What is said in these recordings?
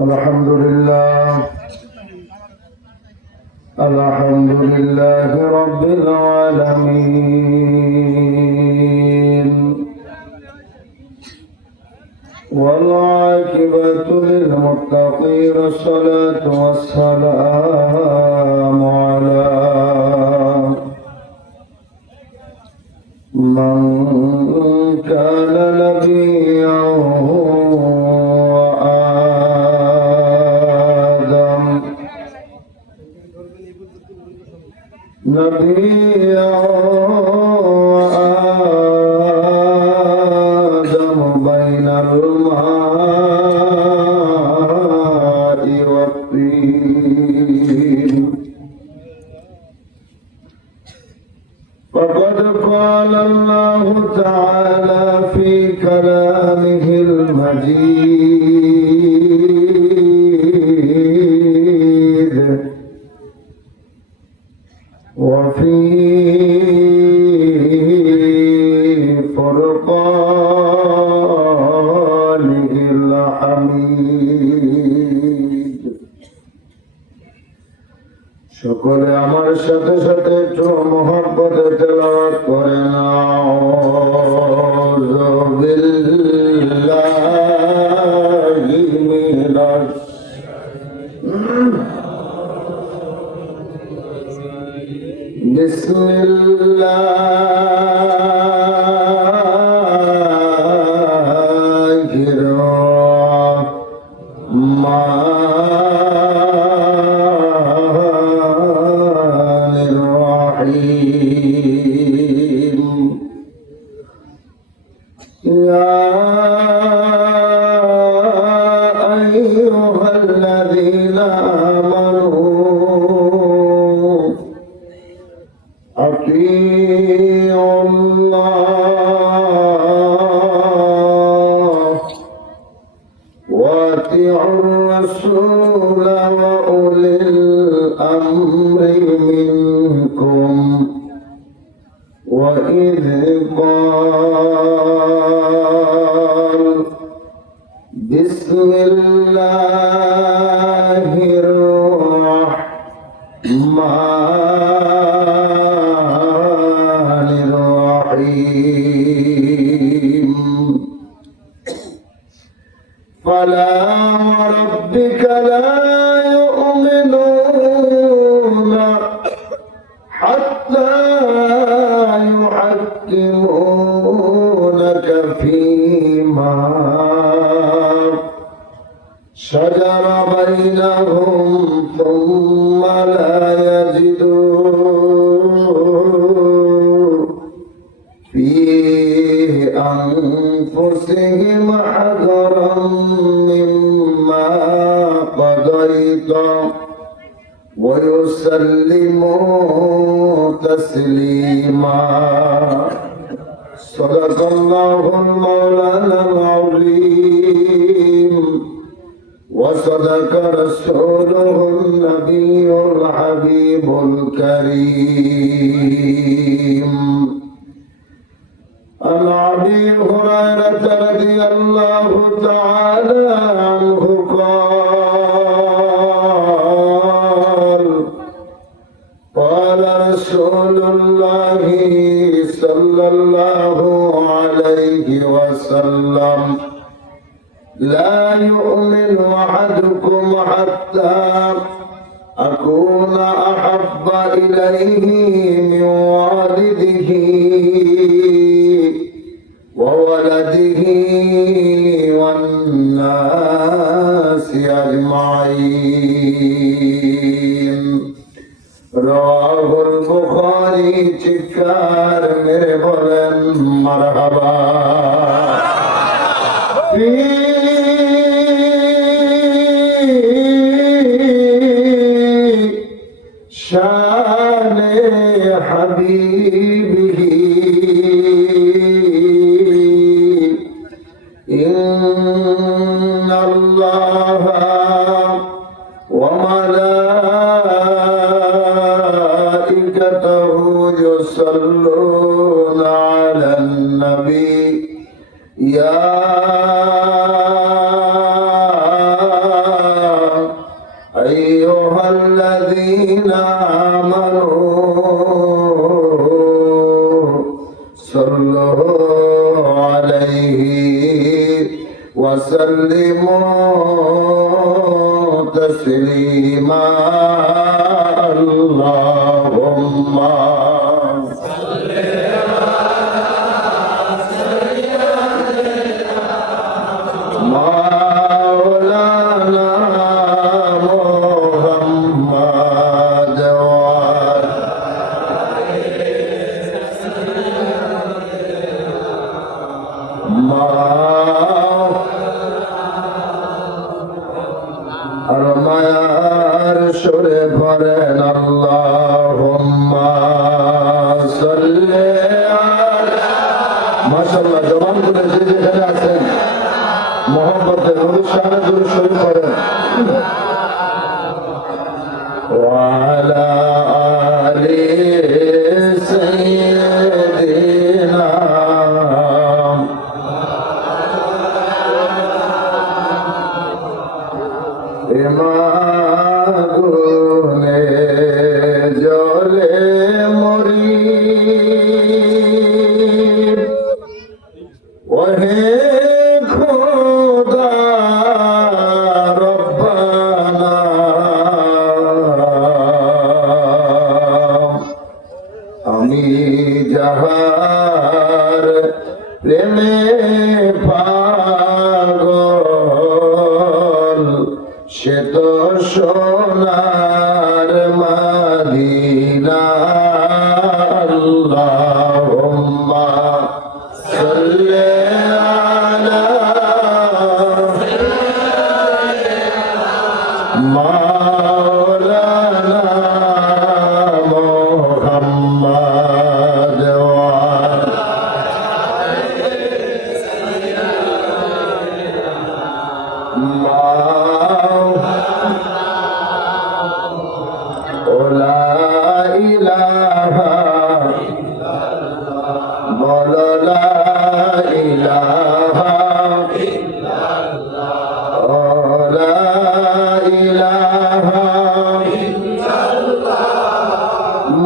الحمد لله رب العالمين، والعاقبة للمتقين، الصلاة والسلام على من كان نبيا وآدم بين الماء والطين. فقد قال الله تعالى في كلامه المجيد وفي فرقانه الحميد। সকলে আমার সাথে সাথে একটু মহব্বতে তেলাওয়াত করেন আউযু বিল্লাহি মিনাশ বিসমিল্লাহির রহমানির রহিম। ইয়া আইয়ুহাল্লাযীনা আমানু أطيعوا الله وأطيعوا الرسول وأولي الأمر منكم وإذ قال بسم الله الرحمن الرحيم فلا وربك لا يؤمنون حتى يحكمونك فيما شجر بينهم ثم لا يجدوا في أنفسهم حذرا مما قضيت ويسلموا تسليما. صدق الله المولانا العظيم وصدق رسوله النبي الحبيب الكريم. عن أبي هريرة رضي الله تعالى عنه قال قال رسول الله صلى الله عليه وسلم لا يؤمن أحدكم حتى أكون أحب إليه من والده وولده والناس أجمعين. رواه البخاري. চিৎকার মেরে বলেন মারহাবা। शान हबीबी इन्नल्लाह व मलाइकतहु युसल्लूना अलन नबी या وسلموا تسليما اللهم صل مولانا محمد আর মায়ার সুরে পড়েন আল্লাহুম্মা সাল্লি আলা মাশাআল্লাহ জবান করে যে যেখানে আছেন মোহাম্মদের নূরের শানে দুরূদ শরীফ পড়েন ওয়া আলা আলি সাইয়্যিদিনা আগুনে জলে মরি ওহে খোদা রব্বানা আমি যাহার প্রেমে পাগল সে তো সোনার মদিনা আল্লাহুম্মা সাল্লি আলা মাওলানা মুহাম্মদ লা ইলাহা বলো লা ইলাহা লা ইলাহা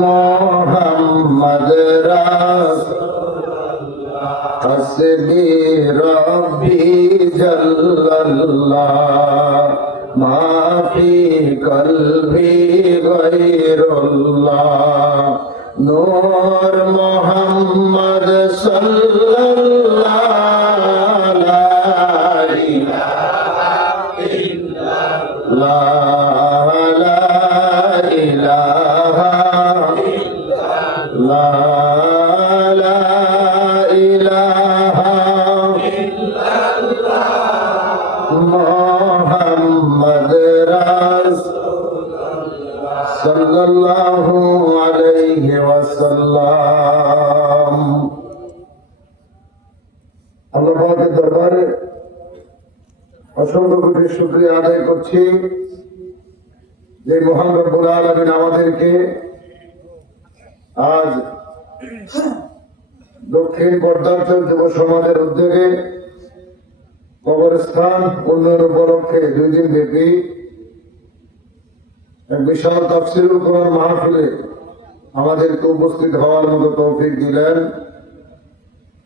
মুহাম্মদ রাসূলুল্লাহ হাসবি রব্বি জাল্লাল্লাহ মা ফি কলবি গায়রুল্লাহ নূর মুহাম্মদ সাল্লাল্লাহু লা ইলাহা ইল্লাল্লাহ লা ইলাহা ইল্লাল্লাহ লা ইলাহা ইল্লাল্লাহ মুহাম্মদ রাসূলুল্লাহ সাল্লাল্লাহু আলাইহি ওয়াসাল্লাম। আল্লাহ পাকের দরবারে অসংখ্য কোটি শুকরিয়া আদায় করছি যে মহান রব্বুল আলামিন আমাদেরকে আজ দক্ষিণ পর্দাঞ্চল যুব সমাজের উদ্যোগে কবরস্থান উন্নয়ন উপলক্ষে 2 দিন ব্যাপী এক বিশাল তাফসীরুল কোরআন মাহফিলে আমাদেরকে উপস্থিত হওয়ার মতো তৌফিক দিলেন।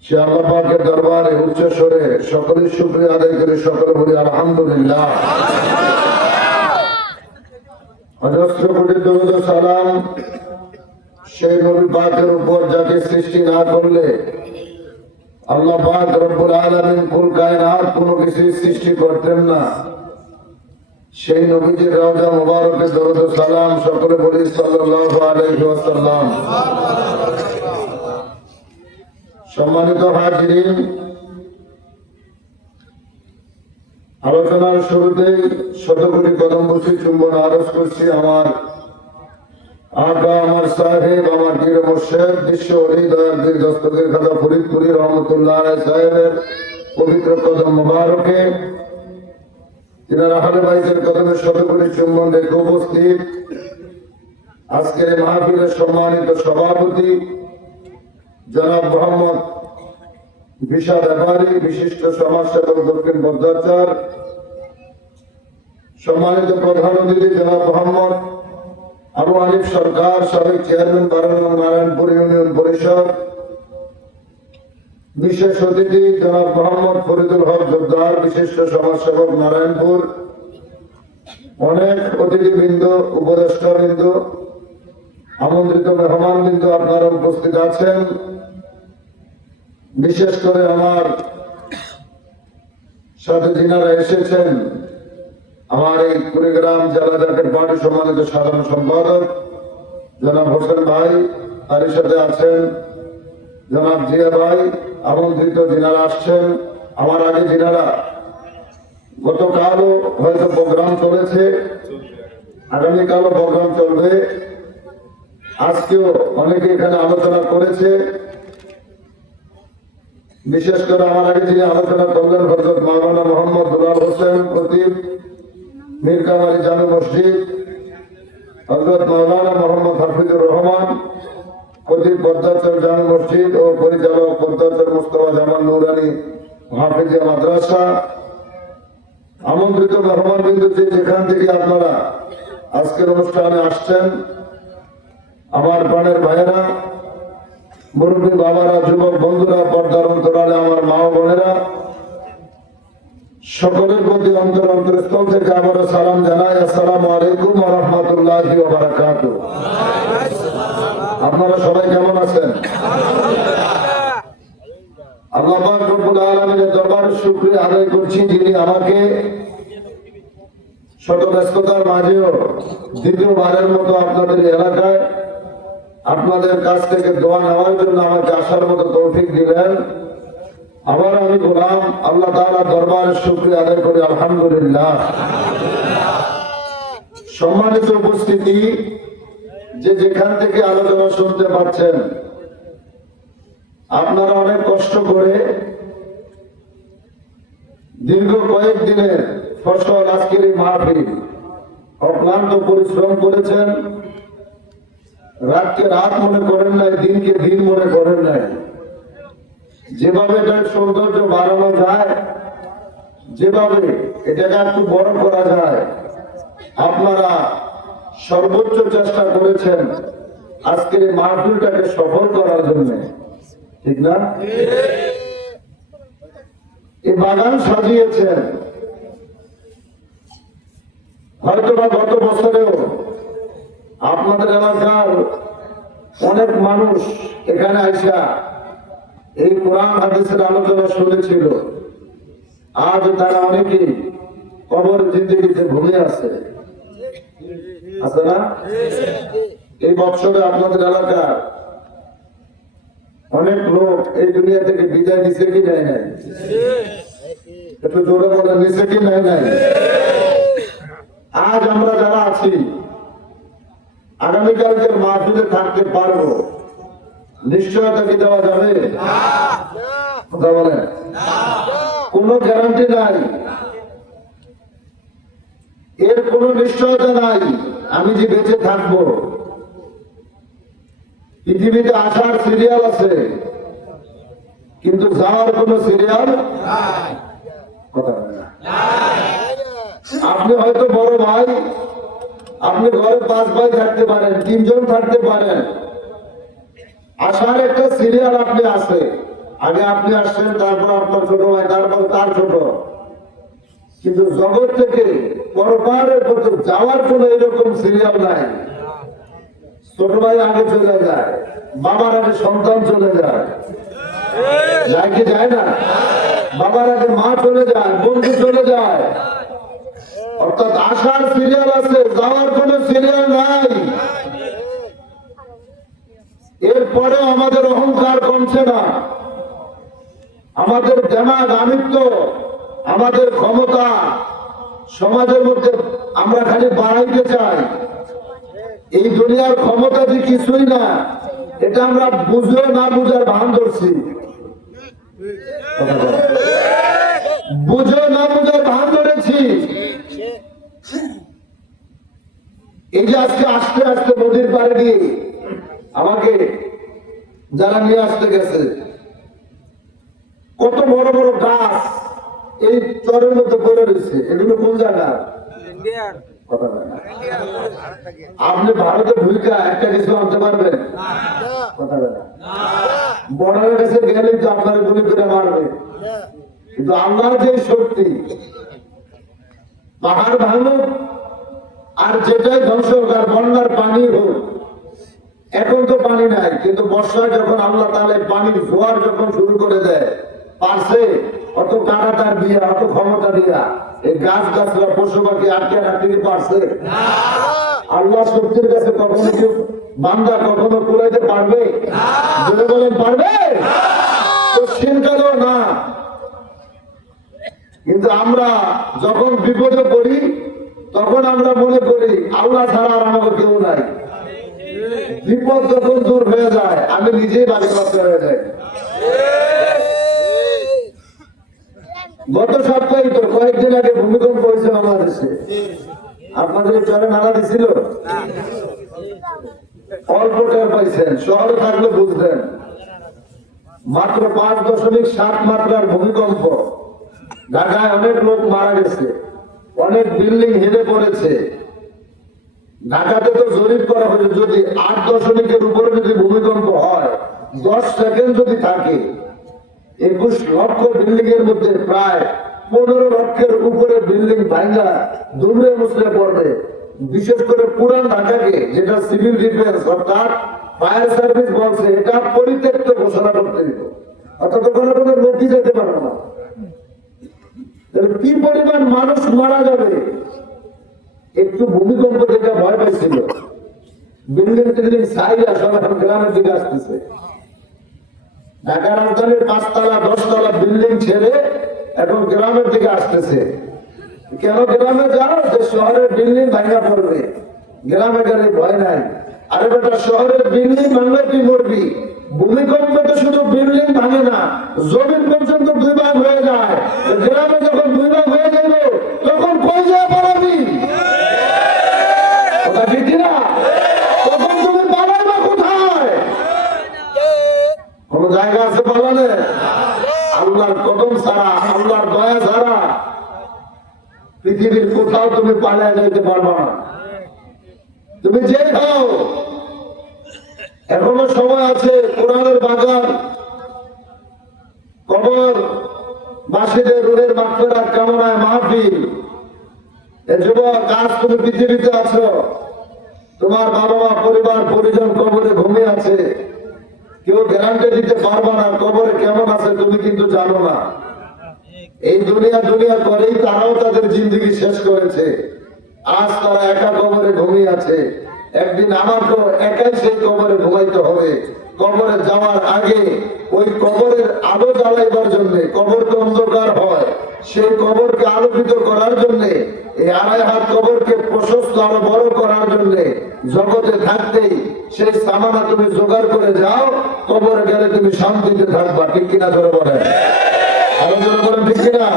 সে আল্লাহ পাকের দরবারে উচ্চ স্বরে সকলের শুকরিয়া আদায় করে সকলে বলি আলহামদুলিল্লাহ। অজস্র কোটি দরুদ ও সালাম সেই নবী পাকের উপর যাকে সৃষ্টি না করলে আল্লাহ পাক রব্বুল আলামিন কুল কায়নাত কোনো কিছু সৃষ্টি করতেন না, সেই নবীজির রওজা মুবারকে দরুদ ও সালাম সকলে বলি সাল্লাল্লাহু আলাইহি ওয়াসাল্লাম। সম্মানিত হাজিরিন, আলোচনার শুরুতেই শতকোটি কদম বসি চুম্বন আরজ করছি আমার আকা, আমার সাহেব, আমার পীর মুর্শিদ বিশ্ব ওলি দয়াল পীর দস্তগীর খাজা ফরিদপুরি রহমতুল্লাহ আলাইহি সাহেবের পবিত্র কদম মুবারকে, তিনার আহলে বাইতের কদমে শতকোটি চুম্বন রেখে উপস্থিত আজকের মাহফিলের সম্মানিত সভাপতি জনাব মোহাম্মদ বিশা ব্যাপারী, বিশিষ্ট সমাজসেবক দক্ষিণ পদ্মাচার, সম্মানিত প্রধান অতিথি জনাব মোহাম্মদ আবু আলিফ সরকার, সাবেক চেয়ারম্যান বারানগর নারায়ণপুর ইউনিয়ন পরিষদ, বিশেষ অতিথি জনাব মোহাম্মদ ফরিদুল হক জোদ্দার, বিশিষ্ট সমাজসেবক নারায়ণপুর, অনেক অতিথিবৃন্দ, উপদেষ্টাবৃন্দ, আমন্ত্রিত মেহমানবৃন্দ আপনারা উপস্থিত আছেন। বিশেষ করে আমার সাথে যিনারা এসেছেন, আমার এই কুড়িগ্রাম জেলা জাতীয় পার্টি সম্মানিত সাধারণ সম্পাদক জনাব হোসেন ভাই, তারই সাথে আছেন জনাব জিয়া ভাই, আমন্ত্রিত যিনারা আসছেন। আমার আগে যিনারা, গতকালও হয়তো প্রোগ্রাম চলেছে, আগামীকালও প্রোগ্রাম চলবে, আজকেও অনেকে এখানে আলোচনা করেছে। বিশেষ করে আমার আগে যিনি আলোচনা করলেন হযরত মাওলানা মোহাম্মদ দুলাল হোসেন খতিব, মীরকামারী জামে মসজিদ, হযরত মাওলানা মোহাম্মদ হাফিজুর রহমান খতিব পদ্মাচল জামে মসজিদ ও পরিচালক পদ্মাচল মুস্তাফা জামান নুরানী হাফিজিয়া মাদ্রাসা, আমন্ত্রিত মেহমান বিন্দু যেখান থেকে আপনারা আজকের অনুষ্ঠানে আসছেন, আমার প্রাণের ভাইয়েরা, মুরব্বী বাবারা, যুবক বন্ধুরা, পর্দার অন্তরালে আমার মা ও বোনেরা, সকলের প্রতি অন্তরস্থল থেকে আবারও সালাম জানাই। আসসালামু আলাইকুম ওয়া রাহমাতুল্লাহি ওয়া বারাকাতুহু। আপনারা সবাই কেমন আছেন? আল্লাহ পাক রব্বুল আলামিনের দরবারে শুকরিয়া আদায় করছি, যিনি আমাকে শত ব্যস্ততার মাঝেও দ্বিতীয়বারের মতো আপনাদের এলাকায় আপনাদের কাছ থেকে দোয়া নেওয়ার জন্য আমাকে আসার মতো তৌফিক দিলেন। আবার আমি গোলাম আল্লাহ তাআলার দরবারে শুকরিয়া আদায় করি, আলহামদুলিল্লাহ। সম্মানিত উপস্থিতি, যে যেখান থেকে আলোচনা শুনতে পাচ্ছেন, আপনারা অনেক কষ্ট করে দীর্ঘ কয়েকদিনের ফসল আজকের এই মাহফিল, অক্লান্ত পরিশ্রম করেছেন। রাতকে রাত মনে করেন নাই, দিনকে দিন মনে করেন নাই। যেভাবে এটার সৌন্দর্য বাড়ানো যায়, যেভাবে এটাকে একটু বড় করা যায়, আপনারা সর্বোচ্চ চেষ্টা করেছেন আজকের এই মাহফিলটাকে সফল করার জন্য, ঠিক না? এই বাগান সাজিয়েছেন, হয়তো বা গত বছরেও আপনাদের এলাকার অনেক মানুষ এখানে আইসা এই কোরআন হাদিসের আলোচনা শুনেছিল। আজ তারা অনেকেই কবর জিন্দেগিতে ঘুমিয়ে আছে না? এই বছরে আপনাদের এলাকার অনেক লোক এই দুনিয়া থেকে বিদায় নিছে কি নেয় নাই? একটু জোরে বলে, নিছে কি নেয় নাই? আজ আমরা যারা আছি, আগামীকালকের মাহফিলে থাকতে পারবো, নিশ্চয়তা কি দেওয়া যাবে? কথা বলেন। কোনো গ্যারান্টি নাই, এর কোনো নিশ্চয়তা নাই আমি যে বেঁচে থাকবো। পৃথিবীতে আসার সিরিয়াল আছে, কিন্তু যাওয়ার কোনো সিরিয়াল কথা বলে না। আপনি হয়তো বড় ভাই, আপনি ঘরে 5 ভাই থাকতে পারেন, 3 জন থাকতে পারেন, আসার একটা সিরিয়াল আপনি আছে। আগে আপনি আসছেন, তারপর আপনার ছোট ভাই, তারপর তার ছোট। কিন্তু জগৎ থেকে পরপারের পথে যাওয়ার কোন এরকম সিরিয়াল নাই। ছোট ভাই আগে চলে যায়, বাবার আগে সন্তান চলে যায়, যায় কি যায় না? বাবার আগে মা চলে যায়, বন্ধু চলে যায়। অর্থাৎ আসার সিরিয়াল আছে, যাওয়ার কোন সিরিয়াল নাই। এরপরে আমাদের অহংকার কমছে না, আমাদের দেমাগ, আমিত্ব, আমাদের ক্ষমতা সমাজের মধ্যে আমরা খালি বাড়াইতে চাই। এই দুনিয়ার ক্ষমতা যে কিছুই না, এটা আমরা বুঝেও না বুঝার ভান ধরছি। বুঝেও না বুঝার ভান ধরেছি। এই যে আজকে আস্তে আস্তে নদীর পাড়ে দিয়ে আমাকে যারা নিয়ে আসতে গেছে, কত বড় বড় গাছ এই চরের মধ্যে পড়ে রয়েছে। এগুলো কোন জায়গা? কথা বলেন। আপনি ভারতে ভূমিকা একটা কিছু আনতে পারবেন? কথা বলেন। বর্ডারের কাছে গেলেই তো আপনার গুলি করে মারবে, কিন্তু আল্লাহর যে শক্তি, পাহাড় ভাঙুক আর যেটাই ধ্বংস হোক আর বন্যার পানি হোক, এখন তো পানি নাই, কিন্তু বর্ষায় যখন আল্লাহ তাআলা পানির জোয়ার যখন শুরু করে দেয়, পারছে অত টাকা তার দিয়া, অত ক্ষমতা দিয়া এই গাছ গাছরা পশু পাখি আটকে রাখতে পারছে? আল্লাহ শক্তির কাছে কখনো কেউ বান্দা কখনো কুলাইতে পারবে? বলে বলেন পারবে? কোশ্চিনকালও না। কিন্তু আমরা যখন বিপদে পড়ি তখন আমরা মনে করি আল্লাহ ছাড়া আর আমাকে কেউ নাই। বিপদ যখন দূর হয়ে যায় আমি নিজেই বাড়ি বাচ্চা হয়ে যাই। গত সপ্তাহে তো কয়েকদিন আগে ভূমিকম্প হয়েছে বাংলাদেশে, আপনাদের চরে নাড়া দিছিল? অল্প টের পাইছেন, শহরে থাকলে বুঝবেন। মাত্র 5.7 মাত্রার ভূমিকম্প, ঢাকায় অনেক লোক মারা গেছে, অনেক বিল্ডিং হেলে পড়েছে। ঢাকাতে তো জরিপ করা হয়েছে যদি 8.0 উপরে যদি ভূমিকম্প হয়, 10 সেকেন্ড যদি থাকে, 21 লক্ষ বিল্ডিং এর মধ্যে প্রায় 15 লক্ষের উপরে বিল্ডিং ভাঙা দুমড়ে মুচড়ে পড়বে। বিশেষ করে পুরান ঢাকাকে, যেটা সিভিল ডিফেন্স অর্থাৎ ফায়ার সার্ভিস বলছে, এটা পরিত্যক্ত ঘোষণা করতে দিব, অর্থাৎ ওখানে কোনো লোকই যেতে পারবে না। কি পরিমাণ মানুষ মারা যাবে। একটু ভূমিকম্প দেখে ভয় পাইছিল, বিল্ডিং টিল্ডিং সাইরা সব এখন গ্রামের দিকে আসতেছে। ঢাকা রাজধানীর 5 তলা 10 তলা বিল্ডিং ছেড়ে এখন গ্রামের দিকে আসতেছে। কেন গ্রামে যাও? যে শহরের বিল্ডিং ভাঙা পড়বে, গ্রামে গেলে ভয় নাই। আরে বেটা, শহরের বিল্ডিং ভাঙলে তুই মরবি। ভূমিকম্পে তো শুধু বিল্ডিং ভাঙে না, জমিন পর্যন্ত 2 ভাগ হয়ে যায়। গ্রামে যখন 2 ভাগ হয়ে যাবে তখন কই যায় পালাবি? কথা ঠিক না? তখন তুমি পালাইবা কোথায়? কোন জায়গা আছে পালানে? আল্লাহর কদম ছাড়া, আল্লাহর দয়া ছাড়া পৃথিবীর কোথাও তুমি পালিয়ে যাইতে পারবা না। তুমি যে খাও, এখনো সময় আছে। কোরআনের বাগান, কবর বাসীদের রুহের মাগফিরাত কামনায় মাহফিল। এ যুবক, আজ তুমি পৃথিবীতে আছো, তোমার বাবা মা পরিবার পরিজন কবরে ঘুমিয়ে আছে। কেউ গ্যারান্টি দিতে পারবা না কবরে কেমন আছে, তুমি কিন্তু জানো না। এই দুনিয়া দুনিয়া করেই তারাও তাদের জিন্দগি শেষ করেছে। আজ তারা একা কবরে ঘুমিয়ে আছে, একদিন আমাকেও একাই সেই কবরে ঘুমাইতে হবে। কবরে যাওয়ার আগে ওই কবরের আলো জ্বালাইবার জন্য, কবর তো অন্ধকার হয়, সেই কবরকে আলোকিত করার জন্য, এই 2.5 হাত কবরকে প্রশস্ত আরো বড় করার জন্য জগতে থাকতেই সেই সামানা তুমি জোগাড় করে যাও। কবরে গেলে তুমি শান্তিতে থাকবা। ঠিক কিনা ধরে বলেন? আরো জোরে বলেন ঠিক কিনা?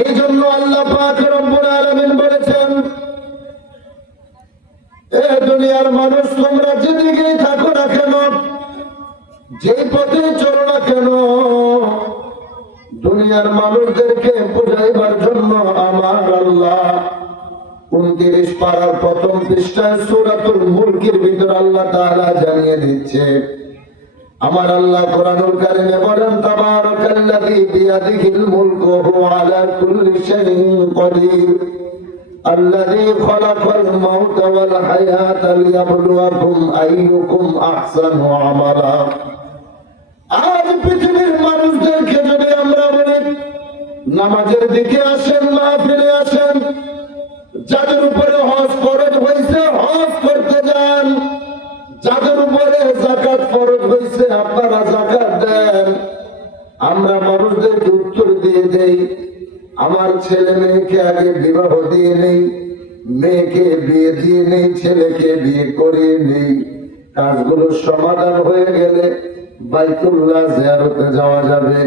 এই জন্য আল্লাহ পাক রব্বুল আলামিন বলেছেন, এ দুনিয়ার মানুষ, তোমরা যেদিকেই থাকো না কেন, যে পথে চলো না কেন, দুনিয়ার মানুষদেরকে বুঝাইবার জন্য আমার আল্লাহ 29 পারার প্রথম পৃষ্ঠায় সূরাতুল মুলকের ভিতর আল্লাহ তাআলা জানিয়ে দিচ্ছে। আমার আল্লাহ কোরআনুল কারীমে বলেন, তাবারাকাল্লাযী বিয়াদিহিল মুলকু ওয়া হুয়া আলা কুল্লি শাইইন কাদির আল্লাযী খালাকাল মাউতা ওয়াল হায়াতা লিয়াবলুয়াকুম আইয়ুকুম আহসানু আমালা। আজ পৃথিবীর মানুষদেরকে যদি আমরা বলি নামাজের দিকে আসেন, মাহফিলে আসেন, যাদের উপরে হজ ফরজ হয়েছে হজ করতে যান, যাদের উপরে যাকাত ফরজ হয়েছে আপনারা যাকাত দেন। আমরা মানুষদেরকে উত্তর দিয়ে দেই, আমার ছেলে মেয়েকে আগে বিবাহ দিয়ে নেই, মেয়েকে বিয়ে দিয়ে নেই, ছেলেকে বিয়ে করিয়ে নেই। কাজগুলো সমাধান হয়ে গেলে বাইতুল্লাহ জিয়ারতে যাওয়া যাবে।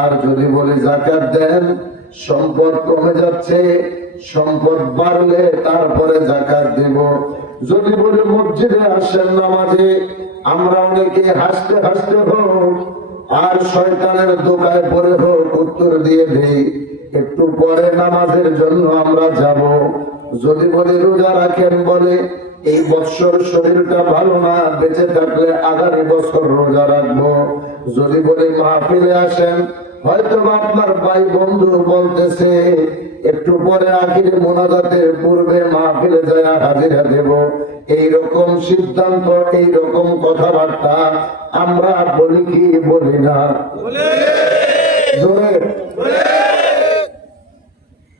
আর যদি বলি যাকাত দেন, সম্পদ কমে যাচ্ছে, সম্পদ বাড়লে তারপরে যাকাত দেব। যদি বলি মসজিদে আসেন নামাজে, আমরা অনেকে হাসতে হাসতে হোক আর শয়তানের দোকায় পড়ে হোক উত্তর দিয়ে দেই, একটু পরে নামাজের জন্য আমরা যাব। যদি বলি রোজা রাখেন, বলে এই বছর শরীরটা ভালো না, বেঁচে থাকলে আগামী বছর রোজা রাখবো। যদি বলি মাহফিলে আসেন, হয়তো আপনার ভাই বন্ধু বলতেছে একটু পরে আখিরে মোনাজাতের পূর্বে মাহফিলে যায় হাজিরা দেব। এইরকম সিদ্ধান্ত, এইরকম কথাবার্তা আমরা বলি কি বলি না?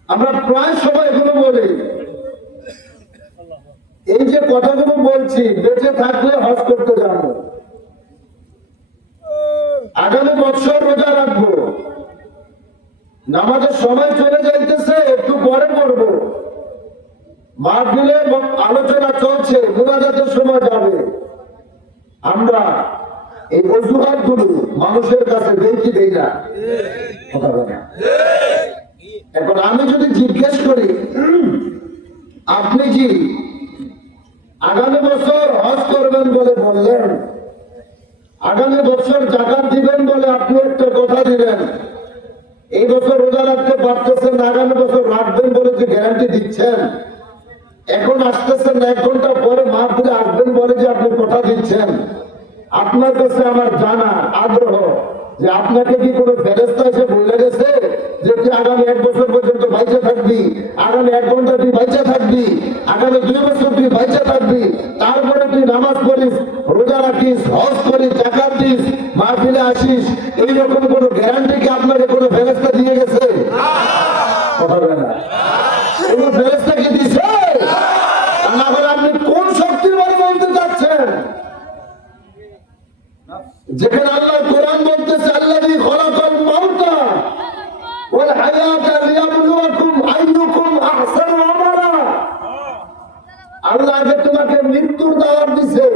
আমরা প্রায় সময় এগুলো বলি। এই যে কথাগুলো বলছি, বেঁচে থাকলে হজ করতে যাবো, আগামী বছর রোজা রাখবো, নামাজের সময় চলে যাইতেছে, একটু পরে পড়বো, মাহফিলে আলোচনা চলছে, মুনাজাতের সময় যাবে। আমরা এই অজুহাত গুলো মানুষের কাছে দেখি দেই না, কথা বলে। এখন আমি যদি জিজ্ঞেস করি, আপনি কি আগামী বছর হজ করবেন বলে বললেন, আগামী বছর জাকাত দিবেন বলে আপনি একটা কথা দিলেন, এই বছর রোজা রাখতে পারতেছেন, আগামী বছর রাখবেন বলে যে গ্যারান্টি দিচ্ছেন, এখন আসতেছেন 1 ঘন্টা পরে মাহফিলে আসবেন বলে যে আপনি কথা দিচ্ছেন, আপনার কাছে আমার জানা আগ্রহ যে আপনাকে কি কোনো ফেরেশতা এসে বলে গেছে যে তুই আগামী 1 বছর পর্যন্ত বাইচা থাকবি, আগামী 1 ঘন্টা তুই বাইচা থাকবি, আগামী 2 বছর তুই বাইচা থাকবি, তারপরে তুই নামাজ পড়িস, রোজা রাখিস, হজ করিস, জাকাত দিস, মাহফিলে আসিস, এইরকম কোনো গ্যারান্টি কি আপনাকে কোনো ফেরেশতা দিয়ে গেছে? কথা বলে না। কোনো ফেরেশতা কি দিছে? তাহলে আপনি কোন শক্তির বারে বলতে চাচ্ছেন? যেখানে আল্লাহ কোরআন বলতেছে, আল্লাযী খলাকাল মাউতা ওয়াল হায়াতা লিয়াবলুয়াকুম আইয়ুকুম আহসানু আমালা। আল্লাহ আগে তোমাকে মৃত্যুর দাওয়াত দিছে,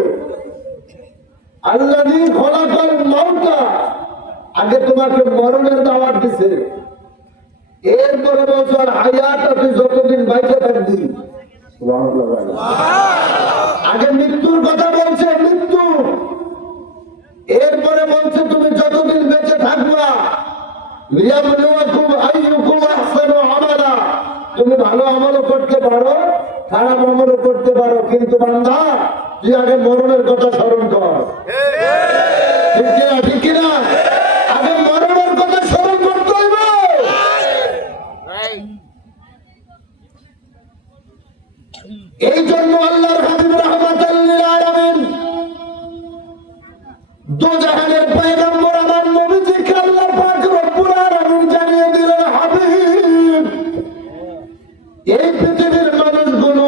আল্লাযী খলাকাল মাউতা আগে তোমাকে মরণের দাওয়াত দিছে, এরপরে বলছো আর হায়াতা তুই যতদিন বাইচে থাকবি। আগে মৃত্যুর কথা বলছে, মৃত্যু, এরপরে বলছে তুমি যতদিন বেঁচে থাকবা, লিয়াবলুয়াকুম আইয়ুকুম আহসানু আমালা, তুমি ভালো আমলও করতে পারো, খারাপ আমলও করতে পারো, কিন্তু বান্দা তুই আগে মরণের কথা স্মরণ কর। ঠিক কিনা? ঠিক কিনা? আগে মরণের কথা স্মরণ করতে হইবে। এই জন্য আল্লাহর হাবিব রাহমাতাল লিল আলামিন, দু জাহানের পয়গম্বর আমার নবীজিকে আল্লাহ পাক রব্বুল আলামিন জানিয়ে দিলেন, হাবিব, এই পৃথিবীর মানুষগুলো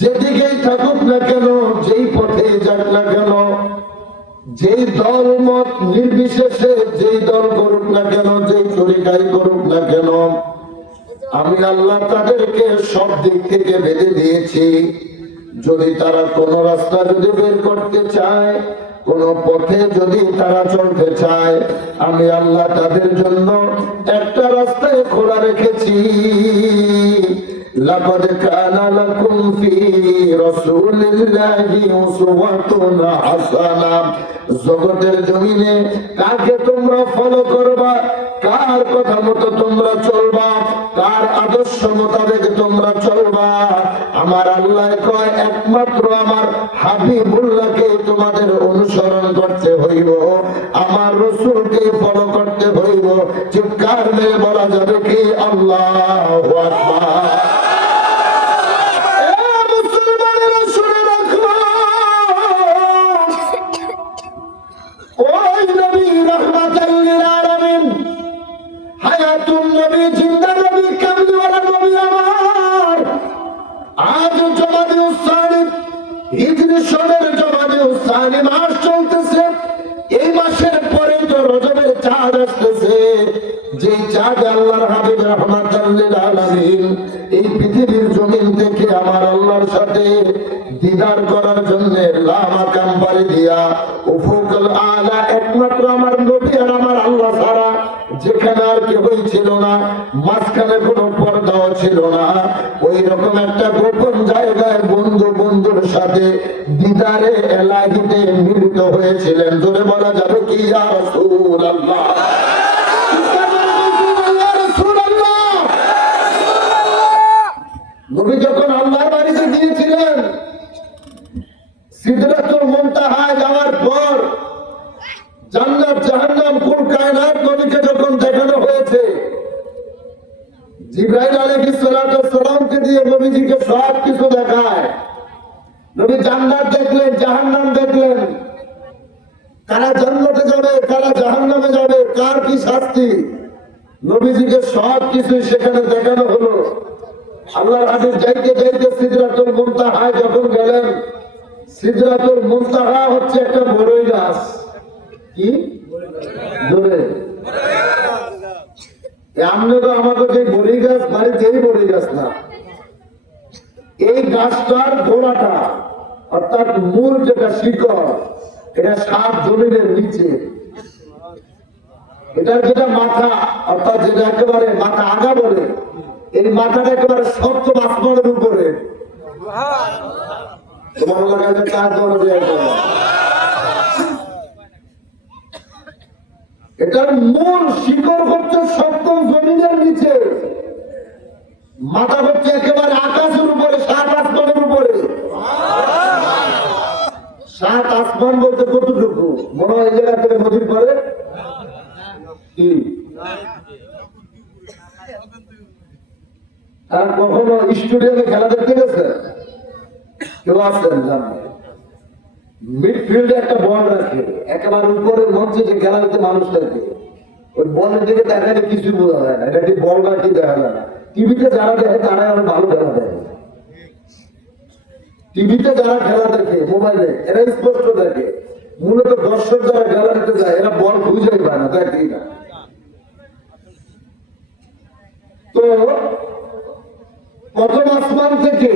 যেদিকেই থাকুক না কেন, যেই পথে যাক না কেন, যেই দল মত নির্বিশেষে যেই দল করুক না কেন, যেই তরিকাই করুক না কেন, আমি আল্লাহ তাদেরকে সব দিক থেকে বেঁধে দিয়েছি। যদি তারা কোন রাস্তা যদি বের করতে চায়, কোন পথে যদি তারা চলতে চায়, আমি আল্লাহ তাদের জন্য একটা রাস্তায় খোলা রেখেছি। লাকাদ কানা লাকুম ফি রাসূলিল্লাহি উসওয়াতুন হাসানা। জগতের জমিনে কাকে তোমরা ফলো করবা, কার কথা মতো তোমরা চলবা, কার আদর্শ মোতাবেক তোমরা চলবা, আমার আল্লাহ কয় একমাত্র আমার হাবিবুল্লাহকে তোমাদের অনুসরণ করতে হইব, আমার রাসূলকে ফলো করতে হইব। চিৎকার মেরে বলা যাবে কি আল্লাহু আকবার। মাস চলতেছে, এই মাসের পরে তো রজবের চাঁদ আসতেছে, যে চাঁদ আল্লাহর হাবিব রাহমাতাল লিল আলামিন এই পৃথিবীর জমিন থেকে আমার আল্লাহর সাথে দিদার করার জন্য লামাকাম পাড়ি দিয়া উফুকুল আলা একমাত্র আমার নবী আর আমার আল্লাহ ছাড়া যেখানে আর কেউই ছিল না, মাঝখানে কোনো পর্দাও ছিল না, ওই রকম একটা গোপন জায়গায় বন্ধু বন্ধুর সাথে দিদারে এলাহিতে মিলিত হয়েছিলেন। জোরে বলা যাবে কি ইয়া রাসূলুল্লাহ। সালামকে দিয়ে নবীজিকে সব কিছু দেখায়। নবী জান্নাত দেখলেন, জাহান্নাম দেখলেন, কারা জান্নাতে যাবে, কারা জাহান্নামে যাবে, কার কি শাস্তি, নবীজিকে সব কিছু সেখানে দেখানো হলো। আল্লাহর হাবিব যাইতে যাইতে সিদরাতুল মুনতাহায় যখন গেলেন, সিদরাতুল মুনতাহা হচ্ছে একটা বড়ই গাছ। কি জোরে আপনাকে আমাকে যে বড়ি গাছ মানে যেই বড়ি গাছ না, এই গাছটার গোড়াটা অর্থাৎ মূল যেটা শিকড়, এটা 7 জমিনের নিচে। এটার যেটা মাথা অর্থাৎ যেটা একেবারে মাথা আগা বলে, এই মাথাটা একেবারে সপ্তম আসমানের উপরে। তোমার কাছে কাজ এটার মূল শিকড় হচ্ছে সপ্তম জমিনের নিচে, মাথা হচ্ছে একেবারে আকাশের উপরে, 7 আসমানের উপরে। 7 আসমান বলতে কতটুকু? মনে হয় এই জায়গা থেকে নদীর পরে কি আর কখনো স্টেডিয়ামে খেলা দেখতে গেছে কেউ? আসেন জানেন, মিডফিল্ডে একটা বল রাখে, একেবারে উপরের মঞ্চে যে খেলা হচ্ছে মানুষ থাকে, ওই বলের দিকে দেখালে কিছু বোঝা যায় না, এটা কি বল না কি দেখা যায় না। টিভিতে যারা দেখে তারা অনেক ভালো খেলা দেখে, টিভিতে যারা খেলা দেখে মোবাইলে এরা স্পষ্ট দেখে, মূলত দর্শক যারা গ্যালারিতে যায় এরা বল বুঝাই পায় না, দেখেই না। তো প্রথম আসমান থেকে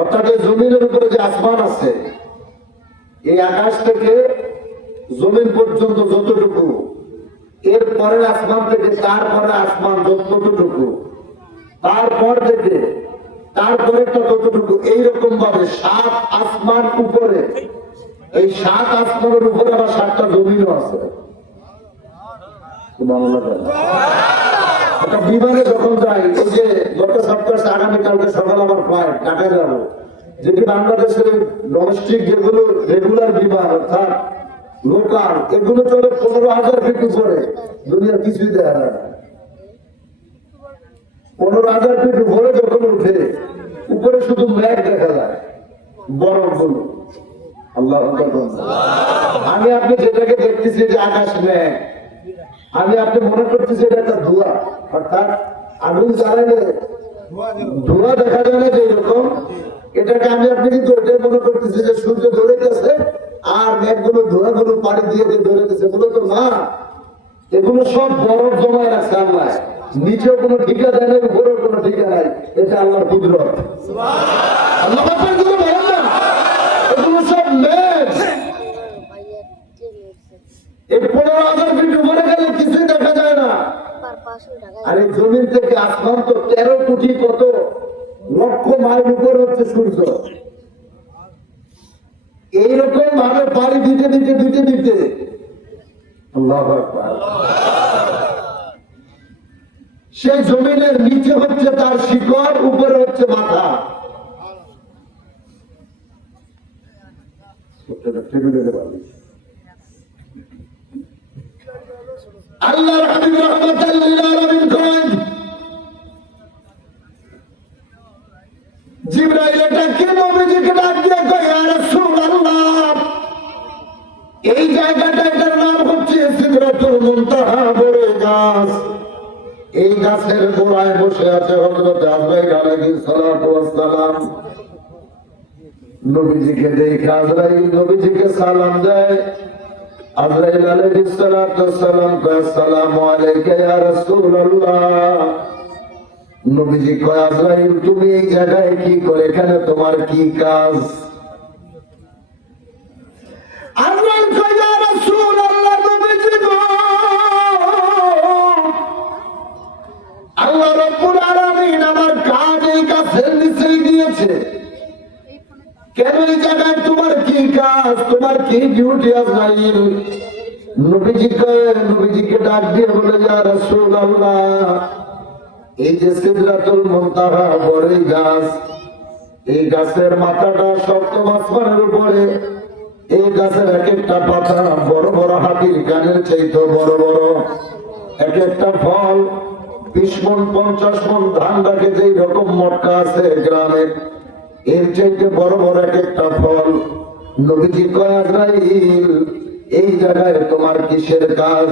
অর্থাৎ জমিনের উপরে যে আসমান আছে, এই আকাশ থেকে জমিন পর্যন্ত যতটুকু, এর পরের আসমান থেকে তারপরে আসমান যতটুকু, তারপর থেকে তারপরেটা ততটুকু, এইরকম ভাবে 7 আসমান উপরে। এই 7 আসমানের উপরে আবার 7টা জমিনও আছে। একটা বিমানে যখন যাই, ওই যে গত সপ্তাহে আগামীকালকে সকাল আমার ফ্লাইট ঢাকা যাবো, যেটি বাংলাদেশের ডোমেস্টিক যেগুলো রেগুলার বিমান অর্থাৎ লোকাল, এগুলো চলে 15,000 ফিট উপরে, দুনিয়ার কিছুই দেখা যায় না। 15,000 ফিট উপরে যখন উঠে, উপরে শুধু মেঘ দেখা যায়, বরফ গুলো। আল্লাহ, আমি আপনি যেটাকে দেখতেছি যে আকাশ মেঘ, আমি আপনি মনে করতেছি এটা একটা ধোঁয়া, অর্থাৎ আগুন জ্বালাইলে ধোঁয়া দেখা যায় না যেরকম, এটাকে আমি আপনি কিন্তু ওইটাই মনে করতেছি যে সূর্য ধরেছে আর মেঘগুলো ধোঁয়াগুলো পানি দিয়ে দিয়ে ধরেছে। মূলত না, এগুলো সব বরফ জমায় রাখছে আল্লাহ, নিচেও কোনো ঠিকা দেয় না, উপরেও কোনো ঠিকা নাই। এটা আল্লাহর কুদরত। আল্লাহ বলেন না, এগুলো সব মেঘ। এই 15,000 ফিট উপরে গেলে কিছুই দেখা যায় না। আর এই জমিন থেকে আসমান তো 13 কোটি কত লক্ষ মাইল উপরে হচ্ছে সূর্য। এইরকম ভাবে পাড়ি দিতে দিতে দিতে দিতে আল্লাহু আকবার, সেই জমিনের নিচে হচ্ছে তার শিকড়, উপরে হচ্ছে মাথা। আল্লাহর হাবিব রাহমাতাল লিল আলামিন করেন, জিবরাইল এটাকে নবীজিকে ডাক দিয়ে কয়, ইয়া রাসূলুল্লাহ, এই জায়গাটা, এটার নাম হচ্ছে সিদরাতুল মুনতাহা, বড় গাছ। এই গাছের গোড়ায় বসে আছে হযরত আজরাইল আলাইহিস সালাতু ওয়াস সালাম। নবীজিকে দেখে আজরাইল নবীজিকে সালাম দেয়। আজরাইল আলাইহিস সালাতু ওয়াস সালাম কয়, আসসালামু আলাইকা ইয়া রাসূলুল্লাহ। নবীজি কয়, আজরাইল তুমি এই জায়গায় কি করে, এখানে তোমার কি কাজ? আজরাইল কয়, ইয়া রাসূলুল্লাহ, নবীজি গো, আল্লাহ রাব্বুল আলামিন আমার কাজ এই গাছের নিচেই দিয়েছে। কেন এই জায়গায় তোমার কি কাজ, তোমার কি ডিউটি? আজরাইল নবীজিকে ডাক দিয়ে বলে, ইয়া রাসূলুল্লাহ, এই যে সিদরাতুল মুনতাহা বড়ই গাছ, এই গাছের মাথাটা সপ্তম আসমানের উপরে। এই গাছের এক একটা পাতা বড় বড় হাতির কানের চাইতে বড় বড়, এক একটা ফল 20 মণ 50 মণ ধান রাখে যেই রকম মটকা আছে গ্রামের, এর চাইতে বড় বড় এক একটা ফল। নবীজি কয় আজরাইল এই জায়গায় তোমার কিসের কাজ?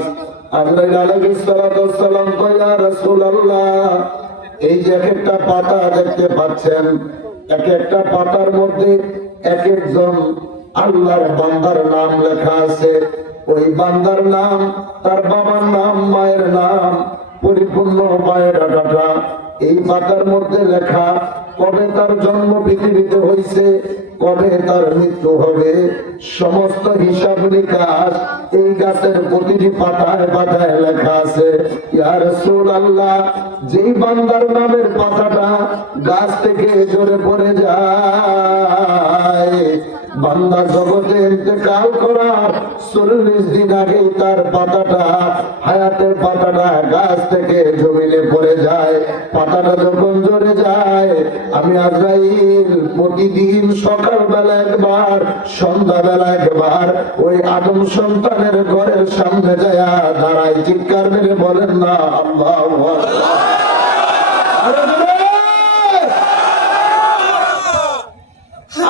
আজরাইল আলাইহিস সালাতু ওয়াস সালাম কয় ইয়া রাসূলুল্লাহ এই যে এক একটা পাতা দেখতে পাচ্ছেন, এক একটা পাতার মধ্যে এক একজন আল্লাহর বান্দার নাম লেখা আছে। ওই বান্দার নাম, তার বাবার নাম, মায়ের নাম, পরিপূর্ণ বায়োডাটা এই পাতার মধ্যে লেখা। কবে তার জন্ম পৃথিবীতে হয়েছে, কবে তার মৃত্যু হবে, সমস্ত হিসাব নিকাশ এই গাছের প্রতিটি পাতায় পাতায় লেখা আছে। ইয়া রাসূলুল্লাহ যেই বান্দার নামের পাতাটা গাছ থেকে ঝরে পড়ে যায়, বান্দা জগতে ইন্তেকাল করার 40 দিন আগে তার পাতাটা, হায়াতের পাতাটা গাছ থেকে জমিনে পড়ে যায়। পাতাটা যখন ঝরে যায়, আমি আজরাইল প্রতিদিন সকালবেলা একবার, সন্ধ্যাবেলা একবার ওই আদম সন্তানের ঘরের সামনে যায় দাঁড়াই, চিৎকার মেরে বলেন না আল্লাহু আকবার।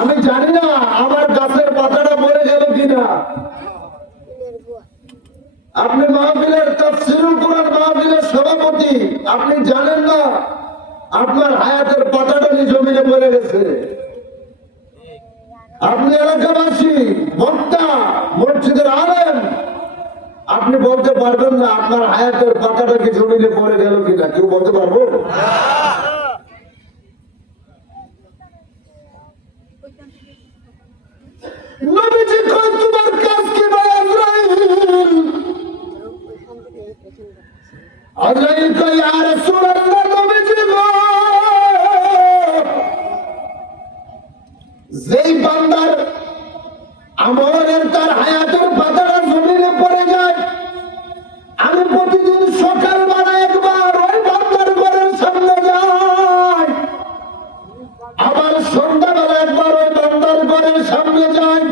আমি জানি না আমার গাছের পাতাটা পড়ে গেল কিনা। আপনি মাহফিলের তাফসীরুল কোরআন মাহফিলের সভাপতি, আপনি জানেন না আপনার হায়াতের পাতাটা জমিনে পড়ে গেছে। আপনি এলাকাবাসী, বক্তা, মসজিদের আলেম, আপনি বলতে পারবেন না আপনার হায়াতের পাতাটা কি জমিনে পড়ে গেল কিনা? কেউ বলতে পারবো? নবীজি কয় তোমার কাজ কি ভাই আজরাইল? আজরাইল কয় ইয়া রাসূলুল্লাহ নবীজি গো যেই বান্দার আমলের তার হায়াতের পাতাটা জমিনে পড়ে যায়, আমি প্রতিদিন সকালবেলা একবার ওই বান্দার ঘরের সামনে যাই, আবার সন্ধ্যাবেলা একবার ওই বান্দার ঘরের সামনে যাই,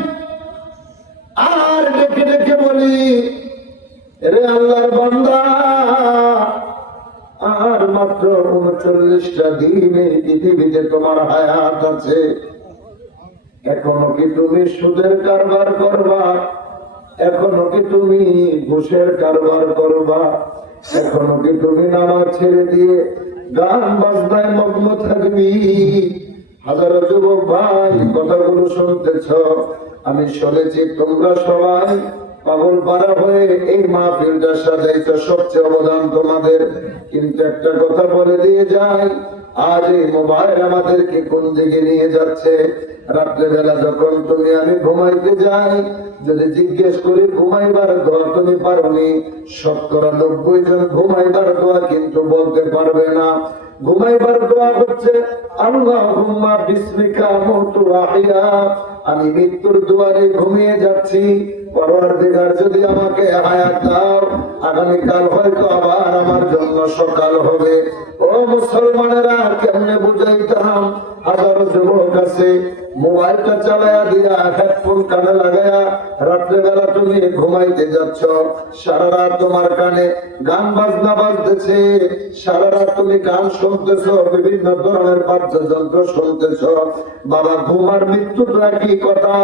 আর ডেকে ডেকে বলি রে আল্লাহর বান্দা আর মাত্র 39টা দিন এই পৃথিবীতে তোমার হায়াত আছে। এখনো কি তুমি সুদের কারবার করবা? এখনো কি তুমি ঘুষের কারবার করবা? এখনো কি তুমি নামাজ ছেড়ে দিয়ে গান বাজনায় মগ্ন থাকবি? হাজারো যুবক ভাই কথাগুলো শুনতেছ, আমি শুনেছি তোমরা সবাই পাগল পাড়া হয়ে এই মাহফিলটা সাজাইতে সবচেয়ে অবদান তোমাদের। কিন্তু একটা কথা বলে দিয়ে যাই, আজ এই মোবাইল আমাদেরকে কোন দিকে নিয়ে যাচ্ছে। রাত্রেবেলা যখন তুমি আমি ঘুমাইতে যাই, যদি জিজ্ঞেস করি ঘুমাইবার দোয়া তুমি পারোনি, 90 জন ঘুমাইবার দোয়া কিন্তু বলতে পারবে না। ঘুমাইবার দোয়া হচ্ছে আল্লাহুম্মা বিসমিকা আমুতু ওয়া আহইয়া, আমি মৃত্যুর দুয়ারে ঘুমিয়ে যাচ্ছি, পরওয়ারদিগার যদি আমাকে হায়াত দাও, আগামীকাল হয়তো আবার আমার জন্য সকাল হবে। ও মুসলমানেরা কেমনে বুঝাইতাম? হাজারো যুবক আছে মোবাইলটা চালায়া দিয়া হেডফোন কানে লাগায়া রাত্রেবেলা তুমি ঘুমাইতে যাচ্ছ, সারা রাত তোমার কানে গান বাজনা বাজতেছে, সারা রাত তুমি গান শুনতেছ, বিভিন্ন ধরনের বাদ্যযন্ত্র শুনতেছ। বাবা ঘুমার মৃত্যু তো একই কথা।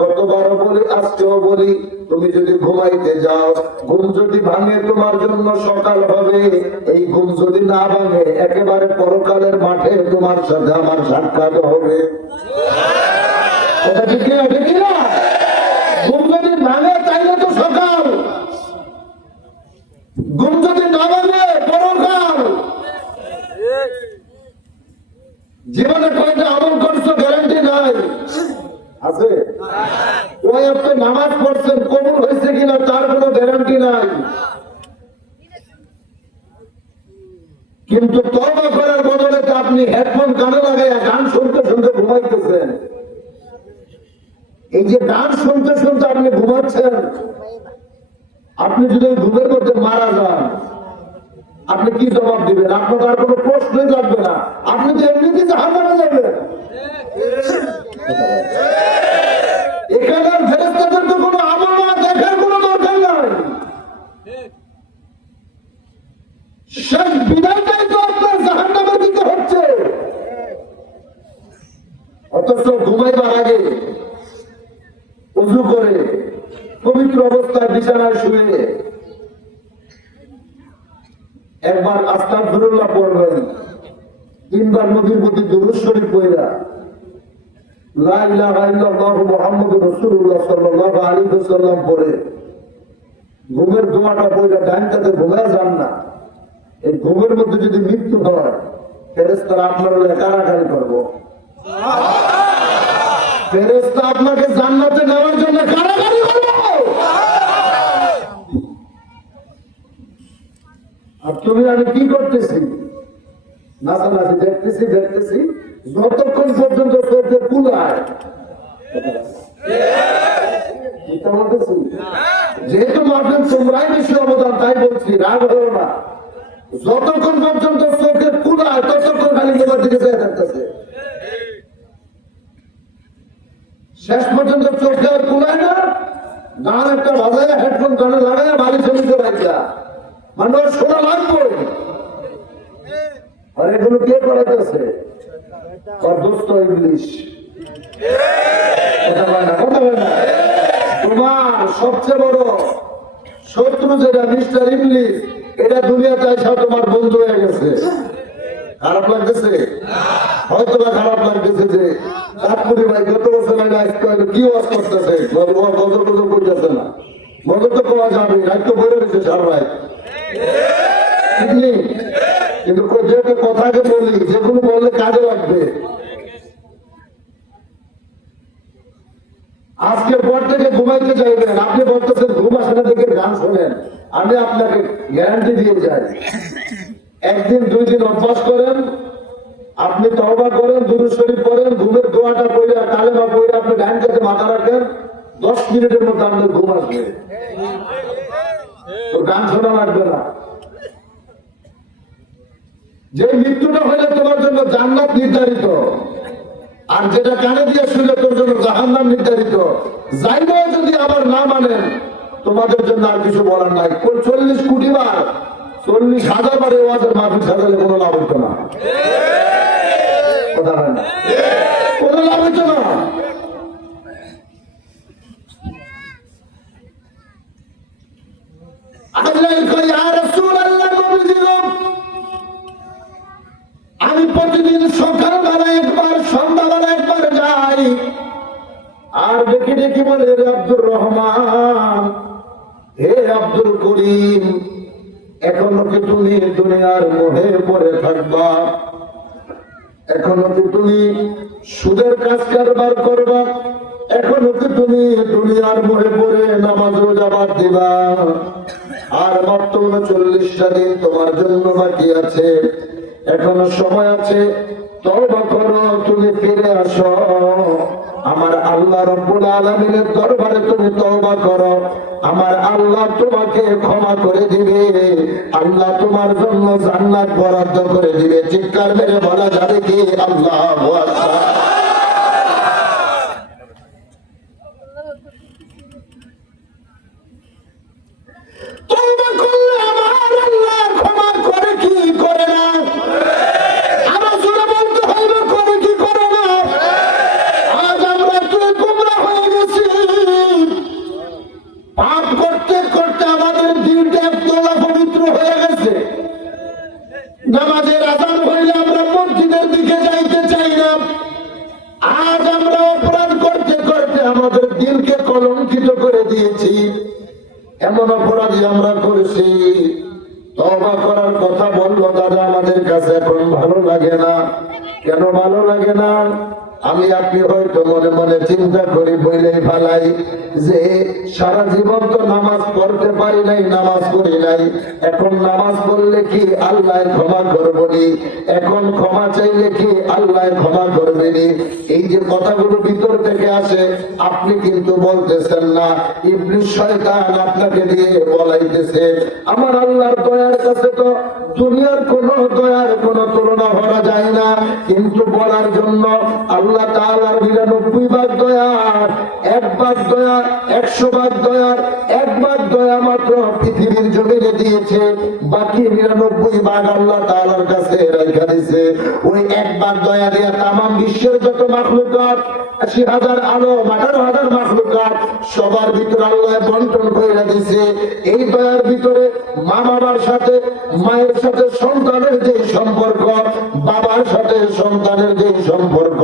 গতবারও বলি আজকেও বলি, তুমি যদি ঘুমাইতে যাও, ঘুম যদি ভাঙে তোমার জন্য সকাল হবে। এই ঘুম যদি না ভাঙে একেবারে পরকালের মাঠে তোমার সাথে আমার সাক্ষাৎ হবে। কথা ঠিক না? ঠিক না? ঘুম যদি ভাঙে তাইলে তো সকাল, ঘুম যদি না ভাঙে পরকাল। জীবনে কয়টা আমল করছো গ্যারান্টি নাই আছে? ওই আপনি নামাজ পড়ছেন, কবুল হয়েছে কিনা তার কোনো গ্যারান্টি নাই। কিন্তু তওবা করার বদলে আপনি হেডফোন কানে লাগাইয়া গান শুনতে শুনতে ঘুমাইতেছেন। এই যে গান শুনতে শুনতে আপনি ঘুমাচ্ছেন, আপনি যদি ঘুমের মধ্যে মারা যান, আপনি কি জবাব দিবেন? আপনার আর কোনো প্রশ্নই লাগবে না, আপনি তো এমনিতে জাহান্নামে যাবেন। এখানে ফেরেশতাদের তো কোনো আমল না দেখার কোনো দরকার নাই। শেষ বিদায়টাই তো আপনার জাহান্নামের দিকে হচ্ছে। অথচ ঘুমাইবার আগে উযু করে পবিত্র অবস্থায় বিছানায় শুয়ে একবার আস্তাগফিরুল্লাহ পড়বেন, 3 বার নবীর প্রতি দুরূদ শরীফ পড়া, লা ইলাহা ইল্লাল্লাহু মুহাম্মাদুর রাসূলুল্লাহ সাল্লাল্লাহু আলাইহি ওয়াসাল্লাম পড়ে ঘুমের দোয়াটা পড়ে ডাইনটাতে ঘুমায় যান না। এই ঘুমের মধ্যে যদি মৃত্যু হয়, ফেরেশতারা আপনার কারাকারি করবো। ফেরেশতা আপনাকে জান্নাতে নেওয়ার জন্য কারাকারি করবো। আর তুমি আমি কি করতেছি? নাচানাচি দেখতেছি যতক্ষণ পর্যন্ত চোখে কুলায়। যেহেতু মারবেন তোমরাই বেশি অবদান, তাই বলছি, রাগ হলো না। যতক্ষণ পর্যন্ত চোখে কুলায় ততক্ষণ খালি তোমার দিকে চেয়ে থাকতেছে। শেষ পর্যন্ত চোখে আর কুলায় না, গান একটা বাজায়, হেডফোন কানে লাগায় বাড়ি চলিতে রাখিয়া মানুষ শোনা লাগবে। আর এগুলো কে করাতেছে? দোস্ত ইংলিশ। কথা বলে না। তোমার সবচেয়ে বড় শত্রু যেটা মিস্টার ইংলিশ, এটা দুনিয়াতে এসে তোমার বন্ধু হয়ে গেছে। খারাপ লাগতেছে? হয়তো বা খারাপ লাগতেছে যে কাঠপুরি ভাই গত বছর কি ওয়াজ করতেছে, গজর করতেছে না। গজর তো পাওয়া যাবে, রাত তো বলে দিচ্ছে সার ভাই। কিন্তু যেহেতু কথাকে বলি, যেগুলো বললে কাজে লাগবে। আজকের পর থেকে ঘুমাইতে চাইবেন, আপনি বলতেছেন ঘুম আসে না দেখে গান শোনেন, আমি আপনাকে গ্যারান্টি দিয়ে যাই, 1 দিন 2 দিন অভ্যাস করেন, আপনি তওবা করেন, দুরূদ শরীফ পড়েন, ঘুমের দোয়াটা পড়ে কালেমা পড়ে আপনি ডান কাছে মাথা রাখেন, 10 মিনিটের মধ্যে আপনার ঘুম আসবে। তো গান শোনা লাগবে না। যে মৃত্যুটা হলে তোমার জন্য জান্নাত নির্ধারিত, আর যেটা কানে দিয়ে শুনলে তোর জন্য জাহান্নাম নির্ধারিত, যাইলেও যদি আবার না মানেন, তোমাদের জন্য আর কিছু বলার নাই। 40 কোটি বার, 40,000 বার ওয়াজের মাহফিল সাজালে কোনো লাভ হতো না। কথা হয় না, কোনো লাভ হতো না। আমি প্রতিদিন সকালবেলা একবার, সন্ধ্যাবেলা একবার যাই, আর ডেকে ডেকে বলে, রে আব্দুর রহমান, হে আব্দুল করিম, এখনো কি তুমি দুনিয়ার মোহে পড়ে থাকবা? এখনো কি তুমি সুদের কাজ কারবার করবা? এখনো কি তুমি দুনিয়ার মোহে পড়ে নামাজ রোজা বাদ দিবা? আর মাত্র 39টা দিন তোমার জন্য বাকি আছে, এখনো সময় আছে, তওবা করো, তুমি ফিরে আসো আমার আল্লাহ রব্বুল আলামিনের দরবারে, তুমি তওবা করো, আমার আল্লাহ তোমাকে ক্ষমা করে দিবে, আল্লাহ তোমার জন্য জান্নাত বরাদ্দ করে দিবে। চিৎকার মেরে বলা যাবে কি আল্লাহু আকবার? নামাজের আযান হইলে আমরা মসজিদের দিকে যাইতে চাই না। আজ আমরা অপরাধ করতে করতে আমাদের দিলকে কলঙ্কিত করে দিয়েছি। এমন অপরাধী আমরা করেছি, তওবা করার কথা বললো দাদা আমাদের কাছে এখন ভালো লাগে না। কেন ভালো লাগে না? আমি আপনি হয়তো মনে মনে চিন্তা করি, বইলেই ফালাই যে সারা জীবন তো নামাজ পড়তে পারি নাই, নামাজ পড়ি নাই, এখন নামাজ পড়লে কি আল্লাহ ক্ষমা করবনি? এখন ক্ষমা চাইলে কি আল্লাহ ক্ষমা করবেনি? এই যে কথাগুলো ভিতর থেকে আসে, আপনি কিন্তু বলতেছেন না, ইবলিস শয়তান আপনাকে দিয়ে বলাইতেছে। আমার আল্লাহর দয়ার কাছে তো দুনিয়ার কোন দয়ার কোন তুলনা করা যায় না, কিন্তু বলার জন্য আল্লাহ তাআলার 99 ভাগ দয়া, 1 ভাগ দয়া, 100 ভাগ দয়া, 1 ভাগ দয়া দয়া মাত্র পৃথিবীর জমিনে দিয়েছে, বাকি 99 ভাগ আল্লাহ তাআলার কাছে রাখা দিয়েছে। ওই একবার দয়া দিয়া তামাম বিশ্বের যত মাখলুকাত 80,000 আলম 18,000 মাখলুকাত সবার ভিতরে আল্লাহ বন্টন করে দিয়েছে। এই দয়ার ভিতরে মা বাবার সাথে, মায়ের সাথে সন্তানের যে সম্পর্ক, বাবার সাথে সন্তানের যে সম্পর্ক,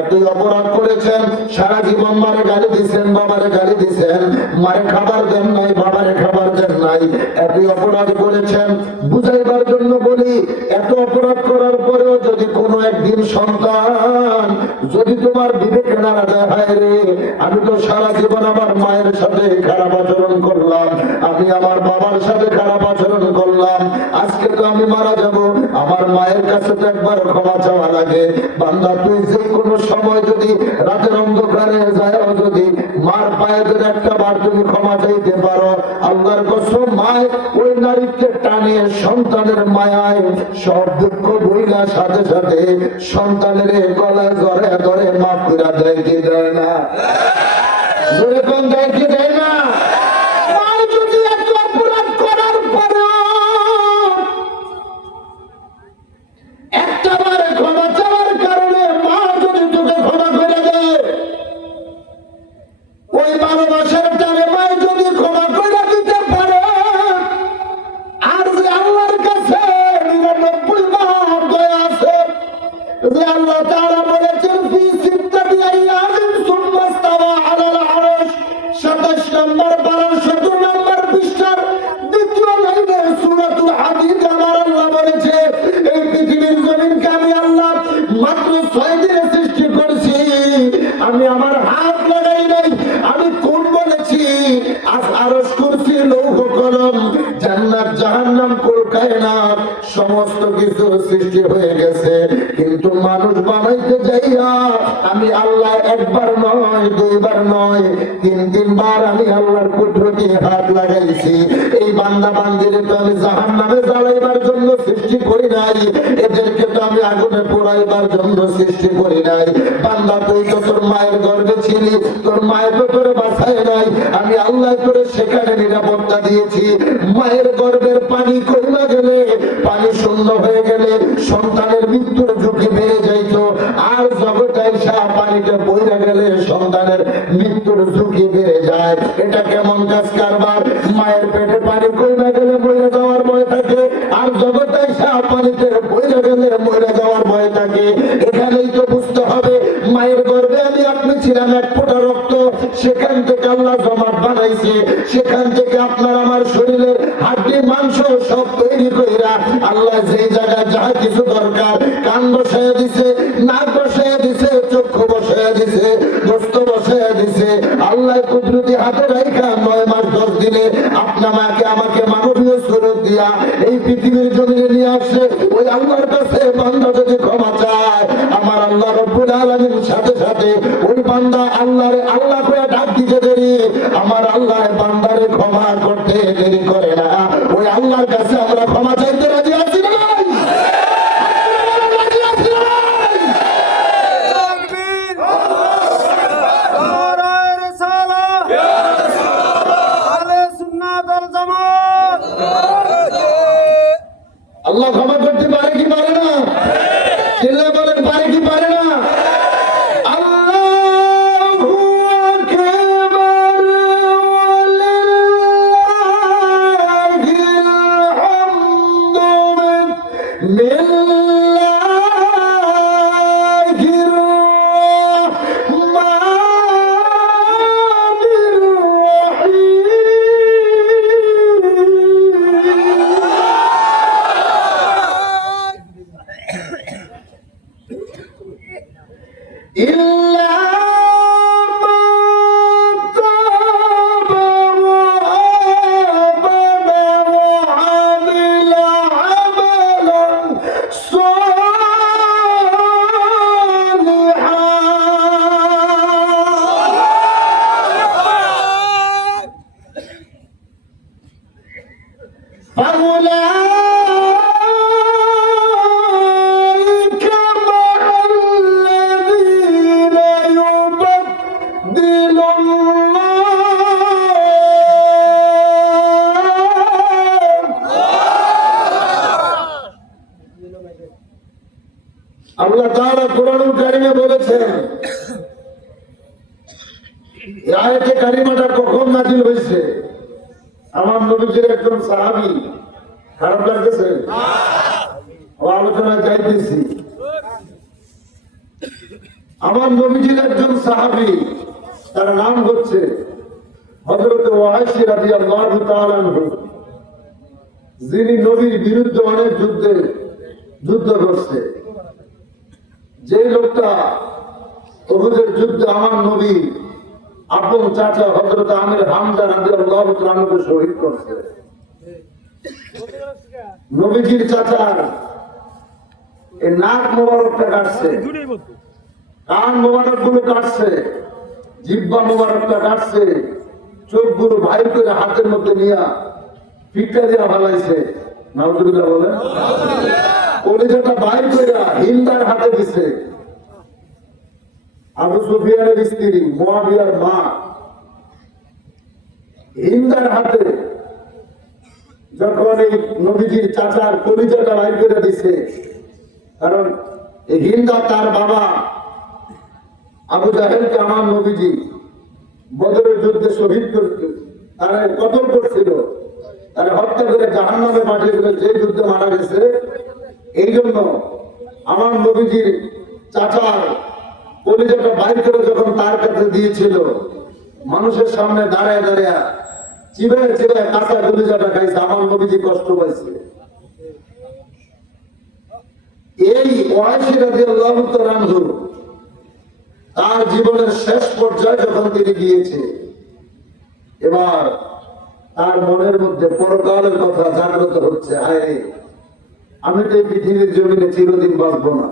একই অপরাধ করেছেন, সারা জীবন মারে গালি দিচ্ছেন, বাবারে গালি দিচ্ছেন, মারে খাবার দেন নাই, বাবারে খাবার দেন নাই, একই অপরাধ করেছেন। বুঝাইবার জন্য বলি, এত অপরাধ করার পরেও যদি কোনো একদিন সন্তান যদি তোমার বিবেকে না দেয়, হায় রে আমি তো সারা জীবন আমার মায়ের সাথে খারাপ আচরণ করলাম, আমি আমার বাবার সাথে খারাপ আচরণ করলাম, আজকে তো আমি মারা যাব, আমার মায়ের কাছে তো একবার ক্ষমা চাওয়া লাগে। বান্দা তুই যে কোনো সময় যদি রাতের অন্ধকারে যায়, যদি মার পায়ে যদি একটা বার তুমি ক্ষমা চাইতে পারো, আল্লাহর কসম মায় ওই নারীকে টানে সন্তানের মায়ায় সব দুঃখ ভুইলা সাথে সাথে সন্তানের গলায় ধরে ধরে মাফ করে দেয় কি দেয় না? জোরে কোন দেয় কি দেয় না? যদি এত অপরাধ করার পরেও একটা বার ক্ষমা চাওয়ার কারণে মা যদি তোকে ক্ষমা করে দেয়, ওই ভালোবাসার টানে মায় যদি ক্ষমা করে দিতে পারে, আর যে আল্লাহর কাছে 99 ভাগ দয়া আছে, যে আল্লাহ তাআলা বলেছেন ফি সিত্তাতি আইয়ামিন সুম্মা ইস্তাওয়া আলাল আরশ, 27 নম্বর 12 নম্বর পৃষ্ঠার দ্বিতীয় লাইনে সূরাতুল হাদীদ আমার আল্লাহ বলেছে, এই পৃথিবীর জমিনকে আমি আল্লাহ মাত্র 6 দিনে সৃষ্টি করেছি, আমি আমার হাত লাগাই নাই, আমি কোন বলেছি, আরশ কুরসি লৌহ কলম জান্নাত জাহান্নাম কুল কায়নাত সমস্ত কিছু সৃষ্টি হয়ে গেছে, কিন্তু মানুষ বানাইতে যাইয়া আমি আল্লাহ একবার নয়, দুইবার নয়, তিনবার আমি আল্লাহর কুদরতি হাত লাগাইছি। এই বান্দা বান্দিরে তো আমি জাহান্নামে জ্বালাইবার জন্য সৃষ্টি করি নাই, এদেরকে তো আমি আগুনে পোড়াইবার জন্য সৃষ্টি করি নাই। বান্দা তুই তো তোর মায়ের গর্ভে ছিলি, তোর মায়ের তো তোরে বাঁচায় নাই, আমি আল্লাহ তোরে সেখানে নিরাপত্তা দিয়েছি। মায়ের গর্ভের পানি কমে গেলে, পানি শূন্য হয়ে গেলে সন্তানের মৃত্যুর ঝুঁকি বেড়ে যাইত, আর জগতে এসে পানিতে বইরা গেলে সন্তানের মৃত্যুর ঝুঁকি বেড়ে যায়। এটা কেমন কাজ কারবার? মায়ের পেটে পানি কমে গেলে মরে যাওয়ার ভয় থাকে, আর জগতে এসে পানিতে বইরা গেলে মরে যাওয়ার ভয় থাকে। এখানেই তো বুঝতে হবে, মায়ের গর্ভে আমি আপনি ছিলাম এক ফোঁটা রক্ত, সেখান থেকে আল্লাহ জমাট বানাইছে, সেখান থেকে আপনার আমার শরীরের হাড্ডি মাংস সব তৈরি কইরা আল্লাহ যেই জায়গায় যা কিছু দরকার, কান বসায় দিছে, নাক বসায় দিছে, চক্ষু বসায় দিছে, গোস্ত বসায় দিছে, আল্লাহ কুদরতি হাতে রাইখা 9 মাস 10 দিনে আপনা মাকে আমাকে মানবীয় স্বরূপ দিয়া এই পৃথিবীর জমিনে নিয়ে আসছে। ওই আল্লাহর কাছে বান্দা যদি ক্ষমা চায়, আমার আল্লাহ রব্বুল আলামিন সাথে সাথে ওই বান্দা আল্লাহরে আল্লাহ করে ডাক দিতে দেরি, আমার আল্লাহ বান্দারে ক্ষমা করতে দেরি করে না। ওই আল্লাহর কাছে আমরা ক্ষমা চাইতে রাজি আছি না? আল্লাহ ক্ষমা করতে পারে কি পারে না? চিল্লা বলেন পারে কি পারে না? আল্লাহু আকবার ওয়ালিল্লাহিল হামদু বিল্লাহির রাহমানির রহিম। ইল্লা মা তাবা ওয়া আমানা ওয়া আমিলা আমালান সালিহান فأولئك مع الذين يبدل الله আল্লাহ তাআলা কোরআনুল কারীমে বলেছেন, এই আয়াতে কারিমাটা কখন নাযিল হয়েছে? আমার নবীজির একজন সাহাবী, খারাপ লাগতেছে? আলোচনায় যাইতেছি। আমার নবীজির একজন সাহাবী, তার নাম হচ্ছে হযরত ওয়াইসি রাদিয়াল্লাহু তাআলা আনহু, যিনি নবীর বিরুদ্ধে অনেক যুদ্ধ করছে। যে লোকটা উহুদের যুদ্ধে আমার নবী আপন চাচা হযরত আমির হামজা রাদিয়াল্লাহু তাআলা আনহুকে শহীদ করছে। নবীজির চাচার এই নাক মোবারকটা কাটছে, কান মোবারক গুলো কাটছে, জিহ্বা মোবারকটা কাটছে, চোখগুলো বাইর করে হাতের মধ্যে নিয়ে পিঠা দিয়া ফেলাইছে। নাউজুবিল্লাহ বলেন। কলিজাটা বাইর করে হিন্দার হাতে দিছে। আবু সুফিয়ানের স্ত্রী মুয়াবিয়ার মা হিন্দার হাতে যখন এই নবীজির চাচার কলিজাটা বাইর করে দিছে, কারণ এই হিন্দা তার বাবা আবু জাহেলকে আমার নবীজি বদরের যুদ্ধে শহীদ করছিল, তারা কতল করছিল, তারা হত্যা করে জাহান্নামে পাঠিয়েছিল যে যুদ্ধে মারা গেছে। এই জন্য আমার নবীজির চাচার কলিজাটা বাইর করে যখন তার কাছে দিয়েছিল, মানুষের সামনে দাঁড়ায় দাঁড়ায় চিবায় চিবায় কাঁচা কলিজাটা খাইছে। আমার নবীজি কষ্ট পাইছে। এই ওয়াইসি রাদিয়াল্লাহু তাআলা আনহু তার জীবনের শেষ পর্যায়ে যখন তিনি গিয়েছে, এবার তার মনের মধ্যে পরকালের কথা জাগ্রত হচ্ছে। হায়, আমি তো এই পৃথিবীর জমিনে চিরদিন বাঁচবো না,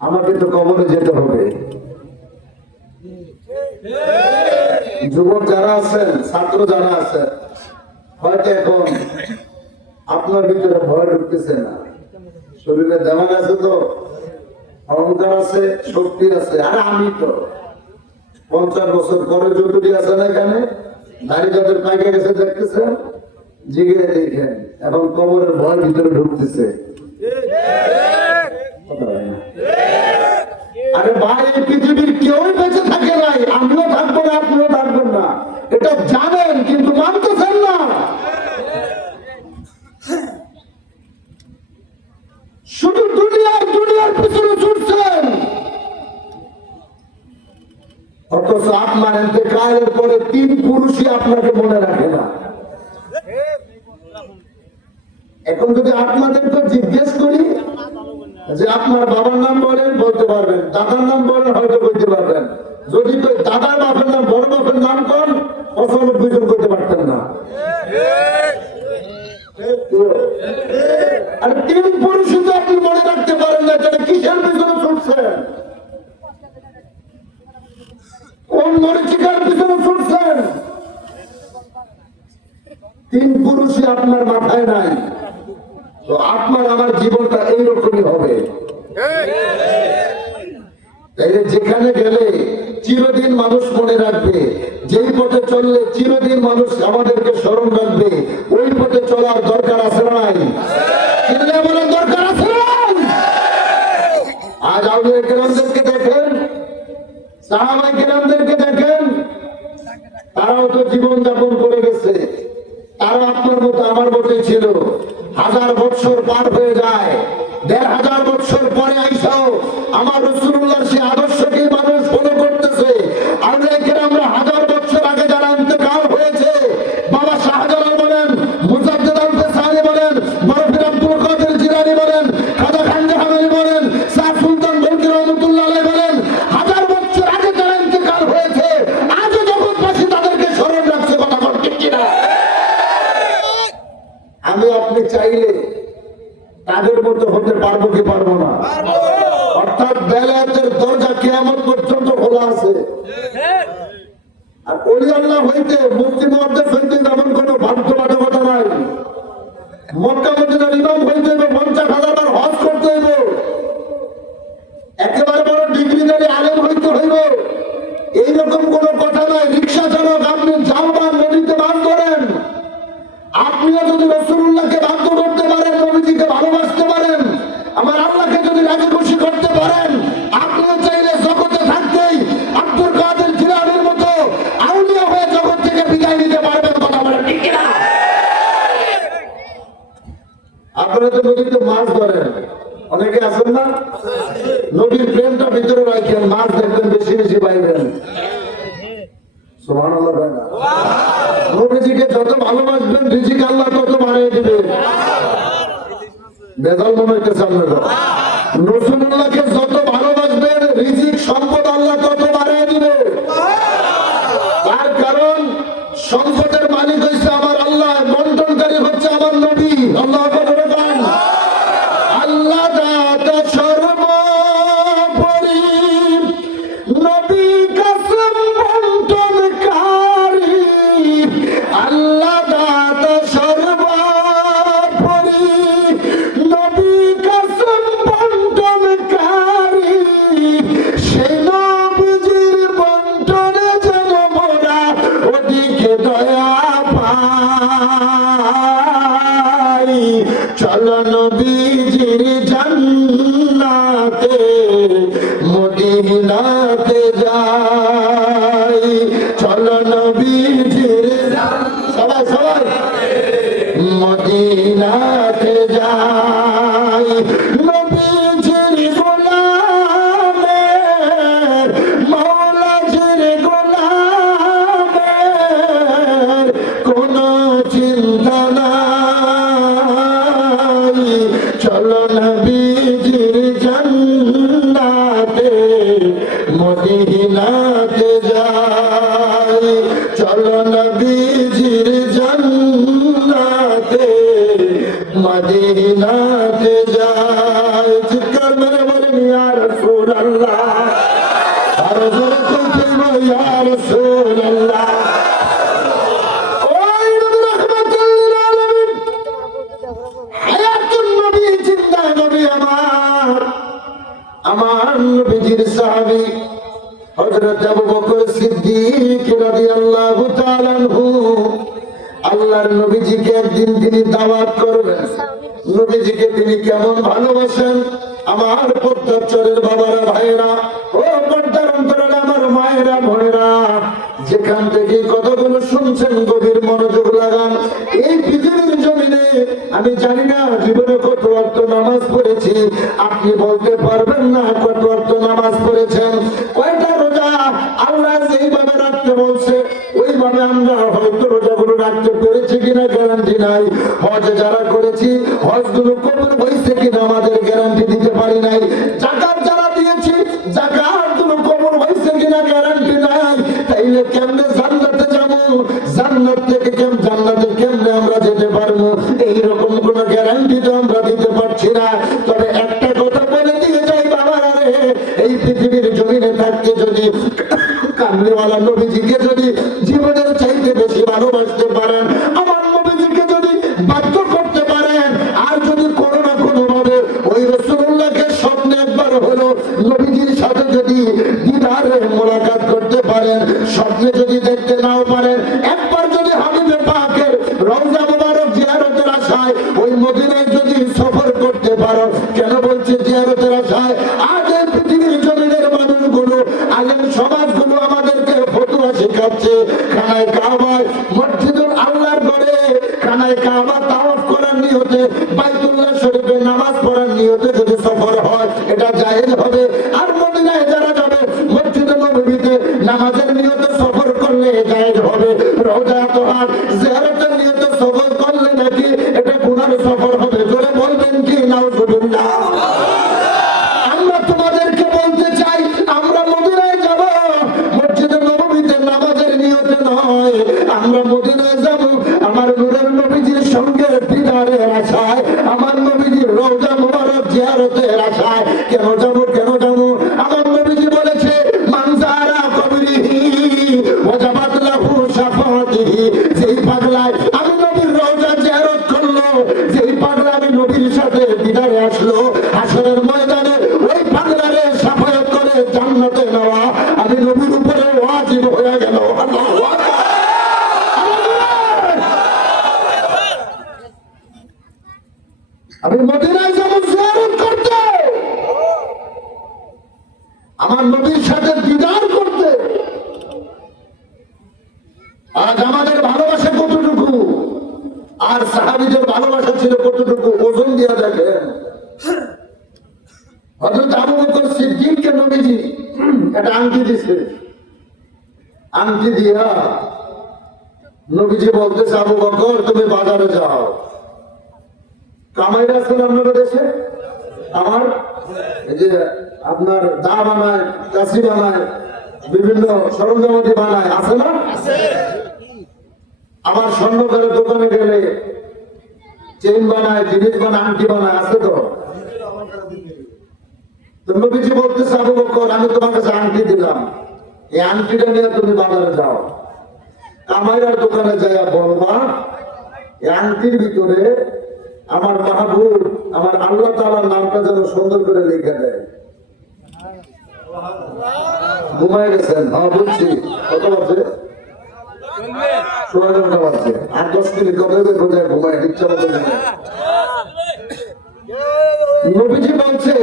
আমাকে তো কবরে যেতে হবে। যুবক যারা আছেন, ছাত্র যারা আছেন, হয়তো এখন আপনার ভিতরে ভয় ঢুকতেছে না, শরীরে দেওয়ান আছে, তো অহংকার আছে, শক্তি আছে। আর আমি তো 50 বছর পরে যতটি আছে না, এখানে দাঁড়িয়ে যাদের পাইকে গেছে দেখতেছেন, জিগে দেখেন এখন কবরের ভয় ভিতরে ঢুকতেছে। আরে ভাই, এই পৃথিবীর কেউ বেঁচে থাকে নাই, আমিও থাকবো না, আপনিও থাকবেন না, এটা জানেন কিন্তু মানতেছেন না। শুধু দুনিয়ার পিছনে ছুটছেন, অথচ আপনার ইন্তেকালের পরে 3 পুরুষই আপনাকে মনে রাখে না। এখন যদি আপনাদেরকে জিজ্ঞেস করি যে আপনার বাবার নাম বলেন, বলতে পারবেন, দাদার নাম বলেন, হয়তো বলতে পারবেন। যদি দাদার বাপের নাম, বড় বাপের নাম কন, 95 জন করতে পারতেন না। আর 3 পুরুষ তো আপনি মনে রাখতে পারেন না, তাহলে কিসের পিছনে ছুটছেন? কোন মরিচিকার পিছনে ছুটছেন? 3 পুরুষই আপনার মাথায় নাই, তো আপনার আমার জীবনটা এইরকমই হবে। যেখানে গেলে চিরদিন মানুষ মনে রাখবে, যেই পথে চললে চিরদিন মানুষ আমাদেরকে স্মরণ রাখবে, ওই পথে চলার দরকার আছে না নাই? বলার দরকার আছে না? আজ আউলিয়া কেরামদেরকে দেখেন, সাহাবায়ে কেরামদেরকে দেখেন, তারাও তো জীবন যাপন করে গেছে। তারা আপনার মতো আমার মতোই ছিল। 1000 বছর পার হয়ে যায়, 1500 বছর পরে আইসাও আমার রাসূলুল্লাহর সেই আদর্শকে মানুষ ফলো করতেছে। আউলিয়া কেরামরা 1000 বছর আগে যারা ইন্তেকাল হয়েছে, বাবা শাহজালাল বলেন, মুজাদ্দিদ আল-ফিসানি বলেন, বরফির আব্দুল কাদের জিলানী বলেন, খাজা খানজা হামেরি বলেন, শাহ সুলতান বলকি রহমাতুল্লাহ আলাইহি বলেন, 1000 বছর আগে যারা ইন্তেকাল হয়েছে, আজও জগৎবাসী তাদেরকে স্মরণ রাখছে। কথা বল ঠিক কিনা? আমি আপনি চাইলে তাদের মতো হতে পারবো কি পারবো না? অর্থাৎ বেলায়েতের দরজা কিয়ামত পর্যন্ত খোলা আছে। আর ওলি আল্লাহ হইতে, মুফতি মুহাদ্দিস হইতে তেমন কোনো ভাগ্যবাদকতা নাই। মক্কা মদিনার ইমাম হইতে হবে, 50,000 বার হজ করতে হইব, একেবারে বড় ডিগ্রিধারী আলেম হইতে হইব, এইরকম কোনো কথা নাই। রিক্সা চালক, আপনি জালবান নদীতে মাছ ধরেন, আপনিও যদি রাসূলুল্লাহকে বাধ্য করতে পারেন, নবীজিকে ভালোবাসতে পারেন, আমার আল্লাহকে যদি রাজি খুশি আপনারা তো নদীতে মাছ ধরেন, অনেকে আছেন না? নদীর প্রেমটা ভিতরে রাখেন, মাছ দেখবেন বেশি বেশি পাইবেন। সুবহানাল্লাহ ভাই না? নবীজিকে যত ভালোবাসবেন রিজিক আল্লাহ তত বাড়িয়ে দিবে। বেজাল মনে হইতেছে আপনারা? রাসূলুল্লাহকে যত ভালোবাসবেন রিজিক সম্পদ আল্লাহ তত বাড়িয়ে দিবে। তার কারণ সম্পদের মালিক হচ্ছে আমার আল্লাহ, বন্টনকারী হচ্ছে আমার নবী। আল্লাহ বলে দেন আল্লাহ দাতা সর্বোপরি, নবী কাসম বন্টনকারী। আল্লাহ দাতা সর্বোপরি, নবী কাসম বন্টনকারী। সেই নবীজির বন্টনে যেন মোরা ওদিকে দয়া পাই। চলো নবীজির জান্নাতে মদিনাতে যাই। চলো নবীজির সবাই সবাই মদিনাতে যাই। নবীজির গোলামের মাওলাজির গোলামের কোনো চিন্তা নাই। চলো নবীজির জান্নাতে মদিনাতে যাই। চলো নবীজির জান্নাতে মদিনাতে যাই। চিৎকার মেরে বলেন ইয়া রাসূলুল্লাহ, আরো জোরে বলতেন ইয়া রাসূলুল্লাহ। ওই নবী রাহমাতুল লিল আলামিন, হায়াতুন নবী, জিন্দা নবী আমার নবীজির সাহাবী হযরত আবু বকর সিদ্দিক রাদিয়াল্লাহু তাআলা আনহু আল্লাহর নবীজিকে একদিন তিনি দাওয়াত করবেন। নবীজিকে তিনি কেমন ভালোবাসেন আমার পদ্মাচরের বাবারা, ভাইরা, ও পদ্মার অন্তরালে আমার মায়েরা, বোনেরা, যেখান থেকে কতগুলো শুনছেন গভীর মনোযোগ লাগান। এই পৃথিবীর জমিনে আমি জানি না জীবনে কত ওয়াক্ত নামাজ পড়েছি, আপনি বলতে পারবেন না কত ওয়াক্ত নামাজ পড়েছেন, কয়টা রোজা আল্লাহ যেইভাবে রাখতে বলছে ওইভাবে আমরা হয়তো রোজাগুলো রাখতে পেরেছি কিনা গ্যারান্টি নাই। হজ যারা করেছি হজগুলো কবুল হয়েছে কিনা আমাদের গ্যারান্টি দিতে পারি নাই। যাকাত যারা দিয়েছি যাকাতগুলো কবুল হয়েছে কিনা গ্যারান্টি নাই। তাইলে কেমনে জান্নাতে যাবো, জান্নাত থেকে জান্নাতে কেমনে আমরা যেতে পারবো, এইরকম কোন গ্যারান্টি তো আমরা দিতে পারছি না। তবে একটা কথা বলে দিয়ে যাই বাবারা রে, এই পৃথিবীর জমিনে থাকতে যদি কামলিওয়ালা নবীজিকে যদি জীবনের চাইতে বেশি ভালোবাসতে পারেন, আমার নবীজিকে যদি বাধ্য করতে পারেন, আর যদি কোনো না কোনো ভাবে ওই রাসূলুল্লাহকে স্বপ্নে একবার হলো নবীজির সাথে যদি দিদারে মোলাকাত করতে পারেন, স্বপ্নে যদি দেখতে নাও পারেন, একবার যদি হাবিবে পাকের রওজা মুবারক জিয়ারতের আশায় ওই মদিনায় যদি সফর করতে পারো, কেন বলছে জিয়ারতের আশায়? আজ এই পৃথিবীর জমিনের মানুষগুলো, আলেম সমাজগুলো আমাদেরকে ফতোয়া শেখাচ্ছে খানায় কাবায়, মসজিদুল আল্লাহর ঘরে খানায় কাবা তাওয়াফ করার নিয়তে, বাইতুল্লাহ শরীফে নামাজ পড়ার নিয়তে যদি সফর হয় এটা জায়েজ হবে। আর মদিনায় যারা যাবে মসজিদে নববীতে নামাজের নিয়তে সফর করলে জায়েজ হবে। রওজা তোহার জিয়ারতের নিয়তে সফর করলে নাকি এটা গুনার সফর হবে। জোরে বলবেন কি নাউজুবিল্লাহ? আমরা তোমাদেরকে বলতে চাই, আমরা মদিনায় যাব মসজিদে নববীতে নামাজের নিয়তে নয়, আমরা মদিনায় যাব আমার নূরের নবীজির সঙ্গে দিদারের আশায়, আমার নবীজির রওজা মুবারক জিয়ারতের আশায়। কেন যাব, কেন যাব? আমার নবীজি বলেছে মানজারা কবরিহি ওয়াজাবাত লাহু শাফাআতিহি। যেই পাগলায় আমি নবীর রওজা জিয়ারত করলো, যেই পাগলা আমি নবীর সাথে দিদারে আসলো, হাসরের ময়দানে ওই পাগলারে শাফায়াত করে জান্নাতে নেওয়া আমি নবীর উপরে ওয়াজিব হয়ে গেল। আল্লাহু আকবার। আমি মদিনায় যাব জিয়ারত করতে, আমার নবীর সাথে দিদার করতে। আজ আমাদের ভালোবাসা কতটুকু? আর সাহাবী সাহাবীদের ভালোবাসা ছিল কতটুকু, ওজন দিয়া দেখেন। হযরত আবু বকর সিদ্দিককে নবীজি একটা আংটি দিছে, আংটি দিয়া নবীজি বলতেছে, আবু বকর তুমি বাজারে যাও। কামাইরা ছিল আপনাদের দেশে, আমার এই যে আপনার দা বানায়, কাশি বানায়, বিভিন্ন সরঞ্জামাদি বানায়, আছে না? আমার স্বর্ণকারের দোকানে গেলে চেইন বানায়, জিনিস বানায়, আংটি বানায়, আছে তো? নবীজি বলতেছে, আবু বকর আমি তোমার কাছে আংটি দিলাম, এই আংটিটা নিয়ে তুমি বাজারে যাও, কামাইরার দোকানে যাইয়া বলবা এই আংটির ভিতরে আমার মাহবুব, আমার আল্লাহ তাআলার নামটা যেন সুন্দর করে লিখে দেয়। ঘুমাই গেছেন? হ্যাঁ বলছি। কত বাজে? 11:30 বাজছে। আর 10 মিনিট কবে বোঝায় ঘুমায়, ইচ্ছা মতো নবীজি বলছে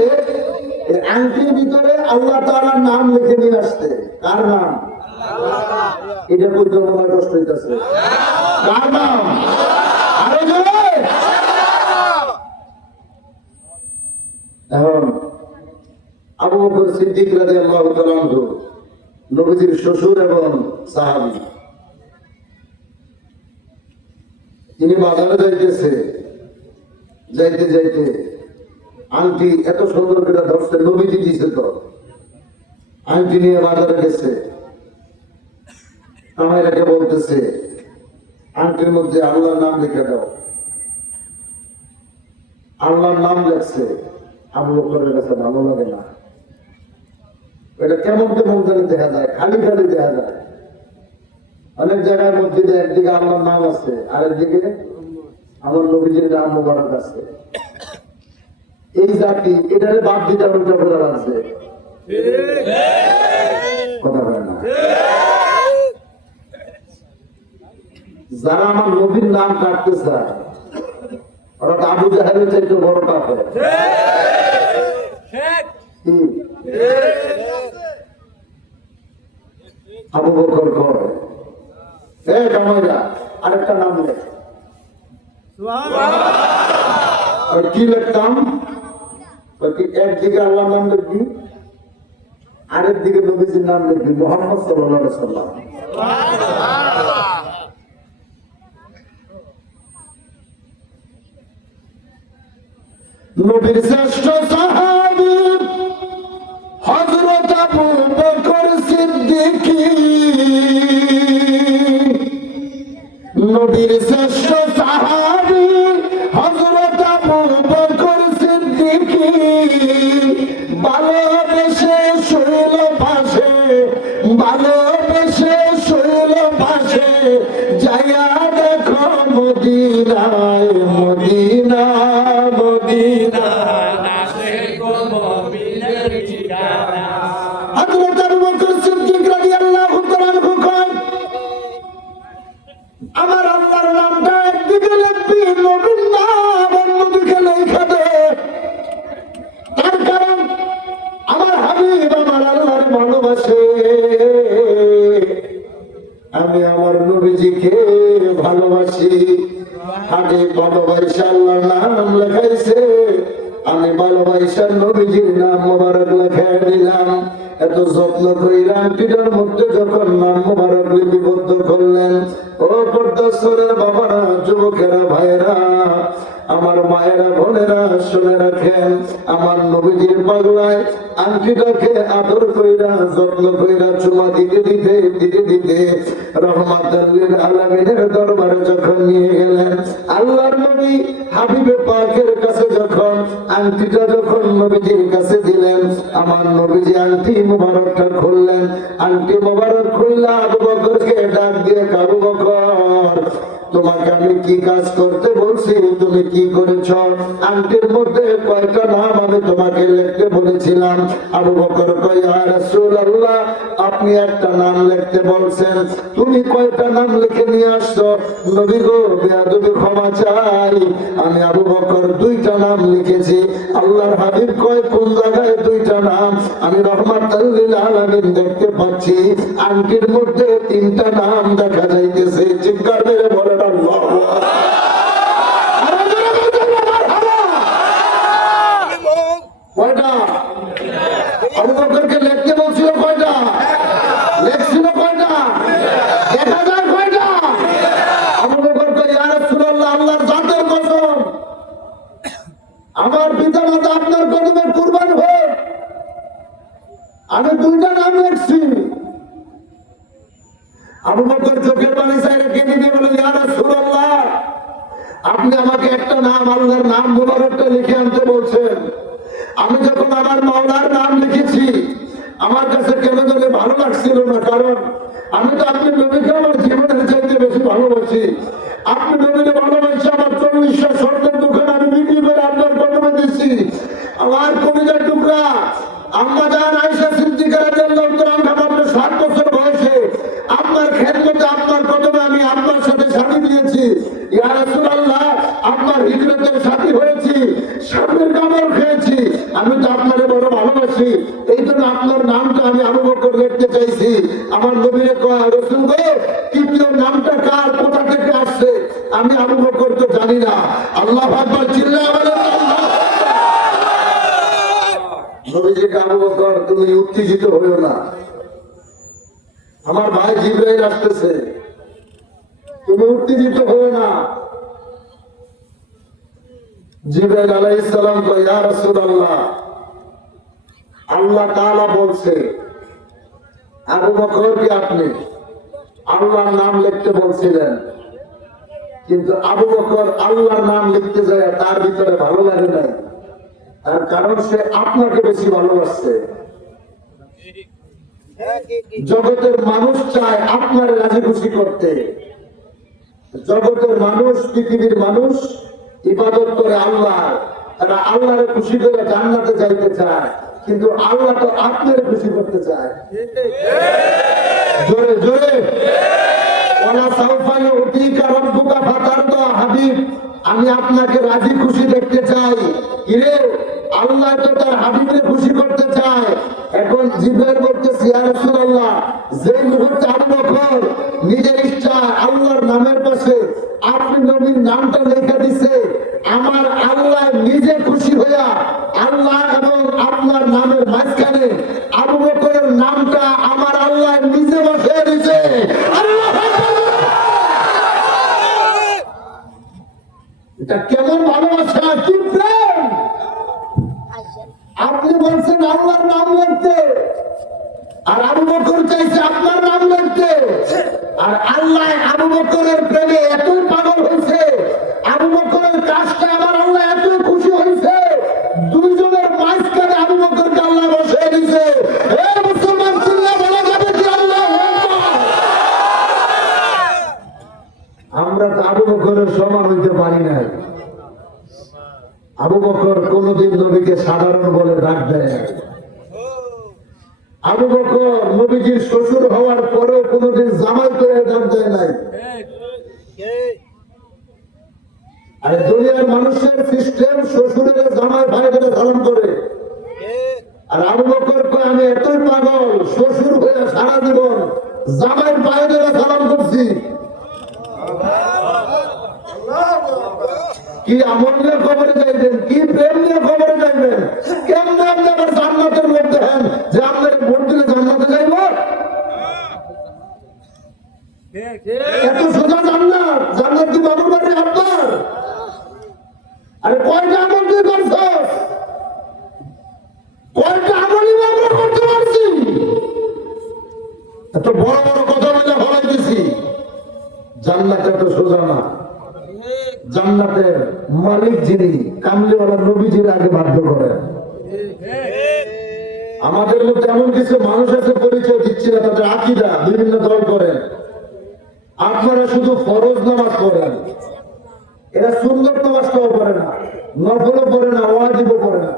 এই আংটির ভিতরে আল্লাহ তাআলার নাম লিখে নিয়ে আসতে। কার নাম? এটা বলতে আমার কষ্ট হইতেছে। কার নাম? আরো জোরে। এখন আবু বকর সিদ্দিক রাদিয়াল্লাহু তাআলা আনহু নবীজির শ্বশুর এবং সাহাবী, তিনি বাজারে যাইতেছে, যাইতে যাইতে আংটি এত সুন্দর করে ধরছে, নবীজি দিছে তো, আংটি নিয়ে বাজারে গেছে, কামাইরাকে বলতেছে আংটির মধ্যে আল্লাহর নাম লিখে দাও। আল্লাহর নাম লেখছে। আবু বকরের কাছে ভালো লাগে না, এটা কেমন কেমন জানি দেখা যায়, খালি খালি দেখা যায়। অনেক জায়গায় মসজিদে একদিকে আল্লাহর নাম আছে, আরেকদিকে আমার নবীজির নাম মোবারক আছে। এই জাতি এটারে বাদ দিতে উল্টা করে রাখছে, কথা হয় না। যারা আমার নবীর নাম কাটতে চায় ওরা আবু জাহেলের চাইতে বড় কাফের। আবু বকর কয়, এ কামাইরা আরেকটা নাম লেখ। কি লিখতাম? একদিকে আল্লাহর নাম লিখবি, আরেক দিকে নবীজির নাম লিখবি, মুহাম্মদ সাল্লাল্লাহু আলাইহি ওয়াসাল্লাম। নবীর শ্রেষ্ঠ সাহাবী হযরত আবু বকর সিদ্দিক, নবীর শ্রেষ্ঠ সাহাবী হযরত আবু বকর সিদ্দিক, ভালোবেসে শৈল পাশে, ভালোবেসে শৈল পাশে, যাইয়া দেখো মদিনায়, মদিনা মদিনা হযরত আবু বকর সিদ্দিক রাদিয়াল্লাহু তাআলা আনহু কয়, আমার আল্লাহর নামটা একদিকে লিখবি, নবীর নাম অন্যদিকে লেখা দে। তার কারণ আমার হাবিব আমার আল্লাহর ভালোবাসে, আমি আমার নবীজিকে ভালোবাসি। আগে ভালোবাসা আল্লাহর নাম লেখাইছে, আমি ভালোবাসা নবীজির নাম মোবারক লেখাই দিলাম। এত যত্ন কইরা পিঠার মধ্যে যখন নাম মোবারক লিপিবদ্ধ করলেন, ও পর্দাসরের বাবারা, যুবকেরা, ভাইয়েরা, আমার মায়েরা, বোনেরা, শুনে রাখেন, আমার নবীজির পাগলায় আংটিটাকে আদর কইরা, যত্ন কইরা, চুমা দিতে দিতে দিতে দিতে রহমাতুল লিল আলামিনের দরবারে যখন নিয়ে গেলেন, আল্লাহর নবী হাবিবে পাকের কাছে যখন আংটিটা যখন নবীজির কাছে দিলেন, আমার নবীজি আংটি মুবারকটা খুললেন। আংটি মুবারক খুললা আবু বকরকে ডাক দিয়ে, আবু বকর, তোমাকে আমি কি কাজ করতে বলছি, তুমি কি করেছ? আংটির মধ্যে কয়টা নাম আমি তোমাকে লিখতে বলেছিলাম? আবু বকর কয়, ইয়া রাসূলুল্লাহ, আপনি একটা নাম লিখতে বলছেন, তুমি কয়টা নাম লিখে নিয়ে আসছো? নবী গো, বেয়াদবি ক্ষমা চাই, আমি আবু বকর 2টা নাম লিখেছি। আল্লাহর হাবিব কয়, কোন জায়গায় 2টা নাম? আমি রহমাতুল লিল আলামিন দেখতে পাচ্ছি, আংটির মধ্যে 3টা নাম দেখা যাইতেছে। চিৎকার মেরে বলেন আল্লাহু আকবার। আমার পিতা মাতা আপনার কদমে কুরবান হয়ে আমি দুইটা নাম লিখছি। আবু বকর চোখের পানি চাইলে কেঁদে দিয়ে বলে, ইয়া রাসূলুল্লাহ, আপনি আমাকে একটা নাম, আল্লাহর নাম মুবারকটা লিখে আনতে বলছেন। আমি যখন আমার মাওলার নাম লিখেছি, আমার কাছে কেন যেন ভালো লাগছিল না, কারণ আমি তো আপনি নবীকে আমার জীবনের চাইতে বেশি ভালোবাসি। আপনি নবীকে ভালোবাসি, আমার 40টা স্বর্ণের দোকান আমি বিক্রি করে আপনার কদমে দিচ্ছি। আমার কলিজার টুকরা আম্মা জান আয়েশা সিদ্দিকা রাদিয়াল্লাহু তাআলা মাত্র 7 বছর বয়সে আপনার খেদমতে আপনার কদমে আমি আপনার সাথে সাথী দিয়েছি। ইয়া রাসূলুল্লাহ, আপনার হিজরতের সাথী হয়েছি, স্বামীর কামড় খেয়েছি। আমি তো আপনাকে বড় ভালোবাসি, এই জন্য আপনার নামটা আমি আবু বকর লিখতে চাইছি। আমার নবীরে কয়, রাসূল গো, তৃতীয় নামটা কার, কোথা থেকে আসছে? আমি আবু বকর তো জানি না। আল্লাহু আকবার, চিল্লায়ে বলেন আল্লাহু আকবার। নবীজিকে, আবু বকর তুমি উত্তেজিত হইও না, আমার ভাই জিবরাইল আসতেছে, তুমি উত্তেজিত হইও না। জিবরাইল আলাইহিস সালাম কয়, ইয়া রাসূলুল্লাহ, আল্লাহ তাআলা বলছে আবু বকরকে আপনি আল্লাহর নাম লিখতে বলছিলেন, কিন্তু আবু বকর আল্লাহর নাম লিখতে যায় তার ভিতরে ভালো লাগে নাই, তার কারণ সে আপনাকে বেশি ভালোবাসছে। জগতের মানুষ চায় আপনার রাজি খুশি করতে। জগতের মানুষ, পৃথিবীর মানুষ ইবাদত করে আল্লাহ, তারা আল্লাহরে খুশি করে জান্নাতে যাইতে চায়, কিন্তু আল্লাহ তো আপনার খুশি করতে চায়। জোরে জোরে ওয়ালা সাউফা ইউতিকা রাব্বুকা ফাতারদা। হাবিব, আমি আপনাকে রাজি খুশি দেখতে চাই। কিরে, আল্লাহ তো তার হাবিবকে খুশি করতে চায়। এখন জিবরাইল বলতেছে, ইয়া রাসূলুল্লাহ, যে মুহূর্তে আবু বকর নিজের ইচ্ছায় আল্লাহর নামের পাশে আপনি নবীর নামটা লেখা দিছে, আমার আল্লাহ নিজে খুশি হইয়া আল্লাহ এবং আপনার নামের মাঝখানে আবু বকরের নামটা আমার আল্লাহ নিজে বসিয়ে দিছে। এটা কেমন ভালোবাসা, কি প্রেম! আপনি বলছেন আল্লাহর নাম লিখতে, আর আবু বকর চাইছে আপনার নাম লিখতে। আর আল্লাহ আবু বকরের প্রেমে এতই পাগল হয়েছে, আবু বকরের কাজটা আমার আল্লাহ এতই খুশি হয়েছে, দুইজনের মাঝখানে আবু বকরকে আল্লাহ বসিয়ে দিয়েছে। হে মুসলমান, চিল্লা বলা যাবে কি আল্লাহু আকবার! আমরা তো আবু বকরের সমান হইতে পারি না। আবু বকর কোনদিন নবীকে সাধারণ বলে ডাক দেয় না। আবু বকর নবীজির শ্বশুর হওয়ার পরেও কোনদিন জামাই করে ডাক দেয় নাই। আর দুনিয়ার মানুষের সিস্টেম, শ্বশুরের জামাই ভাইদের সালাম করে। আর আবু বকর কয়, আমি এতই পাগল, শ্বশুর হয়ে সারা জীবন জামাই ভাইদের সালাম করছি। কি আমল নিয়ে খবরে যাইবেন, কি প্রেম নিয়ে খবরে যাইবেন, কেমন আপনি আবার জান্নাতের লোক দেখেন যে আপনার ভোট দিলে জান্নাতে যাইব? এত সোজা জান্নাত? জান্নাত কি বাবুর বাড়ি আপনার? আরে কয়টা আমল তুই করছস? কয়টা আমলই আমরা করতে পারছি? এত বড় বড় কথা বলে ফলাইতেছি। জান্নাত এত সোজা না। জান্নাতের মালিক যিনি, কামলিওয়ালা নবীজির আগে বাধ্য করেন। আমাদের মধ্যে এমন কিছু মানুষ আছে, পরিচয় দিচ্ছি না, তাদের আকীদা বিভিন্ন দল করেন। আপনারা শুধু ফরজ নামাজ পড়েন, এরা সুন্নত নামাজটাও পড়ে না, নফলও পড়ে না, ওয়াজিবও পড়ে না।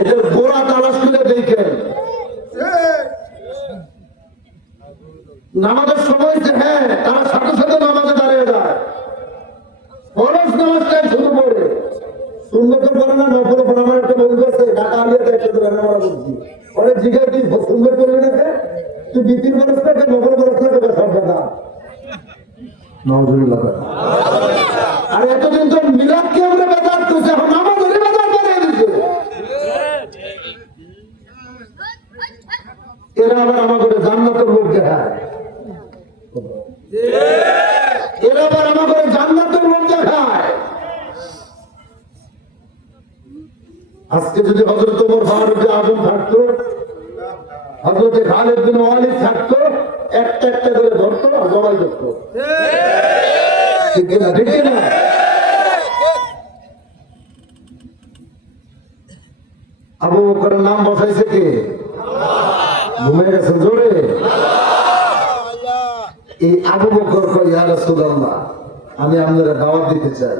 এদের গোড়া তালাশ করে দেখেন। নামাজের সময় যে হ্যাঁ, তারা সাথে সাথে নামাজে দাঁড়িয়ে যায়, ফরজ নামাজটাই শুরু করে, সুন্নত পড়ে না, নফল পড়ে। আমার একটা বন্ধু আছে, ঢাকা আলিয়া দেখতে তো রান্না করা বলছি, পরে জিজ্ঞাসা তুই সুন্দর করবি না, তুই বিতির খরচ থাকে, নফল খরচ থাকে, সব কথা। আর এতদিন তো মিলাদকে আমরা বেদাত করছি, এখন আমাদেরই বেদাত বানিয়ে দিচ্ছে। এরা আবার আমাদের জান্নাতের লোক দেখায়, এরা আবার আমাদের জান্নাতের লোক দেখায়। আজকে যদি হযরত ওমর ফারুক আজম থাকতো, হযরত খালিদ বিন ওয়ালিদ থাকতো, একটা একটা করে ধরতো আর জবাই করতো। ঠিক না? ঠিক না? আবু বকরের নাম বসাইছে কে? ঘুমিয়ে গেছেন জোরে? এই আবু বকর কয়, ইয়া রাসূলুল্লাহ, আমি আপনারা দাওয়াত দিতে চাই।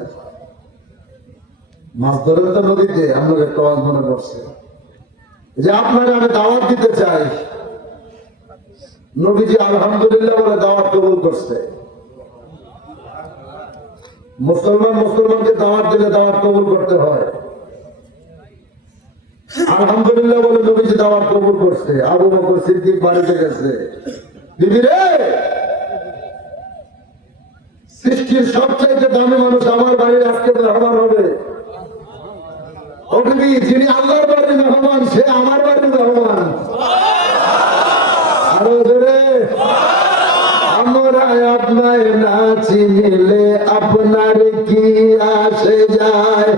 মাছ ধরেন তো নদীতে, আপনার একটা আওয়াজ মনে পড়ছে যে আপনারা আমি দাওয়াত দিতে চাই। নবীজি আলহামদুলিল্লাহ বলে দাওয়াত কবুল করছে। মুসলমানকে দাওয়াত দিলে দাওয়াত কবুল করতে হয়। আলহামদুলিল্লাহ বলে নবীজি দাওয়াত কবুল করছে। আবু বকর সিদ্দিক বাড়িতে গেছে, বিবি রে, সৃষ্টির সবচাইতে দামি মানুষ আমার বাড়ির আজকে মেহমান হবে। ও বিবি, যিনি আল্লাহর বাড়ির মেহমান সে আমার বাড়ির মেহমান। আরো জোরে, আমরা আপনায় না চিনিলে আপনার কি আসে যায়,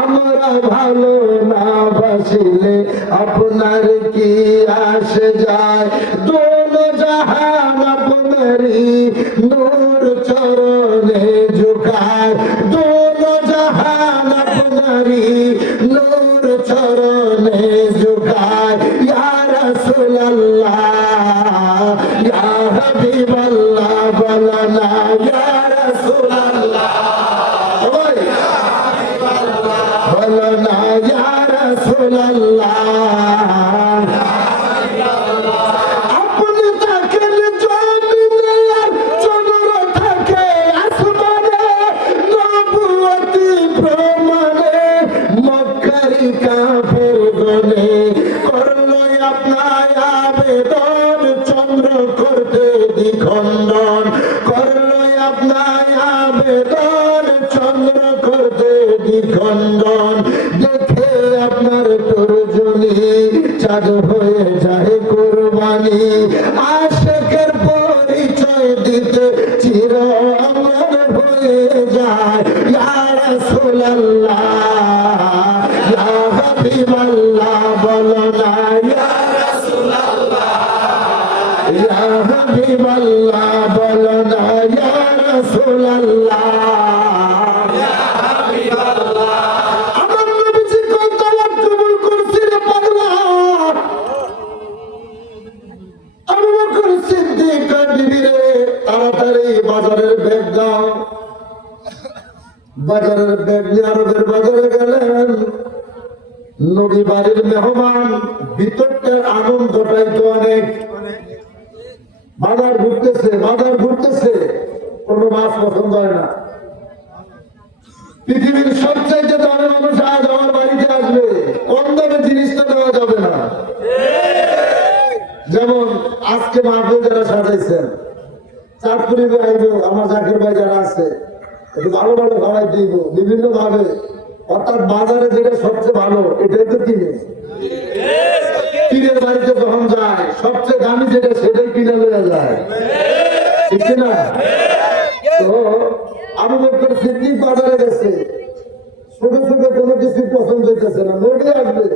আমরা ভালো না বাসিলে আপনার কি আসে যায়। দোনো জাহান আপনারই নূর চরণে ঝুকায়, দোনো জাহান আপনারই নূর চরণে ঝুকায়। ইয়া রাসূলুল্লাহ, ইয়া হাবিবাল্লাহ, বলনা ইয়া রাসূলুল্লাহ, বলনা ইয়া রাসূলুল্লাহ। আপনি থাকেন জমিনে আর চন্দ্র থাকে আসমানে, নবুয়তি প্রমাণে মক্কারি কাফের গনে করলো আপনার আবেদন, চন্দ্র করতে দ্বিখণ্ডন করলো আপনার আবেদন, চন্দ্র করতে দ্বিখণ্ডন। দেখে আপনার তর্জনী চাঁদ হয়ে যায় কুরবানি, আশিকের পরিচয় দিতে চির অমর হয়ে যায়। ইয়া রাসূলুল্লাহ, ইয়া হাবিবাল্লাহ, বলনা ইয়া রাসূলুল্লাহ, ইয়া হাবিবাল্লাহ, বলনা ইয়া রাসূলুল্লাহ, ইয়া হাবিবাল্লাহ। আমার নবীজি কোন দাওয়াত কবুল করছেন পাগলা? আবু বকর সিদ্দিক বিবি রে, তাড়াতাড়ি বাজারের ব্যাগ দাও। বাজারের ব্যাগ নিয়ে আরবের বাজারে গেলেন। নবী বাড়ির মেহমান, ভিতরটার আনন্দটাই তো অনেক। বাজার ঘুরতেছে, কোনো মাছ পছন্দ হয় না। পৃথিবীর সবচাইতে দামি মানুষ আজ আমার বাড়িতে আসবে, কম দামে জিনিসটা দেওয়া যাবে না। যেমন আজকে মাহফিল যারা সাজাইছেন, চাঁদপুরি ভাই, আমার জাকির ভাই যারা আছে, একটু ভালো ভালো খাবার দিব বিভিন্ন ভাবে। অর্থাৎ বাজারে যেটা সবচেয়ে ভালো এটাই তো কিনে, পীরের বাড়িতে যখন যায় সবচেয়ে দামি যেটা সেটাই কিনে লয়ে যায়, ঠিক না? তো আবু বকর সিদ্দিক বাজারে গেছে, ছোট ছোট কোনো কিছু পছন্দ হইতেছে না, নদী আসবে।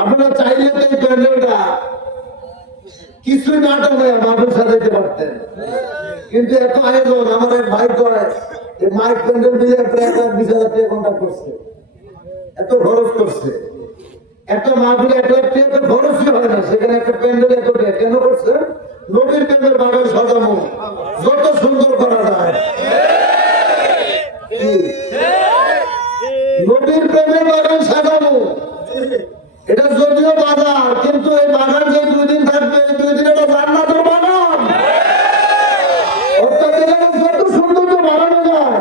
আপনারা চাইলে তো এই প্যান্ডেলটা কিছুই না টানে মাহফিল সাজাইতে পারতেন, কিন্তু এত আয়োজন। আমার এক ভাই কয় মাইক প্যান্ডেল মিলে প্রায় 20,000 টাকা কন্ট্যাক্ট করছে, এত খরচ করছে। একটা মাহফিলে 1 লাখ টাকা খরচই হয় না, সেখানে একটা প্যান্ডেল এত টাকা কেন করছে? নবীর প্রেমের বাগান সাজানো যত সুন্দর করা যায়, নবীর প্রেমের বাগান সাজানো, এটা যদিও বাজার, কিন্তু এই বাগান যে 2 দিন থাকবে, 2 দিন এটা জান্নাতের বাগান। অর্থাৎ এটা যত সুন্দর তো বানানো যায়।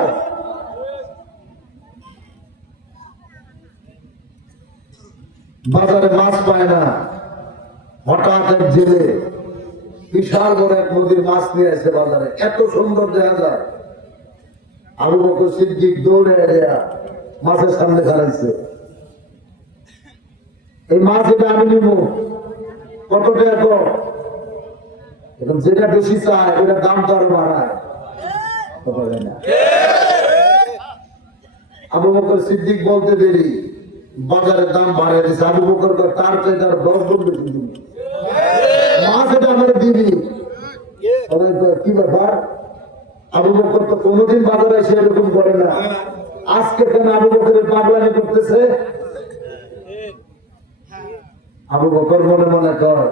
বাজারে মাছ পায় না, হঠাৎ এক জেলে বিশাল বড় এক নদীর মাছ নিয়ে আসে বাজারে, এত সুন্দর দেখা যায়। আবু বকর সিদ্দিক দৌড়ে এসে মাছের সামনে দাঁড়াইছে, এই মাছ এটা আমি নিব, কত টাকা? এখন যেটা বেশি চায় ওটার দাম তো আরো বাড়ায়, আবু বকর সিদ্দিক বলতে দেরি, বাজারের দাম বাড়িয়ে দিচ্ছে। আবু বকর তার চাইতে আর 10 গুণ বেশি দিবি, মাছ এটা আমার দিবি। কি ব্যাপার? আবু বকর তো কোনোদিন বাজারে এসে এরকম করে না, আজকে কেন আবু বকরের পাগলামি করতেছে? আবু বকর মনে মনে কর,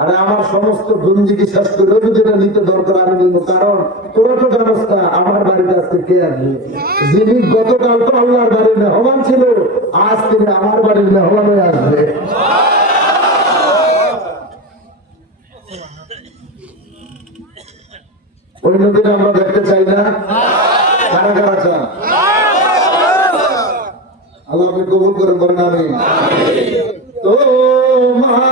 আরে আমার সমস্ত দুর্নীতি শেষ করে যদি এটা নিতে দরকার আমি নিব, কারণ তোরা তো জানোস না আমার বাড়িতে আজকে কে আসবে। যিনি গতকাল তো আল্লাহর বাড়ির মেহমান ছিল, আজ তিনি আমার বাড়ির মেহমান হয়ে আসবে। ওই নদীটা আমরা দেখতে চাই না? কারা কারা চান? আল্লাহ আপনি কবুল করেন, বলেন আমিন। তোমার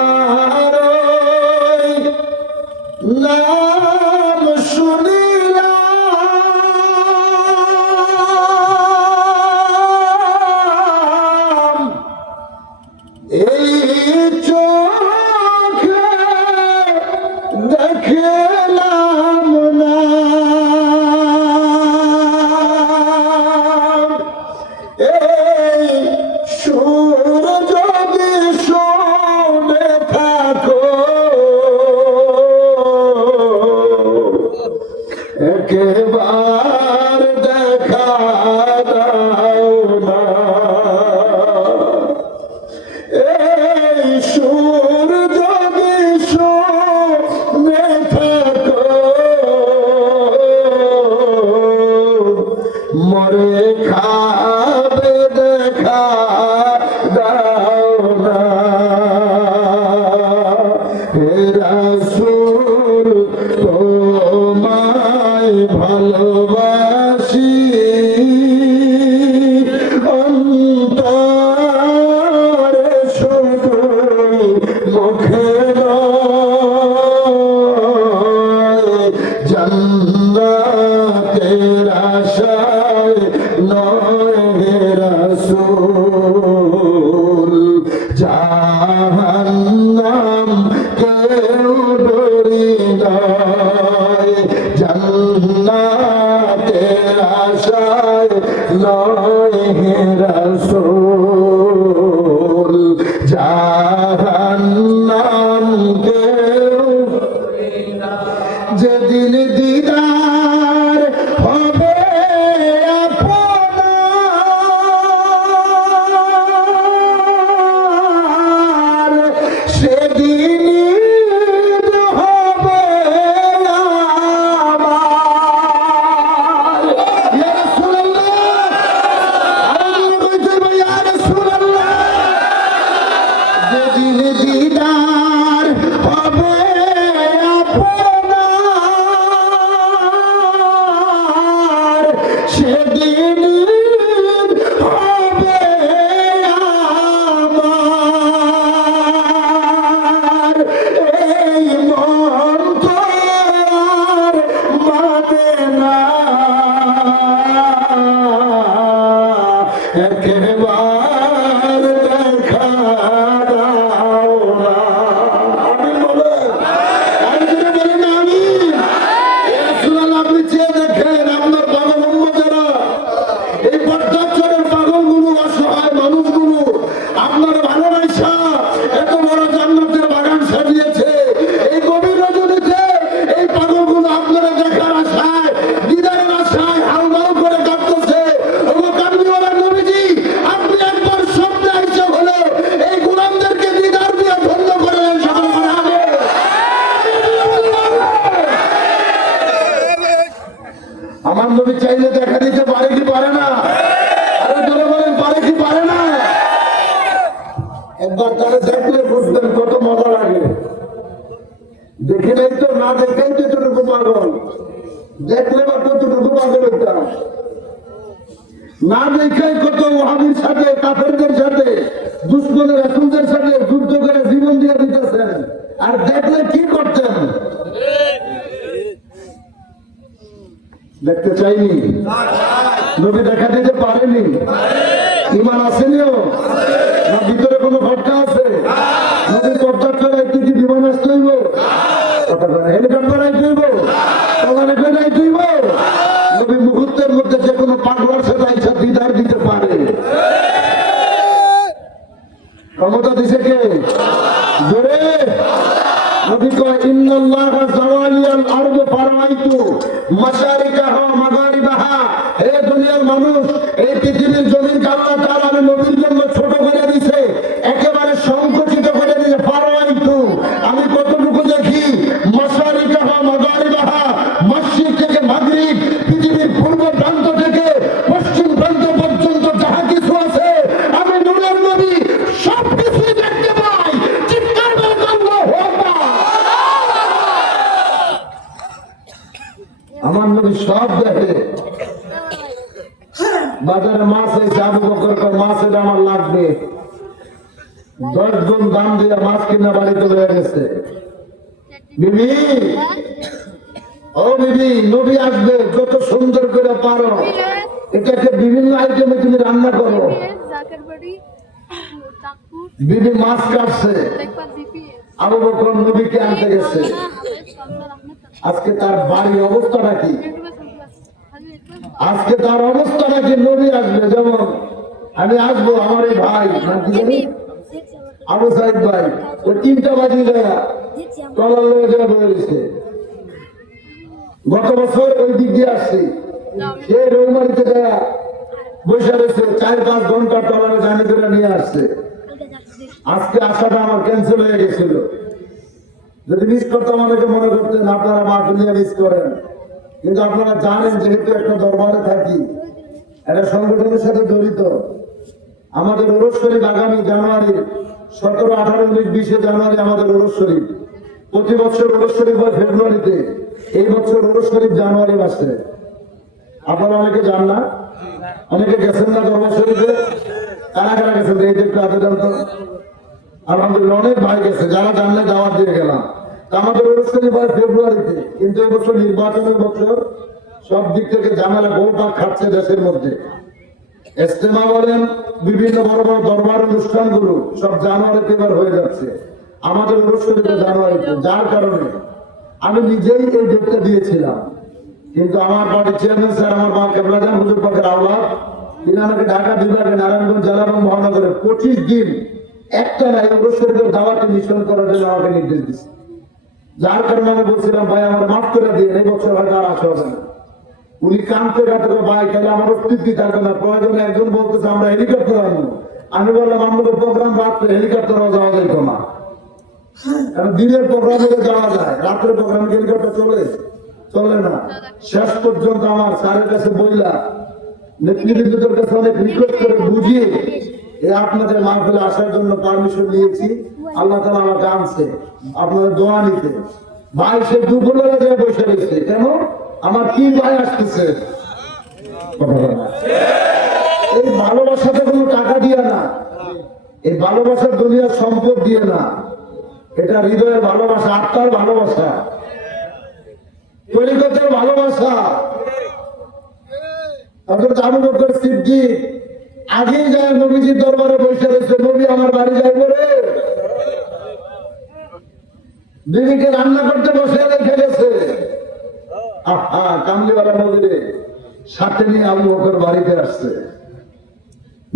নাম শুনিলাম এই চোখে, দেখলাম না এই সুর যদি শুনে থাকো, একবার দেখা দাও না এই সুর যদি শুনে থাকো, মরে খাবে দেখা দাও না। হে রাসূল তোমায় ভালোবাসি, অন্তরে শুধু মুখে নয়, জান্নাতের আশায় নয় হে রাসূল, জাহান্নাম কেউ ডরি নয়, জান্নাতের আশায় নয় হে রাসূল, জাহান্নাম কেউ যেদিন দিদার হবে আপনার, সেদিন ঈদ হবে আমার। ইয়া রাসূলুল্লাহ, আমি কইতে ইয়া রাসূলুল্লাহ, যেদিন দিদার হবে আপনার, সেদিন ঈদ হবে আমার। এই মন তো আর মানে না, একবার দেখা দাও না। আমিন বলেন, আরেকজন বলেন আমিন। ইয়া রাসূলুল্লাহ, আপনি চেয়ে দেখেন আপনার পাগল উম্মতেরা, এই বটগাছের পাগলগুলো, অসহায় মানুষগুলো আপনার ভালোবাসা এত বড় জান্নাতের বাগান সাজিয়েছে। এই গভীর রজনীতে এই পাগলগুলো আপনারা দেখার আশায়, দিদারের আশায় হাউমাউ করে কাঁদতেছে। ওগো কামলিওয়ালা নবীজি, আপনি একবার স্বপ্নে আইসা হলো এই গোলামদেরকে দিদার দিয়ে ধন্য করেন। সকল করে আমিন। আমার নবী চাইলে দেখা দিতে পারে কি পারে না? আরো জোরে বলেন, পারে কি পারে না? একবার তারা দেখলে বুঝবেন কত মজা লাগে। দেখে নাই তো, না দেখেই তো এতটুকু পাগল, দেখলে বা কতটুকু পাগল হইতাম। না দেখাই কত ওয়াহাবির সাথে, কাফেরদের সাথে, দুশ্মনের রাসূলদের সাথে যুদ্ধ করে জীবন দিয়ে দিতেছেন, আর দেখলে কি করতেন? দেখতে চাইনি, নবী দেখা দিতে পারেনি। ইমান আসেনিও না, ভিতরে কোনো ঘটকা আছে? নবীর পর্দা চড়াইতে কি বিমান আসতে হইব? হেলিকপ্টার আইতে হইব? তলারে ফেলে আইতে হইব? নবী মুহূর্তের মধ্যে যে কোনো পাগলার সাথে আইসা দিদার দিতে পারে। ক্ষমতা দিছে কে? জোরে নবী কয় ইন্নাল্লাহা যাওয়ালিয়াল আরদ ফারাইতু মাশারিকাহা ওয়া মাগারিবাহা। হে দুনিয়ার মানুষ, এই পৃথিবীর জমিনকে আল্লাহ তাআলা আমি নবীর জন্য ছোট করে দিয়েছে, একেবারে সংকুচিত করে দিয়েছে। ফারাইতু আমি কতটুকু দেখি, মাশারিকাহা ওয়া মাগারিবাহা, মসজিদ থেকে মাগরিব, পৃথিবীর পূর্ব প্রান্ত থেকে পশ্চিম প্রান্ত পর্যন্ত যাহা কিছু আছে আমি নূরের নবী সব কিছু দেখতে পাই। চিৎকার করে আল্লাহু আকবার। আমার নবী সব দেখে। বাজারে মাছ এসে আবু বকর কয় মাছ এটা আমার লাগবে, 10 গুণ দাম দিয়ে মাছ কিনা বাড়িতে লয়ে গেছে। বিবি, ও বিবি, নবী আসবে, যত সুন্দর করে পারো এটাকে বিভিন্ন আইটেমে তুমি রান্না করো। বিবি মাছ কাটছে, আবু বকর নবীকে আনতে গেছে। আজকে তার বাড়ির অবস্থাটা কি? আজকে তার অবস্থাটা কি? নবী আসবে, যেমন আমি আসবো, আমার এই ভাই আবু সাইদ ভাই ওই 3টা বাজি দেয়া টলার লয়ে যাওয়া বলেছে। গত বছর ওই দিক দিয়ে আসছি, সে রৌমারিতে দেয়া বসে রয়েছে, 4-5 ঘন্টা টলারে জানি করে নিয়ে আসছে। আজকে আসাটা আমার ক্যান্সেল হয়ে গেছিল। যদি মিস করতাম অনেকে মনে করতেন আপনারা মাহফিলিয়া মিস করেন, কিন্তু আপনারা জানেন যেহেতু একটা দরবারে থাকি, একটা সংগঠনের সাথে জড়িত। আমাদের ওরস শরীফ আগামী জানুয়ারির 17, 18, 19, 20 জানুয়ারি আমাদের ওরস শরীফ। প্রতি বছর ওরস শরীফ হয় ফেব্রুয়ারিতে, এই বছর ওরস শরীফ জানুয়ারি মাসে। আপনারা অনেকে যান না, অনেকে গেছেন না দরবার শরীফে। কারা কারা গেছেন এই একটু হাতে জানতো? আলহামদুলিল্লাহ অনেক ভাই গেছে, যারা জানলে দাওয়াত দিয়ে গেলাম। আমাদের ওরস শরীফ হয় ফেব্রুয়ারিতে, কিন্তু এবছর নির্বাচনের বছর সব দিক থেকে ঝামেলা গোলপাক খাচ্ছে দেশের মধ্যে। ইজতেমা বলেন, বিভিন্ন বড় বড় দরবার অনুষ্ঠানগুলো সব জানুয়ারিতে এবার হয়ে যাচ্ছে, আমাদের ওরস শরীফে জানুয়ারিতে। যার কারণে আমি নিজেই এই ডেটটা দিয়েছিলাম, কিন্তু আমার পার্টির চেয়ারম্যান স্যার, আমার মা কেবলা জান হুজুর পাকের আওলাদ, তিনি আমাকে ঢাকা বিভাগে নারায়ণগঞ্জ জেলা এবং মহানগরে 25 দিন একটা নাই ওরস শরীফের দাওয়াতে মিশন করার জন্য আমাকে নির্দেশ দিচ্ছে। যার কারণে আমি বলছিলাম ভাই আমার মাফ করে দিয়ে এই বছর হয়তো আর আসা হবে না। উনি কানতে কাটতে ভাই তাহলে আমার অস্তিত্বই থাকবে না, প্রয়োজনে একজন বলতেছে আমরা হেলিকপ্টার আনবো। আমি বললাম আমাদের প্রোগ্রাম রাত্রে হেলিকপ্টারও যাওয়া যেত না, কারণ দিনের প্রোগ্রামে যাওয়া যায়, রাত্রের প্রোগ্রামে হেলিকপ্টার চলে না। শেষ পর্যন্ত আমার স্যারের কাছে বইলা নেতৃবৃন্দদের কাছে অনেক রিকোয়েস্ট করে বুঝিয়ে আপনাদের মাহফিলে আসার জন্য পারমিশন নিয়েছি। আল্লাহ তাআলা আমাকে আনছে আপনাদের দোয়া নিতে। ভাই সে দুপুরে বসে রয়েছে, কেন? আমার 3 ভাই আসতেছে। এই ভালোবাসাটা কোনো টাকা দিয়ে না, এই ভালোবাসার দুনিয়ার সম্পদ দিয়ে না, এটা হৃদয়ের ভালোবাসা, আত্মার ভালোবাসা, তরিকতের ভালোবাসা। হযরত আবু বকর সিদ্দিক আগেই যায় নবীজির দরবারে বসে রয়েছে, নবী আমার বাড়ি যাইব রে। বিবিকে রান্না করতে বসে রেখে গেছে। কামলিওয়ালা নবীরে সাথে নিয়ে আবু বকর বাড়িতে আসছে,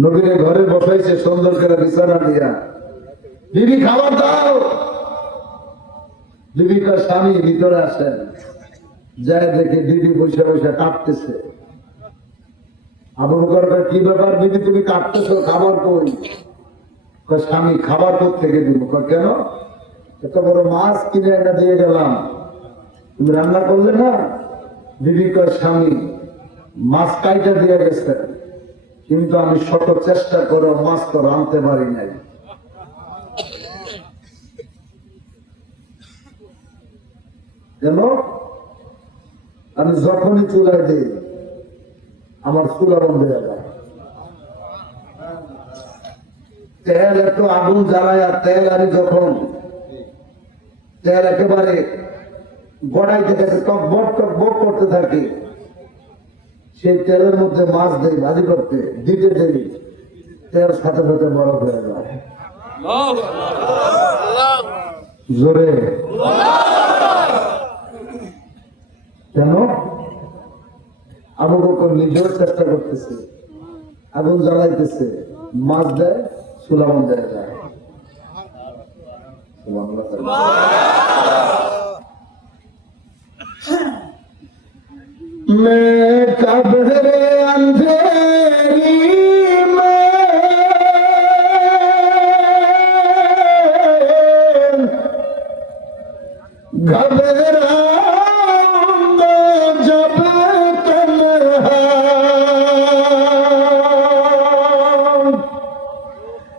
নবীরে ঘরে বসাইছে সুন্দর করে বিছানা দিয়া। বিবি খাবার দাও। বিবি কয় স্বামী ভিতরে আসেন। যায় দেখে দিদি বসে বসে কাঁদতেছে। আবু বকর কয় কি ব্যাপার বিবি তুমি কাঁদতেছো, খাবার কই? কয় স্বামী খাবার কোথা থেকে দিব? কয় কেন? এত বড় মাছ কিনে এনে দিয়ে গেলাম, তুমি রান্না করলে না? বিবি কয় স্বামী মাছ কাইটা দিয়ে গেছে, কিন্তু আমি শত চেষ্টা করে মাছ তো রাঁধতে পারি নাই। কেন? আমি যখনই চুলায় দিই আমার চুলা বন্ধ হয়ে যায়। তেল একটু আগুন জ্বালায়, আর তেল আমি যখন তেল একেবারে গড়াইতে থাকে, টক বক করতে থাকে, সেই তেলের মধ্যে মাছ দেই ভাজি করতে, দিতে দেরি, তেল সাথে সাথে বরফ হয়ে যায়। জোরে কেন? আবু বকর নিজেও চেষ্টা করতেছে, আগুন জ্বালাইতেছে, মাছ দেয়, চুলা বন্ধ হয়ে যায়। मैं कब्र अंधेरी में घबराऊंगा जब तन्हा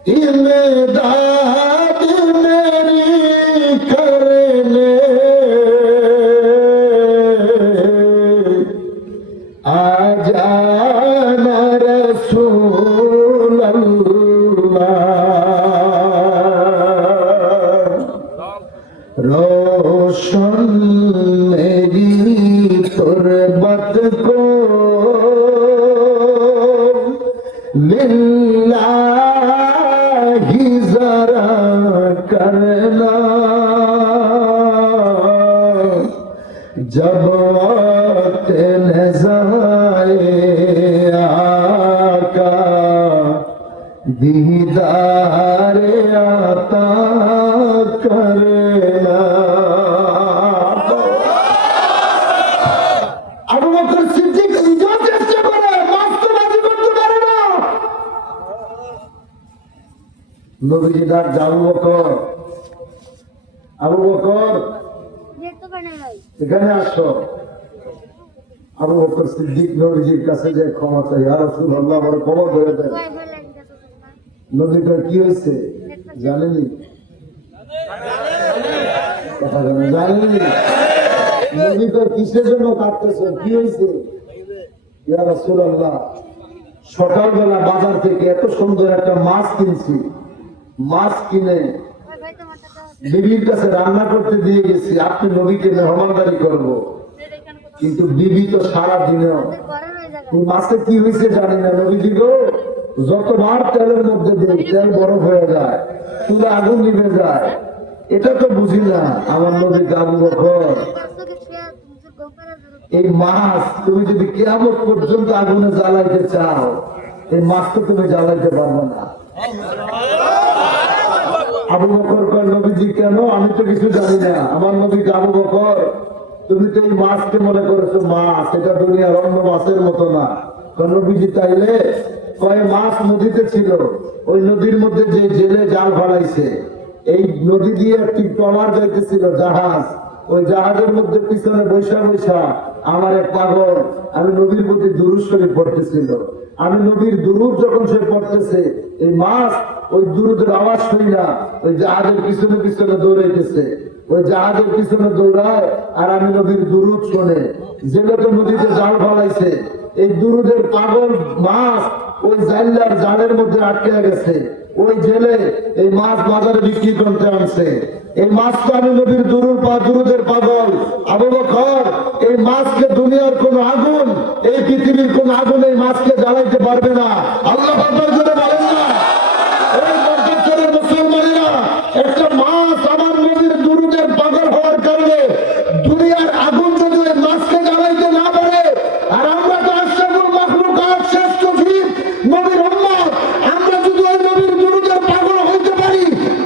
इमदाद मेरी करने आ जाना रसूल अल्लाह रोशन मेरी तुरबत को लिल्लाही जरा करना जब वक्त नज़ाए आका दीदार आता करना আবু বকর সিদ্দিক নিজেও চেষ্টা করে বাস্তবাদী করতে পারে না নবীজি ডাক আবু বকর এখানে আসো আবু বকর সিদ্দিক নবীজির কাছে যে ক্ষমা চাই ইয়া রাসূলুল্লাহ বড় ক্ষমা করে দেন নবীটার কি হয়েছে জানেননি কথা জানেননি নবীটার কিসের জন্য কাঁদতেছে কি হয়েছে ইয়া রাসূলুল্লাহ সকালবেলা বাজার থেকে এত সুন্দর একটা মাছ কিনছি মাছ কিনে বিবির কাছে রান্না করতে দিয়ে গেছি আপনি নবীকে মেহমানদারি করবো কিন্তু বিবি তো সারা দিনেও মাছে কি হয়েছে জানি না নবীজি গো যতবার তেলের মধ্যে দিই তেল বরফ হয়ে যায় চুলে আগুন নিভে যায় এটা তো বুঝি না আমার নবী আবু বকর এই মাছ তুমি যদি কিয়ামত পর্যন্ত আগুনে জ্বালাইতে চাও এই মাছ তো তুমি জ্বালাইতে পারবে না আবু বকর কয় নবীজি কেন আমি তো কিছু জানি না আমার নবী আবু বকর তুমি তো এই মাছকে মনে করেছো মাছ এটা দুনিয়ার অন্য মাছের মতো না নবীজি তাইলে কয় মাছ নদীতে ছিল ওই নদীর মধ্যে যে জেলে জাল ফালাইছে এই নদী দিয়ে একটি ট্রলার যাইতেছিল জাহাজ ওই জাহাজের মধ্যে পিছনে বৈশা বৈশা আমার এক পাগল আমি নবীর প্রতি দুরূদ শরীফ পড়তেছিল আমি নবীর দুরূদ যখন সে পড়তেছে এই মাছ ওই দুরূদের আওয়াজ শুনিয়া ওই জাহাজের পিছনে পিছনে দৌড়াইতেছে ওই জাহাজের পিছনে দৌড়ায় আর আমি নবীর দুরূদ শুনে জেলে তো নদীতে জাল ফালাইছে এই দুরূদের পাগল মাছ ওই জাইলার জালের মধ্যে আটকে গেছে ওই জেলে এই মাছ বাজারে বিক্রি করতে আনছে এই মাছ তো আমি নবীর দুরূদের পাগল আবু বকর এই মাছকে দুনিয়ার কোন আগুন এই পৃথিবীর কোন আগুন এই মাছকে জ্বালাইতে পারবে না আল্লাহ পাকের জন্য বলেন না এই মসজিদের মুসলমানেরা একটা মাছ আমার নবীর দুরূদের পাগল হওয়ার কারণে দুনিয়ার আগুন যদি ওই মাছকে জ্বালাইতে না পারে আর আমরা তো আশরাফুল মাখলুকাত শ্রেষ্ঠ জীব নবীর উম্মত আমরা যদি ওই নবীর দুরূদের পাগল হইতে পারি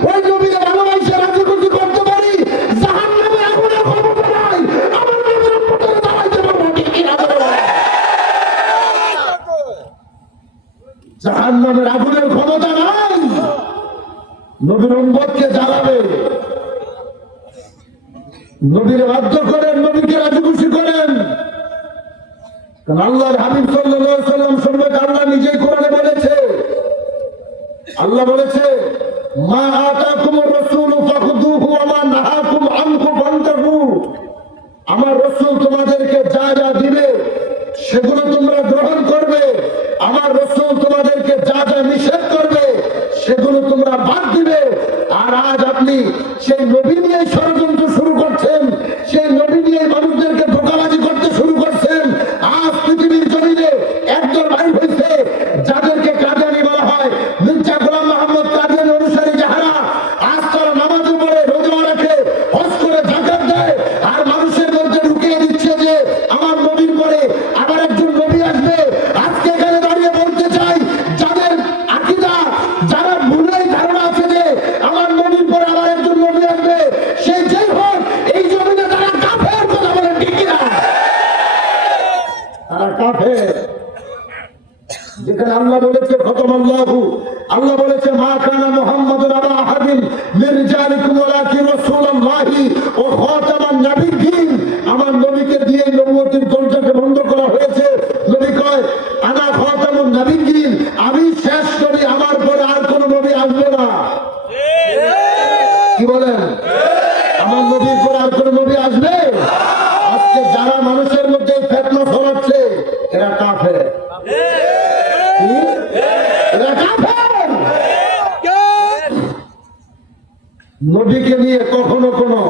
ওই নবীর ভালোবাসা রাজি খুশি করতে পারি জাহান্নামের আগুনের ক্ষমতা নাই আমার নবীর উম্মতকে জ্বালাইতে পারবো ঠিক কি না জাহান্নামের আগুনের ক্ষমতা নাই নবীর উম্মতকে জ্বালাবে নবীর বাধ্য করেন নবীকে রাজি খুশি করেন কারণ আল্লাহর হাবিব সাল্লাল্লাহু আলাইহি ওয়াসাল্লাম সম্পর্কে আল্লাহ নিজেই কোরআনে বলেছে আল্লাহ বলেছে মা আতাকুমুর রাসূলু ফাখুযুহু ওয়া মা নাহাকুম আনহু ফান্তাহু আমার রাসূল তোমাদেরকে যা যা দিবে সেগুলো তোমরা গ্রহণ করবে আমার রাসূল তোমাদেরকে যা যা নিষেধ করবে সেগুলো তোমরা বাদ দিবে আর আজ আপনি সেই নবী নিয়ে ষড়যন্ত্র শুরু করছেন সেই নবী নিয়ে মানুষদেরকে ধোঁকাবাজি করতে শুরু করছেন আজ পৃথিবীর জমিনে একদল ভাই হয়েছে যাদেরকে কাদিয়ানী বলা হয় মির্জা গোলাম মোহাম্মদ কাদিয়ানী অনুসারী যাহারা আজ তারা নামাজ পড়ে রোজা রাখে হজ করে যাকাত দেয় আর মানুষের মধ্যে ঢুকিয়ে দিচ্ছে যে আমার নবীর পরে আবার একজন নবী আসবে আজকে এখানে দাঁড়িয়ে বলতে চাই যাদের আকীদা যারা ভুলেই ধারণা আছে যে আমার নবীর পরে আবার একজন নবী আল্লাহ বলেছে মা কানা মুহাম্মাদুন আলা আহাদিন মির রিজালিকুম ওয়ালাকিন রাসূলুল্লাহি ওয়া খাতামান নাবিয়্যিন। আমার নবীকে দিয়ে নবুয়তের দরজাকে বন্ধ করা হয়েছে। নবী কয় আনা খাতামুন নাবিয়্যিন, আমি শেষ নবী, আমার পরে আর কোন নবী আসবে না। কি বলেন? আমার নবীর পরে আর কোন নবী আসবে? আজকে যারা মানুষের মধ্যে ফিতনা ছড়াচ্ছে এরা কাফের। এরা কাফের। নবীকে নিয়ে কখনো কোনো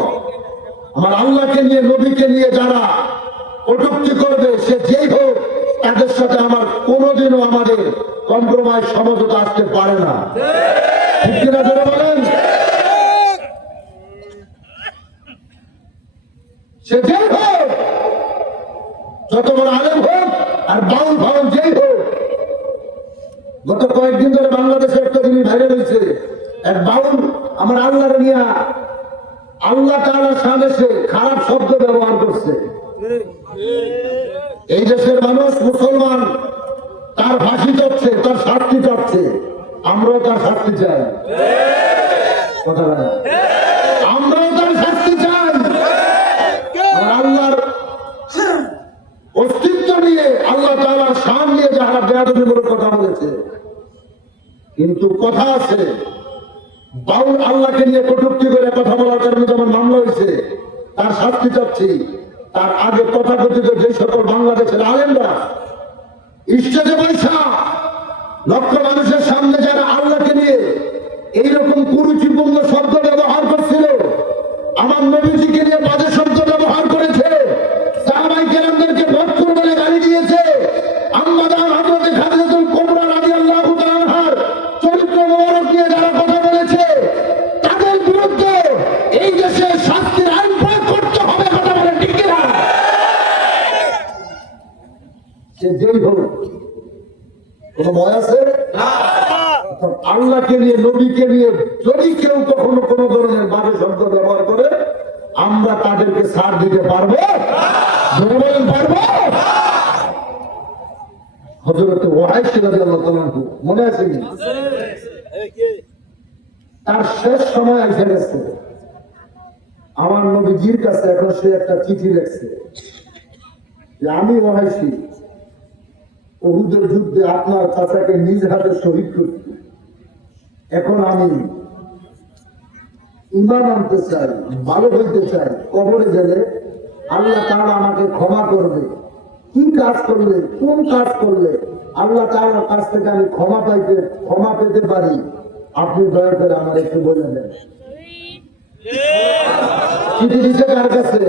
আমার আল্লাহকে নিয়ে নবীকে নিয়ে যারা কটূক্তি করবে সে যেই হোক তাদের সাথে আমার কোনোদিনও আমাদের কম্প্রোমাইজ সমঝোতা আসতে পারে না। ঠিক কিনা ধরে বলেন? সে যেই হোক, যত বড় আলেম হোক আর বাউল ফাউল যেই হোক। গত কয়েকদিন ধরে বাংলাদেশে একটা জিনিস ভাইরাল হয়েছে, এক বাউল আমার আল্লাহর নিয়ে আল্লাহ তাআলার সামনে সে খারাপ শব্দ ব্যবহার করছে। এই দেশের মানুষ মুসলমান, তার ফাঁসি চাচ্ছে, তার শাস্তি চাচ্ছে, আমরাও তার শাস্তি চাই। কথা বলেন, আমরাও তার শাস্তি চাই। আল্লাহর অস্তিত্ব নিয়ে আল্লাহ তাআলার শান নিয়ে যারা বেয়াদবিমূলক কথা বলেছে, কিন্তু কথা আছে বাউল আল্লাহকে নিয়ে কটূক্তি করে কথা বলার কারণে যেমন মামলা হয়েছে, তার শাস্তি চাচ্ছি। তার আগে তথাকথিত যে সকল বাংলাদেশের আলেমরা স্টেজে বৈশা লক্ষ মানুষের সামনে যারা আল্লাহকে নিয়ে এইরকম কুরুচিপূর্ণ শব্দ ব্যবহার করছিল, আমার নবীজিকে নিয়ে বাজে শব্দ ব্যবহার করেছে, সাহাবায়ে কেরামদেরকে ভৎকুর বলে গালি দিয়েছে, আম্মা জান হযরত খাদিজাতুল কুবরা রাদিয়াল্লাহু তাআলা আনহার চরিত্র মোবারক নিয়ে যারা কথা বলেছে, তাদের বিরুদ্ধে এই দেশে শাস্তির আইন প্রয়োগ করতে হবে। কথা বলেন ঠিক কিনা? সে যেই হোক, কোন ভয় আছে না? আল্লাহকে নিয়ে নবীকে নিয়ে যদি কেউ কখনো কোন ধরনের বাজে শব্দ ব্যবহার করে, আমরা তাদেরকে ছাড় দিতে পারবো? পারবো? হযরত ওয়াইস রাদিয়াল্লাহু তাআলা মনে আছে কি? তার শেষ সময় এসে গেছে, আমার নবীজির কাছে এখন সে একটা চিঠি লিখছে যে আমি ওয়াইসি উহুদের যুদ্ধে আপনার চাচাকে নিজ হাতে শহীদ করছি। এখন আমি ঈমান আনতে চাই, ভালো হইতে চাই। কবরে গেলে আল্লাহ তাআলা আমাকে ক্ষমা করবে। কি কাজ করলে, কোন কাজ করলে আল্লাহ তাআলার কাছ থেকে আমি ক্ষমা পেতে পারি, আপনি দয়া করে আমার একটু বলে দেন। চিঠি দিতে কার কাছে?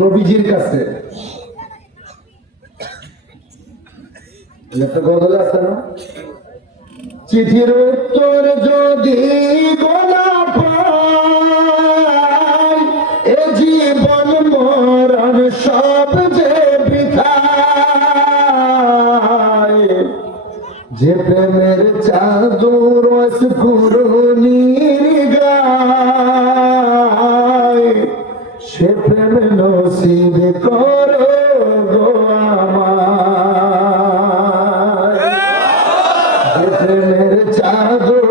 নবীজির কাছে। একটা গজল আছে না, চিঠির উত্তর যদি গোলা পাই, এ জীবন মরণ সব যে বৃথায়, যে প্রেমের চাদর কুরুনির গায়, সে প্রেম নসিব করো গো আমার। যে প্রেমের চাদর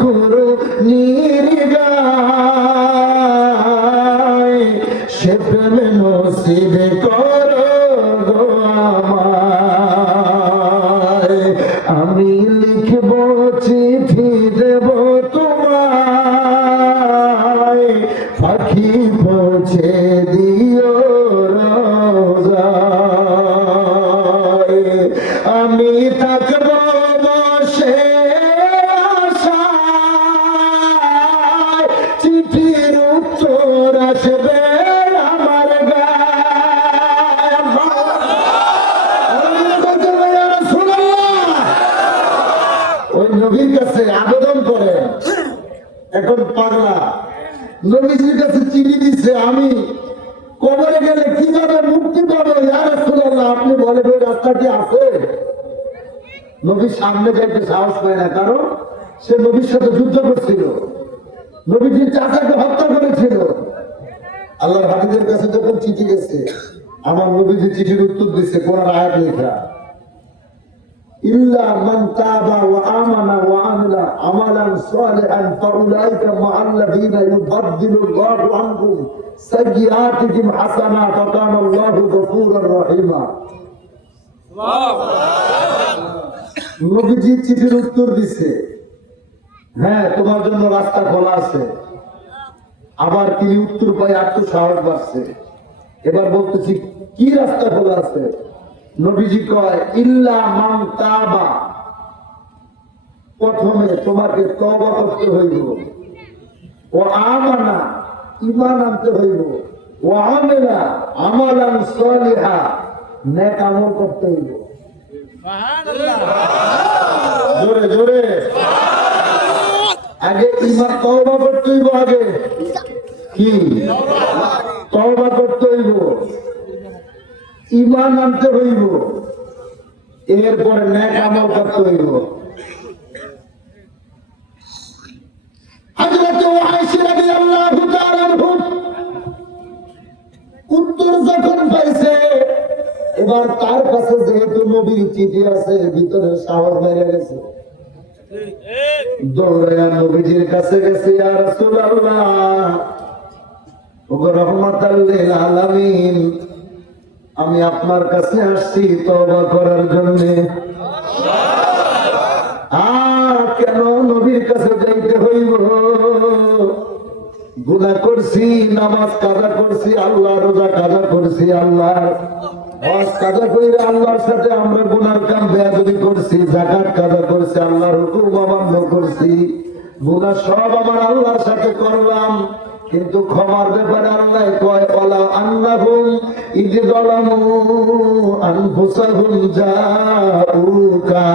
কুরুনির গায়, সে প্রেম নসিব করো গো আমার। আমি লিখব চিঠি দেব তোমায়, পাখি পৌঁছে দিও রোজায়। আমি থাকব বসে আশায়, চিঠির উত্তর আসবে আমার গায়ে। ওই নবীর কাছে আবেদন করে এখন পাগলা নবীজির কাছে চিঠি দিচ্ছে, আমি কবরে গেলে কিভাবে মুক্তি পাবো ইয়া রাসূলুল্লাহ, আপনি বলে ওই রাস্তা কি আছে? নবীর সামনে যাইতে সাহস পায় না, কারণ সে নবীর সাথে যুদ্ধ করছিল, নবীজির চাচাকে হত্যা করেছিল। আল্লাহর হাবিবের কাছে যখন চিঠি গেছে, আমার নবীজি চিঠির উত্তর দিচ্ছে কোরআন আয়াত লেখা, ইল্লা মান তাবা ওয়া আমানা ওয়া عملا صالحا فأولئك مع الذين يبدل الله عنهم سيئاتهم حسنات وكان الله غفورا رحيما নবীজি চিঠির উত্তর দিছে, হ্যাঁ তোমার জন্য রাস্তা খোলা আছে। আবার তিনি উত্তর পাই আত্মসাহস বাড়ছে। এবার বলতেছি কি রাস্তা খোলা আছে? নবীজি কয় ইল্লা মান তাবা, প্রথমে তোমাকে তওবা করতে হইব, ও আমানা ঈমান আনতে হইব, ও আমিলা আমালান সালিহা নেক আমল করতে হইব। জোরে জোরে আগে ঈমান তওবা করতে হইব, আগে কি তওবা করতে হইব, ঈমান আনতে হইব, এরপরে নেক আমল করতে হইব। হযরত আয়েশা রাদিয়াল্লাহু তাআলা উত্তর যখন পাইছে, এবার তার কাছে যেহেতু নবীর চিঠি আছে, ভিতরে সাহস বেড়ে গেছে, দৌড়াইয়া নবীজির কাছে গেছে, ইয়া রাসূলুল্লাহ ওগো রহমাতাল লিল আলামিন, আমি আপনার কাছে আসছি তওবা করার জন্য। কেন নবীর কাছে যাইতে হইব? গুনাহ করছি, নামাজ কাজা করছি, আল্লাহ রোজা কাজা করছি, আল্লাহ হজ কাজা কইরা আল্লাহর সাথে আমরা গুনার কাম বেয়াদবি করছি, যাকাত কাজা করছি, আল্লাহর হুকুম অমান্য করছি, গুনাহ সব আমার আল্লাহর সাথে করলাম। কিন্তু ক্ষমার ব্যাপারে আল্লাহ কয় ওয়ালা আন্নাহুম ইয যালামু আনফুসাহুম জাউকা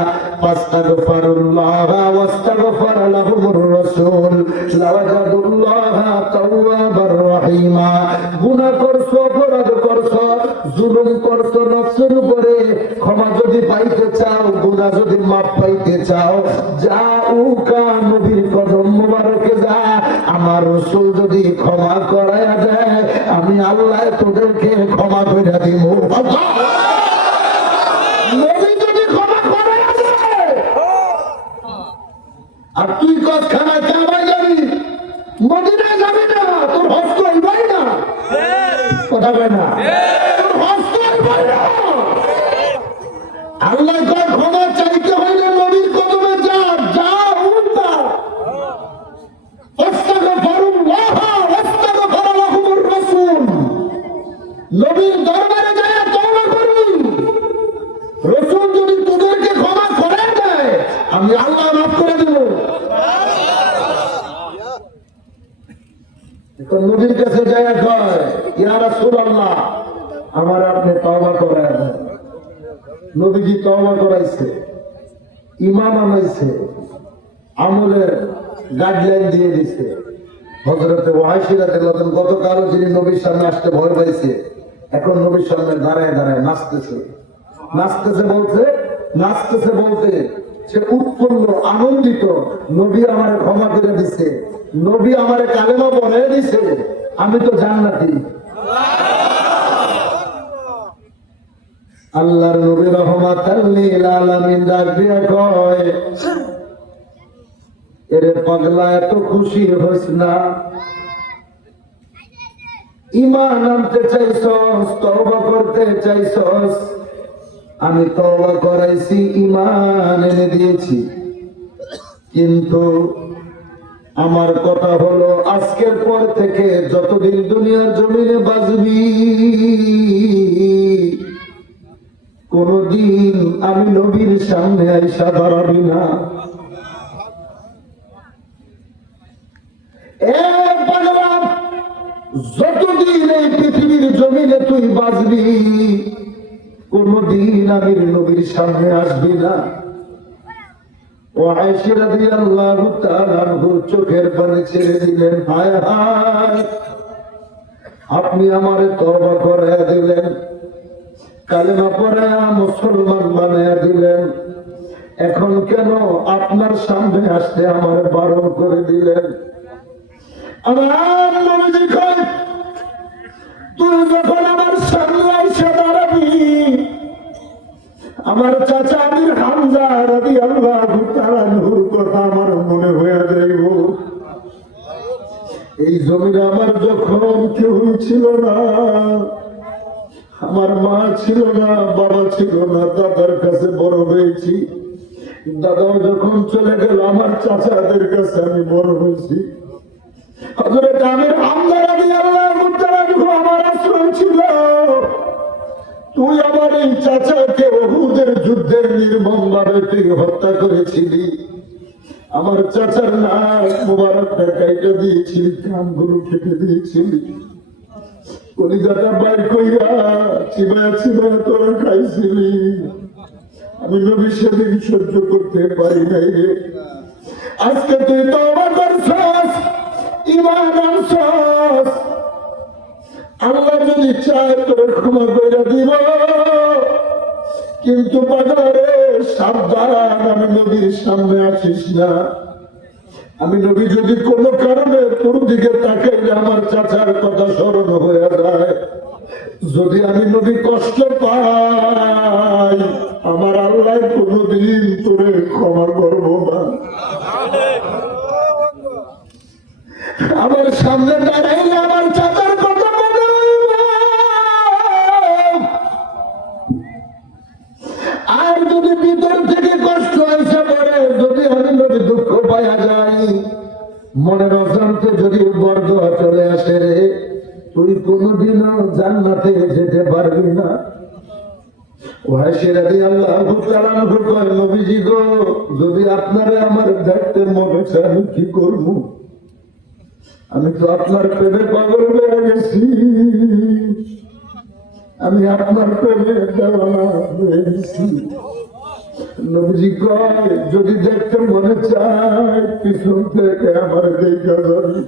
ফাস্তাগফিরুল্লাহ ওয়াস্তাগফার লাহুমুর রাসূল লাওয়াজাদুল্লাহা তাওয়াবার রহিমা। গুনাহ করছো, অপরাধ করছো, জুলুম করছো নফসের উপরে, ক্ষমা যদি পাইতে চাও, গুনাহ যদি মাফ পাইতে চাও, জাউকা নবীর কদম মুবারকে যা, আমার রাসূল যদি ক্ষমা করায়া দেয়, আমি আল্লাহ তোদেরকে ক্ষমা করে দিব। নবী যদি ক্ষমা করায়া দেয়, আর তুই কত খানা কামাই যাবি, মদিনায় যাবি না, তোর হজ তো হইবাই না, কথা কয় না, তোর হজ তো হইবাই না। আল্লাহ কয় ক্ষমা চাইতে হইলে নবীর কদমে যা, যা উল্টা নবীর দরবারে যায় তওবা করবি। রাসূল যদি তোদেরকে ক্ষমা করে দেয়, আমি আল্লাহ মাফ করে দেব। এখন নবীর কাছে যায় কয় ইয়া রাসূলুল্লাহ আমার আপনি তওবা করায় দেন। নবীজি তওবা করাইছে, ঈমান আনাইছে, আমলের গাইডলাইন দিয়ে দিছে। হযরত আয়েশা রাদিয়াল্লাহু আনহা গতকাল যিনি নবীর সামনে আসতে ভয় পাইছে, এখন নবীর সামনে দাঁড়ায় দাঁড়ায় নাচতেছে। নাচতেছে বলতে সে উৎফুল্ল, আনন্দিত, নবী আমারে ক্ষমা করে দিছে, নবী আমারে কালেমা পড়ায় দিছে, আমি তো জান্নাতি। আল্লাহর নবী রহমাতাল লিল আলামিন ডাক দিয়া কয় এরে পাগলা এত খুশি হইস না, ঈমান আনতে চাইছস, তওবা করতে চাইছস, আমি তওবা করাইছি, ঈমান এনে দিয়েছি। কিন্তু আমার কথা হলো আজকের পর থেকে যতদিন দুনিয়ার জমিনে বাঁচবি, কোনদিন আমি নবীর সামনে আইসা দাঁড়াবি না। যতদিন এই পৃথিবীর জমিনে তুই বাঁচবি, কোনদিন আমি নবীর সামনে আসবি না। ও আয়েশা রাদিয়াল্লাহু তাআলা আনহুর চোখের পানি ছেড়ে দিলেন, হায় হায় আপনি আমারে তওবা করায়া দিলেন, কালেমা পড়ায়া মুসলমান বানায়া দিলেন, এখন কেন আপনার সামনে আসতে আমারে বারণ করে দিলেন? আমার নবীজি কয় তুই যখন আমার সামনে এসে দাঁড়াবি, আমার চাচা আমির হামজা রাদিয়াল্লাহু তাআলা আনহুর কথা আমার মনে হয়ে যাইব। এই জমিনে আমার যখন কেউ ছিল না, আমার মা ছিল না, বাবা ছিল না, দাদার কাছে বড় হয়েছি। দাদাও যখন চলে গেল আমার চাচাদের কাছে আমি বড় হয়েছি। হযরত আমির হামজা রাদিয়াল্লাহু তাআলা আনহু আমার আশ্রয় ছিল। তুই আমার এই চাচাকে উহুদের যুদ্ধের নির্মমভাবে তুই হত্যা করেছিলি। আমার চাচার নাক মুবারকটা কাইটা দিয়েছিলি, কানগুলো কেটে দিয়েছিলি, কলিজাটা বাইর কইরা চিবায়া চিবায়া তোরা খাইছিলি। আমি নবী সেদিন সহ্য করতে পারি নাই রে। আজকে তুই তওবা করছস, ঈমান আনছস, আল্লাহ যদি চায় তোর ক্ষমা করে দিব। কিন্তু বাজারে সাবধান, আমি নবীর সামনে আসিস না। আমি নবী যদি কোনো কারণে তোর দিকে তাকাইলে আমার চাচার কথা স্মরণ হয়ে যায়। যদি আমি নবী কষ্ট পাই, আমার আল্লাহ কোনদিন তোরে ক্ষমা করব না। আমার সামনে দাঁড়াইলে আমার চাচার কথা মনে হইবে। আর যদি ভিতর থেকে কষ্ট এসে পড়ে, যদি আমি নবী দুঃখ পাইয়া যাই, মনের অশান্তি যদি বরদোয়া চলে আসে রে, তুই কোনদিনও জান্নাতে যেতে পারবি না। নবীজি গো, যদি আপনারা আমার দেখতে মনে চায় আমি কি করব? আমি তো আপনার প্রেমে পাগল হয়ে গেছি, আমি আপনার প্রেমে দেওয়ানা হয়ে গেছি। নবীজি কয়, যদি দেখতে মনে চায় পিছন থেকে আমার দেখা যাবি।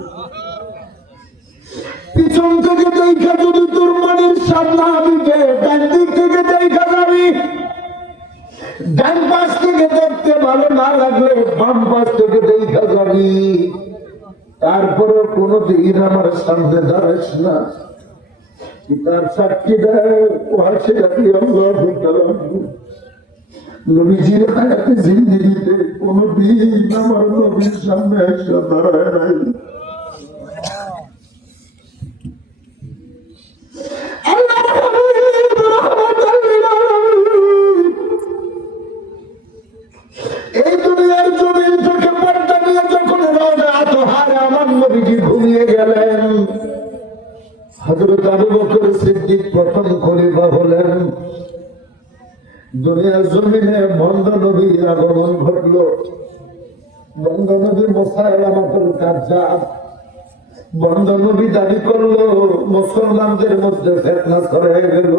পিছন থেকে দেখা যদি তোর মনের সামনে আবিকে, ডান দিক থেকে দেখা যাবি। ডান পাশ থেকে দেখতে ভালো না লাগলে বাম পাশ থেকে দেখা যাবি। তারপরে কোনদিন আমার সামনে দাঁড়াস না। তার সাক্ষী দেয় নবীজির হায়াতে জিন্দেগিতে কোনদিন আমার নবীর সামনে এসে দাঁড়ায় নাই। এই দুনিয়ার জমিন থেকে পর্দা নিয়ে যখন রাজহারে আমার নবীজি ঘুমিয়ে গেলেন, হযরত আবু বকর সিদ্দিক প্রথম খলিফা হলেন। দুনিয়ার জমিনে ভণ্ড নবীর আগমন ঘটল। ভণ্ড নবী মুসাইলামাতুল কাজ্জাব, ভণ্ড নবী দাবি করলো, মুসলমানদের মধ্যে ফিতনা ছড়িয়ে গেল।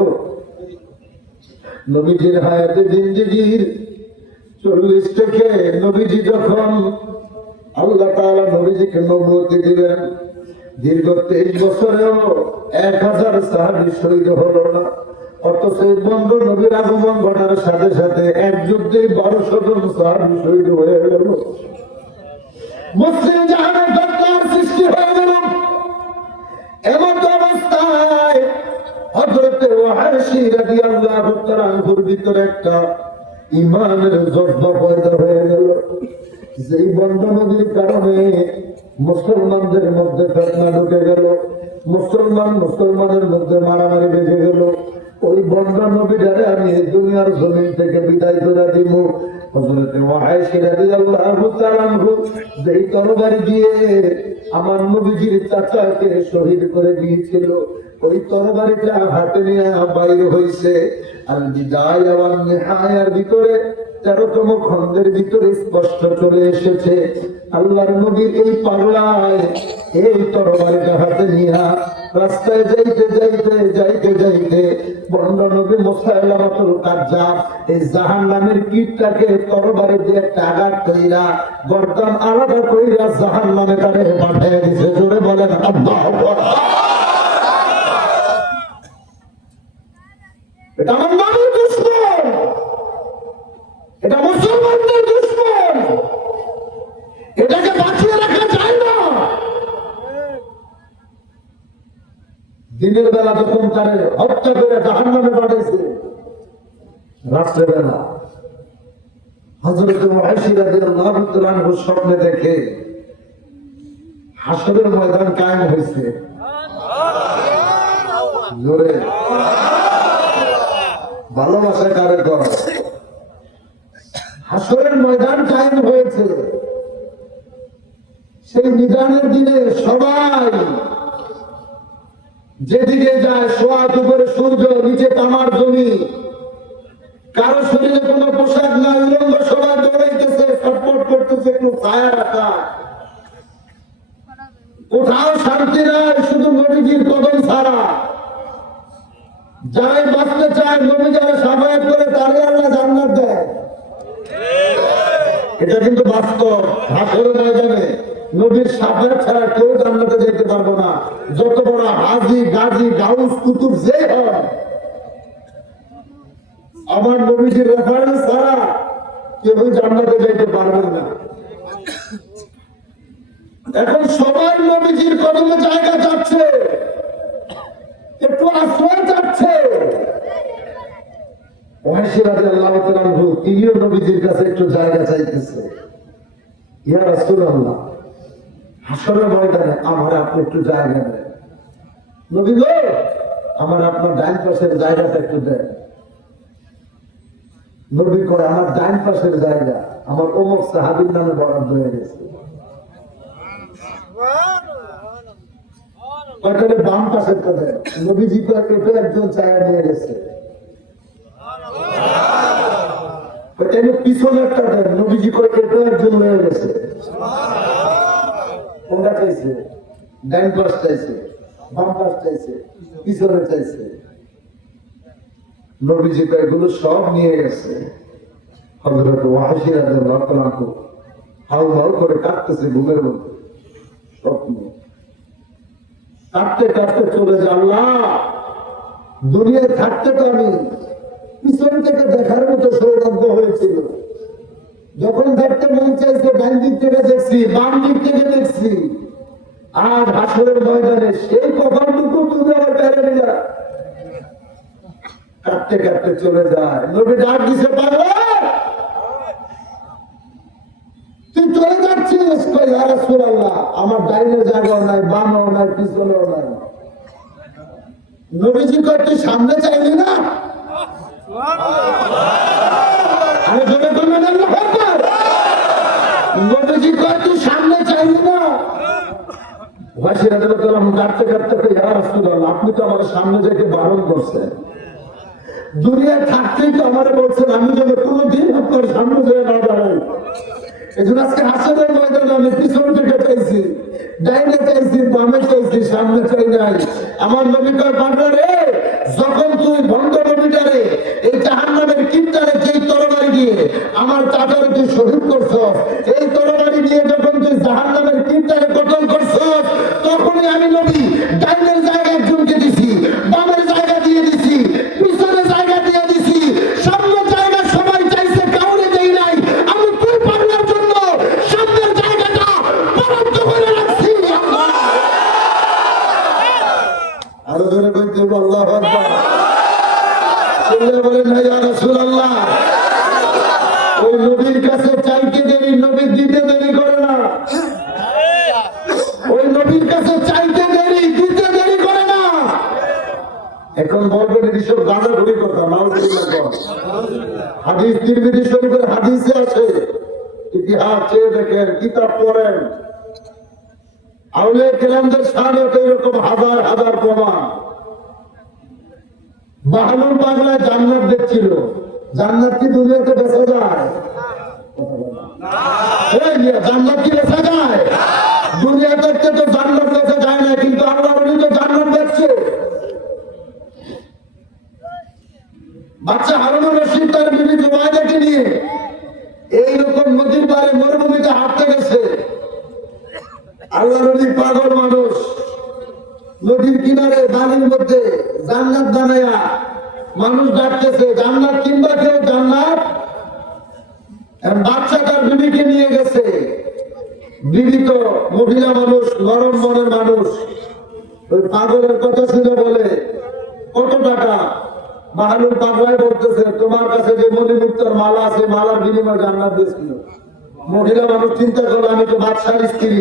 নবীজির হায়াতে জিন্দেগির 40 থেকে নবীজি যখন আল্লাহ তাআলা নবীজিকে নবুয়তি দিলেন, দীর্ঘ 23 বছরেও 1000 সাহাবী শহীদ হলো না। অথচ এই বন্ধ নবীর আগমন ঘটার সাথে সাথে এক যুদ্ধে 1200 জন সাহাবী শহীদ হয়ে গেল। মুসলিম জাহানের ফিতনার সৃষ্টি হয়ে গেল। এমন অবস্থায় হযরত ওয়াহশী রাদিয়াল্লাহু তাআলা আনহুর ভিতরে একটা ঈমানের জজ্বা পয়দা হয়ে গেল। যেই বন্ধ নবীর কারণে মুসলমানদের মধ্যে ফিতনা ঢুকে গেল, মুসলমানের মধ্যে মারামারি বেজে গেল। ওই বন্ধ নবীটারে আমি এই দুনিয়ার জমিন থেকে বিদায় করে দিব। হযরত ওয়াহশী রাদিয়াল্লাহু তাআলা আনহু যেই তরবারি দিয়ে আমার নবীজির চাচাকে শহীদ করে দিয়েছিল, ওই তরবারিটা হাতে নিয়ে বাইরে হইছে। আর বিদায় আর নিহায়ার ভিতরে 13তম খণ্ডের ভিতরে স্পষ্ট চলে এসেছে, আল্লাহর নবীর এই পাগলায় এই তরবারিটা হাতে নিয়ে রাস্তায় যাইতে বন্ড নবী মুসাইলামাতুল কাজ্জাব এই জাহান্নামের কীটটাকে তরবারি দিয়ে একটা আঘাত কইরা গর্দান আলাদা কইরা জাহান্নামে তারে পাঠিয়ে দিয়েছে। জোরে বলেন আল্লাহু আকবার। এটা আমার নবীর দুশমন, এটা মুসলমানদের দুশমন, এটাকে বাঁচিয়ে রাখা যায় না। দিনের বেলা যখন তারে হত্যা করে জাহান্নামে পাঠাইছে, রাত্রেবেলা হযরত মুআইশা রাদিয়াল্লাহু তাআলা আনহু স্বপ্নে দেখে হাসরের ময়দান কায়েম হয়েছে। জোরে ভালোবাসা কারে করে? হাসরের ময়দান কায়েম হয়েছে। সেই নিদানের দিনে সবাই যেদিকে যায়, সোয়াদ উপরে সূর্য, নিচে তামার জমি, কারো শরীরে কোনো পোশাক নাই, উলঙ্গ সবাই দৌড়াইতেছে, ছটফট করতেছে, একটু ছায়া রাখা, কোথাও শান্তি নাই, শুধু নবীজির কদম ছাড়া। যারাই বাঁচতে চায়, নবী যারা সাফায়াত করে, তারই আল্লাহ জান্নাত দেয়। এটা কিন্তু বাস্তব। হাসরের ময়দানে নবীর সাফায়াত ছাড়া কেউ জান্নাতে যেতে পারবে না। যত বড় হাজী, গাজী, গাউস, কুতুব যে হয়, আমার নবীজির রেফারেন্স ছাড়া কেউ জান্নাতে যেতে পারবেন না। এখন সবাই নবীজির কদমে জায়গা চাচ্ছে, একটু আশ্রয় চাচ্ছে। মুআইশা রাদিয়াল্লাহু তাআলা আনহু তিনিও নবীজির কাছে একটু জায়গা চাইতেছে। ইয়া রাসূলুল্লাহ, হাসরের ময়দানে আমার আপনি একটু জায়গা দেন। নবী গো, আমার আপনার ডান পাশের জায়গাটা একটু দেন। নবী কয়, আমার ডান পাশের জায়গা আমার অমুক সাহাবীর নামে বরাদ্দ হয়ে গেছে। তাহলে বাম পাশের টা দেন। নবীজি তো এটা একজন চায়া নিয়ে গেছে। পিছনেরটা দেন। নবীজি কয় এটা একজন হয়ে গেছে। কোনটা চাইছে? ডান পাশ চাইছে, বাম পাশ চাইছে, পিছনে চাইছে। নবীজি তো এগুলো সব নিয়ে গেছে। হযরত মুআইশা রাদিয়াল্লাহু তাআলা আনহু হাউ হাউ করে কাঁদতেছে ঘুমের মধ্যে, স্বপ্ন কাঁদতে কাঁদতে চলে যায়। আল্লাহ, দুনিয়ায় থাকতে তো আমি পিছন থেকে দেখার মতো সৌভাগ্য হয়েছিল। যখন দেখতে মন চাইছে, ডান দিক থেকে দেখছি, বাম দিক থেকে দেখছি। আজ হাসরের ময়দানে সেই কপালটুকু তুমি আমার পেরে দিলা। কাঁদতে কাঁদতে চলে যায়। নবী ডাক দিছে, পাগল তুই চলে যাচ্ছিস? কই, ইয়া রাসূলুল্লাহ, আমার ডাইনের জায়গাও নাই, বামও নাই, পিছনেও নাই। নবীজি কয়, তুই সামনে চাইলি না? আমি জোরে বললেন আল্লাহু আকবার। নবীজি কয়, তুই সামনে চাইলি না? মুআইশা রাদিয়াল্লাহু তাআলা কাঁদতে কাঁদতে কয়, ইয়া রাসূলুল্লাহ, আপনি তো আমার সামনে যেতে বারণ করছেন। দুনিয়ায় থাকতেই তো আমারে বলছেন আমি যেন কোনোদিন আপনার সামনে যেয়ে না দাঁড়াই। এই জন্য আজকে হাসরের ময়দানে আমি পিছন থেকে চাইছি, ডাইনে চাইছি, বামে চাইছি, সামনে চাই নাই। আমার নবী কয়, বান্দা রে, যখন তুই ভণ্ড নবীটারে এই জাহান্নামের কিন্তারে যেই তরবারি দিয়ে আমার চাচারে তুই শহীদ করছস, এই তরবারি দিয়ে যখন তুই জাহান্নামের কিন্তারে কতল করছস, তখনই আমি নবী ডাইনের জায়গায় একজনকে দিছি, বামের জায়গা দিয়ে দিছি, পিছনে জায়গা দিয়ে দিছি, সামনের জায়গা সবাই চাইছে, কাউরে দেই নাই। আমি তুই পাগলার জন্য সামনের জায়গাটা বরাদ্দ করে রাখছি। আরো ধরে বলতে আল্লাহু আকবার। চিল্লা বলেন না ইয়া রাসূলুল্লাহ। ওই নবীর কাছে চাইতে দেরি, নবী দিতে দেরি করে না। ওই নবীর কাছে চাইতে দেরি, দিতে দেরি করে না। এখন বলবেন এসব গাঁজাখুরি কথা, নাউজুবিল্লাহ। হাদিস তিরমিজি শরীফের হাদিসে আছে, ইতিহাস চেয়ে দেখেন, কিতাব পড়েন। আউলিয়া কেরামদের শানে এরকম হাজার হাজার প্রমাণ। বাহলুল পাগলা জান্নাত দেখছিল। জান্নাত কি দুনিয়াতে বেচা যায়? জান্নাত কি বেচা যায়? দুনিয়া দেখতে তো জান্নাত বেচা যায় না, কিন্তু আল্লাহর ওলি তো জান্নাত দেখছে। বাচ্চা হারুনুর রশিদ তার বিবি জুবাইদাকে নিয়ে এইরকম নদীর পাড়ে মরুভূমিতে হাঁটতে গেছে। আল্লাহর ওলি পাগল মানুষ, নদীর কিনারে বাড়ির মধ্যে জান্নাত বানায়া মানুষ ডাকতেছে, জান্নাত কিংবা কেউ জান্নাত। বাচ্চা তার বিবিকে নিয়ে গেছে। বিবি তো মহিলা মানুষ, নরম মনের মানুষ। ওই পাগলের কথা শুনে বলে, কত টাকা? বাহালুর পাগলাই বলতেছে তোমার কাছে যে মণিমুক্তার মালা আছে মালার বিনিময়ে জান্নাত দিয়েছিল। মহিলা মানুষ চিন্তা করলো আমি তো বাদশার স্ত্রী,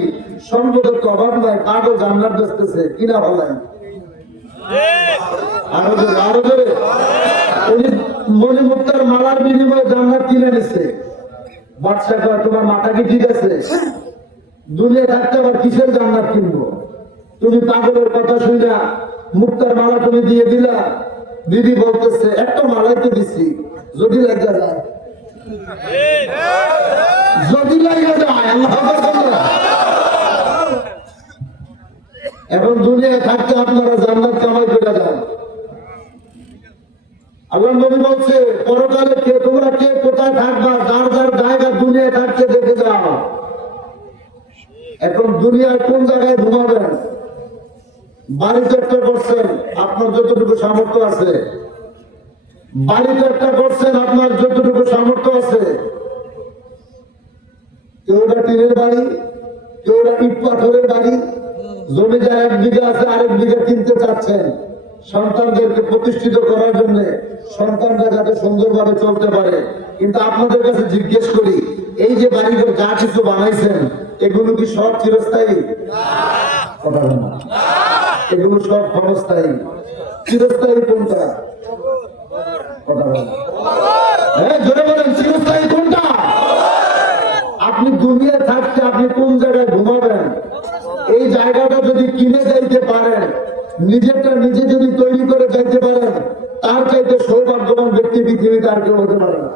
সম্পদের তো অভাব নাই, পাগল জান্নাত বেচতেছে, কিনা বলেন? আরো ধরে উনি মণিমুক্তার মালার বিনিময়ে জান্নাত কিনে নিচ্ছে। বাদশা কয় তোমার মাথা কি ঠিক আছে? দুনিয়া থাকতে আবার কিসের জান্নাত কিনবো? তুমি পাগলের কথা শুনা মুক্তার মালা তুমি দিয়ে দিলা। দিদি বলতেছে একটা মালাই তো দিচ্ছি, যদি লাগা যায়, যদি লাগা যায় আল্লাহ। এখন দুনিয়ায় থাকতে আপনারা জান্নাত কামাই করে যান। আল্লাহ নবী বলছে পরকালে কে তোমরা কে কোথায় থাকবা, যার যার জায়গা দুনিয়ায় থাকতে দেখে যাও। এখন দুনিয়ায় কোন জায়গায় ঘুমাবেন? বাড়িতে একটা করছেন আপনার যতটুকু সামর্থ্য আছে, বাড়িতে একটা করছেন আপনার যতটুকু সামর্থ্য আছে। কেউ টিনের বাড়ি, কেউ ইট পাথরের বাড়ি, জমি যার 1 বিঘা আছে আরেক বিঘা কিনতে চাচ্ছেন সন্তানদেরকে প্রতিষ্ঠিত করার জন্য, সন্তানরা যাতে সুন্দরভাবে চলতে পারে। কিন্তু আপনাদের কাছে জিজ্ঞেস করি, এই যে বাড়িঘর যা কিছু বানাইছেন এগুলো কি সব চিরস্থায়ী? কথা বলেন না। এগুলো সব ক্ষণস্থায়ী। চিরস্থায়ী কোনটা? কথা বলেন। হ্যাঁ, জোরে বলেন, চিরস্থায়ী কোনটা? আপনি দুনিয়ায় থাকতে আপনি কোন জায়গায় ঘুমাবেন? এই জায়গাটা যদি কিনে যাইতে পারেন, নিজেরটা নিজে যদি তৈরি করে যাইতে পারেন, তার চাইতে সৌভাগ্যবান ব্যক্তি পৃথিবীতে আর কেউ হতে পারে না।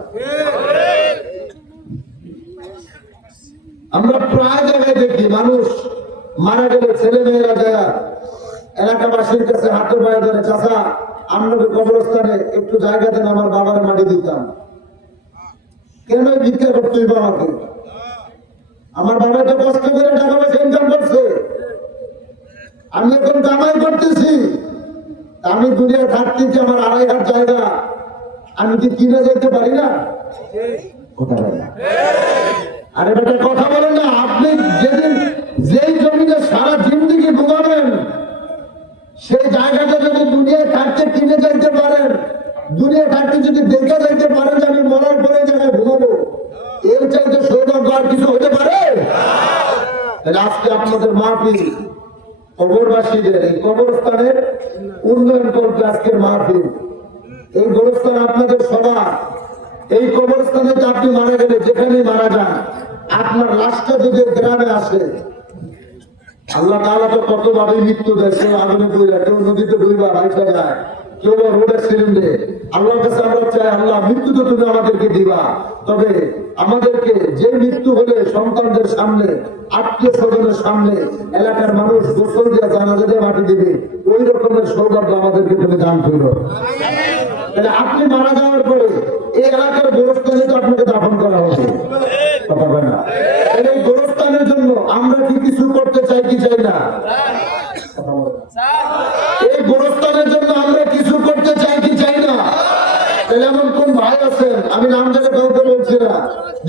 আমরা প্রায় জায়গায় দেখি মানুষ মারা গেলে ছেলে মেয়েরা যায় এলাকাবাসীর কাছে হাতে পায়ে ধরে, চাচা আপনাদের কবরস্থানে একটু জায়গা দেন, আমার বাবার মাটি দিতাম। কেন ভিক্ষা করতে হইব আমাকে? আমার বাবা তো কষ্ট করে টাকা পয়সা ইনকাম করছে, আমি এখন কামাই করতেছি। আমি দুনিয়ায় থাকতেছি, আমার 2.5 হাত জায়গা আমি কি কিনে যেতে পারি না? কথা বলেন। আরে বেটা কথা বলেন না। আপনি যেদিন যেই জমিনে সারা জিন্দেগি ঘুমাবেন, সেই জায়গাটা যদি দুনিয়ায় থাকতে কিনে যাইতে পারেন, দুনিয়ায় থাকতে যদি দেখে যাইতে পারেন যে আমি মরার পরে জায়গায় ঘুমাবো, এর চাইতে সৌভাগ্য আর কিছু হতে পারে? আজকে আপনাদের মাহফিল কবরবাসীদের এই কবরস্থানের উন্নয়ন করবে আজকের মাহফিল। এই গোরস্থান আপনাদের সবার। এই কবরস্থানে আপনি মারা গেলে যেখানেই মারা যান, আপনার লাশটা যদি গ্রামে আসে, আল্লাহ তাআলা তো কত ভাবে মৃত্যু দেয়। কেউ আগুনে পড়ে, কেউ নদীতে ডুবা ভাইসা যায়, কেউ রোড অ্যাক্সিডেন্টে। আল্লাহর কাছে আমরা চাই আল্লাহ মৃত্যু তো তুমি আমাদেরকে দিবা, তবে আমাদেরকে যে মৃত্যু হলে সন্তানদের সামনে, আত্মীয় স্বজনের সামনে, এলাকার মানুষ গোসল দিয়ে জানাজা দিয়ে মাটি দিবে, ওই রকমের সৌভাগ্য আমাদেরকে তুমি দান করো। তাহলে আপনি মারা যাওয়ার পরে এই এলাকার গোরস্থানে তো আপনাকে দাফন করা হবে। কথা বলে না। এই গোরস্থানের জন্য আমরা কি কিছু করতে চাই কি চাই না? এই গোরস্থানের জন্য আমরা কিছু করতে চাই কি চাই না? এমন কোন ভাই আছেন, আমি নাম জানে কাউকে বলছি না,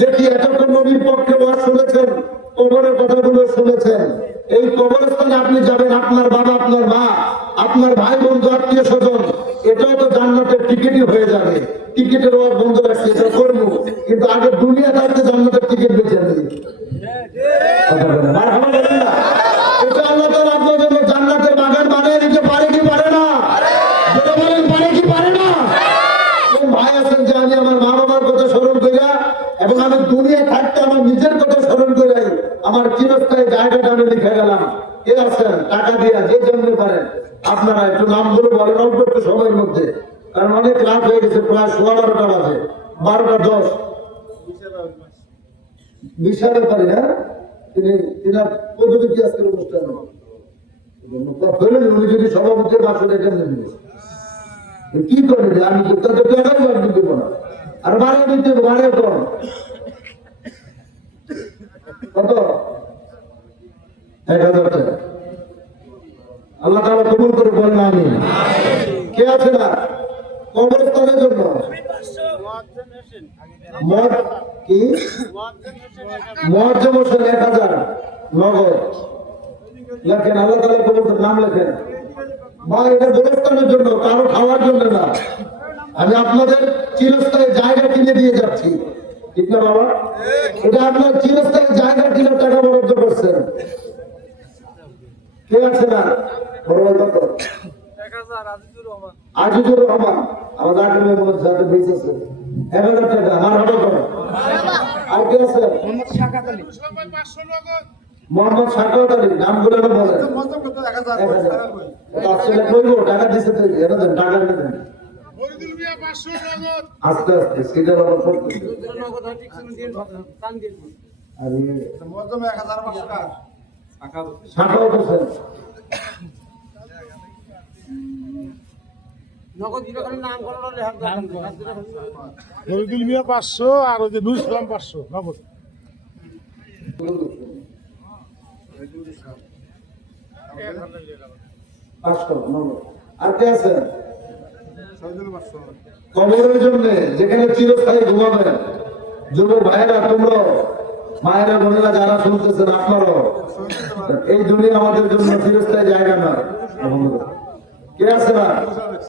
দেখি এতক্ষণ নবীর পক্ষে ওয়াজ শুনেছেন, কবরের কথাগুলো শুনেছেন। এই কবরস্থানে আপনি যাবেন, আপনার বাবা, আপনার মা, আপনার ভাই বন্ধু, আত্মীয় স্বজন, এটাও তো জান্নাতের টিকিটই হয়ে যাবে। টিকিটের ওয়াজ বন্ধ রাখছে, এটা করবো, কিন্তু আগে দুনিয়া থাকতে জান্নাতের টিকিট বেঁচে নেই। এটা আল্লাহ তাআলা আপনার জন্য জান্নাতের বাগান বানিয়ে দিতে পারে কি পারে না? যেটা বলেন পারে কি পারে না? ভাই আছেন যে আমি আমার মা বাবার কথা স্মরণ করি এবং আমি দুনিয়া থাকতে আমার নিজের কথা স্মরণ করি, আমার চিরস্থায়ী জায়গাটা আমি লিখে গেলাম। কে আছেন টাকা দিয়া যে জন্য পারেন আপনারা একটু নামগুলো বলেন অল্প একটু সময়ের মধ্যে, কারণ অনেক রাত হয়ে গেছে, প্রায় 12টা বাজে, 12টা 10। বিশাল ব্যাপারী, হ্যাঁ, তিনি পদ্ধতি কি আজকের অনুষ্ঠান উনি যদি সভাপতি বাসন এটা নেবেন কি করে, আমি তাদের টাকাই বাদ দেবো না, আর বাড়িয়ে দিতে বাড়িয়ে কম কত 1000 টাকা। আল্লাহ তাআলা কবুল করে বলেন আমিন। কে আছে না কবরস্থানের জন্য মদ কি মুয়াজ্জম হোসেন 1000 নগদ লেখেন, আল্লাহ তাআলা কবুল করে নাম লেখেন। বা এটা গোরস্থানের জন্য, কারো খাওয়ার জন্য না। আমি আপনাদের চিরস্থায়ী জায়গা কিনে দিয়ে যাচ্ছি, ঠিক না বাবা? এটা আপনার চিরস্থায়ী জায়গা কিনে টাকা বরাদ্দ করছেন। কে আছে না বড় ভাই কত? আজিজুর রহমান আমাদের আগামী মনে সাথে বেঁচে আছে 1000 টাকা। আমার হঠাৎ করে আর কে আছে? মোহাম্মদ শাকাওয়াত আলী, নামগুলো না বলেন। 1000 আসলে কইবো টাকা দিছে তো এটা দেন, টাকা দেন আস্তে আস্তে সিটার আবার করতে আরে শাকাওয়াত হোসেন শহীদুল মিয়া 500 আর ওই যে নুর ইসলাম 500 নগদ। আর কে আছে? কবরের জন্য যেখানে চিরস্থায়ী ঘুমাবেন যুবক ভাইয়েরা, তোমরা মায়েরা বোনেরা যারা শুনতেছেন, আপনারাও এই দুনিয়া আমাদের জন্য চিরস্থায়ী জায়গা না। কে আছে না?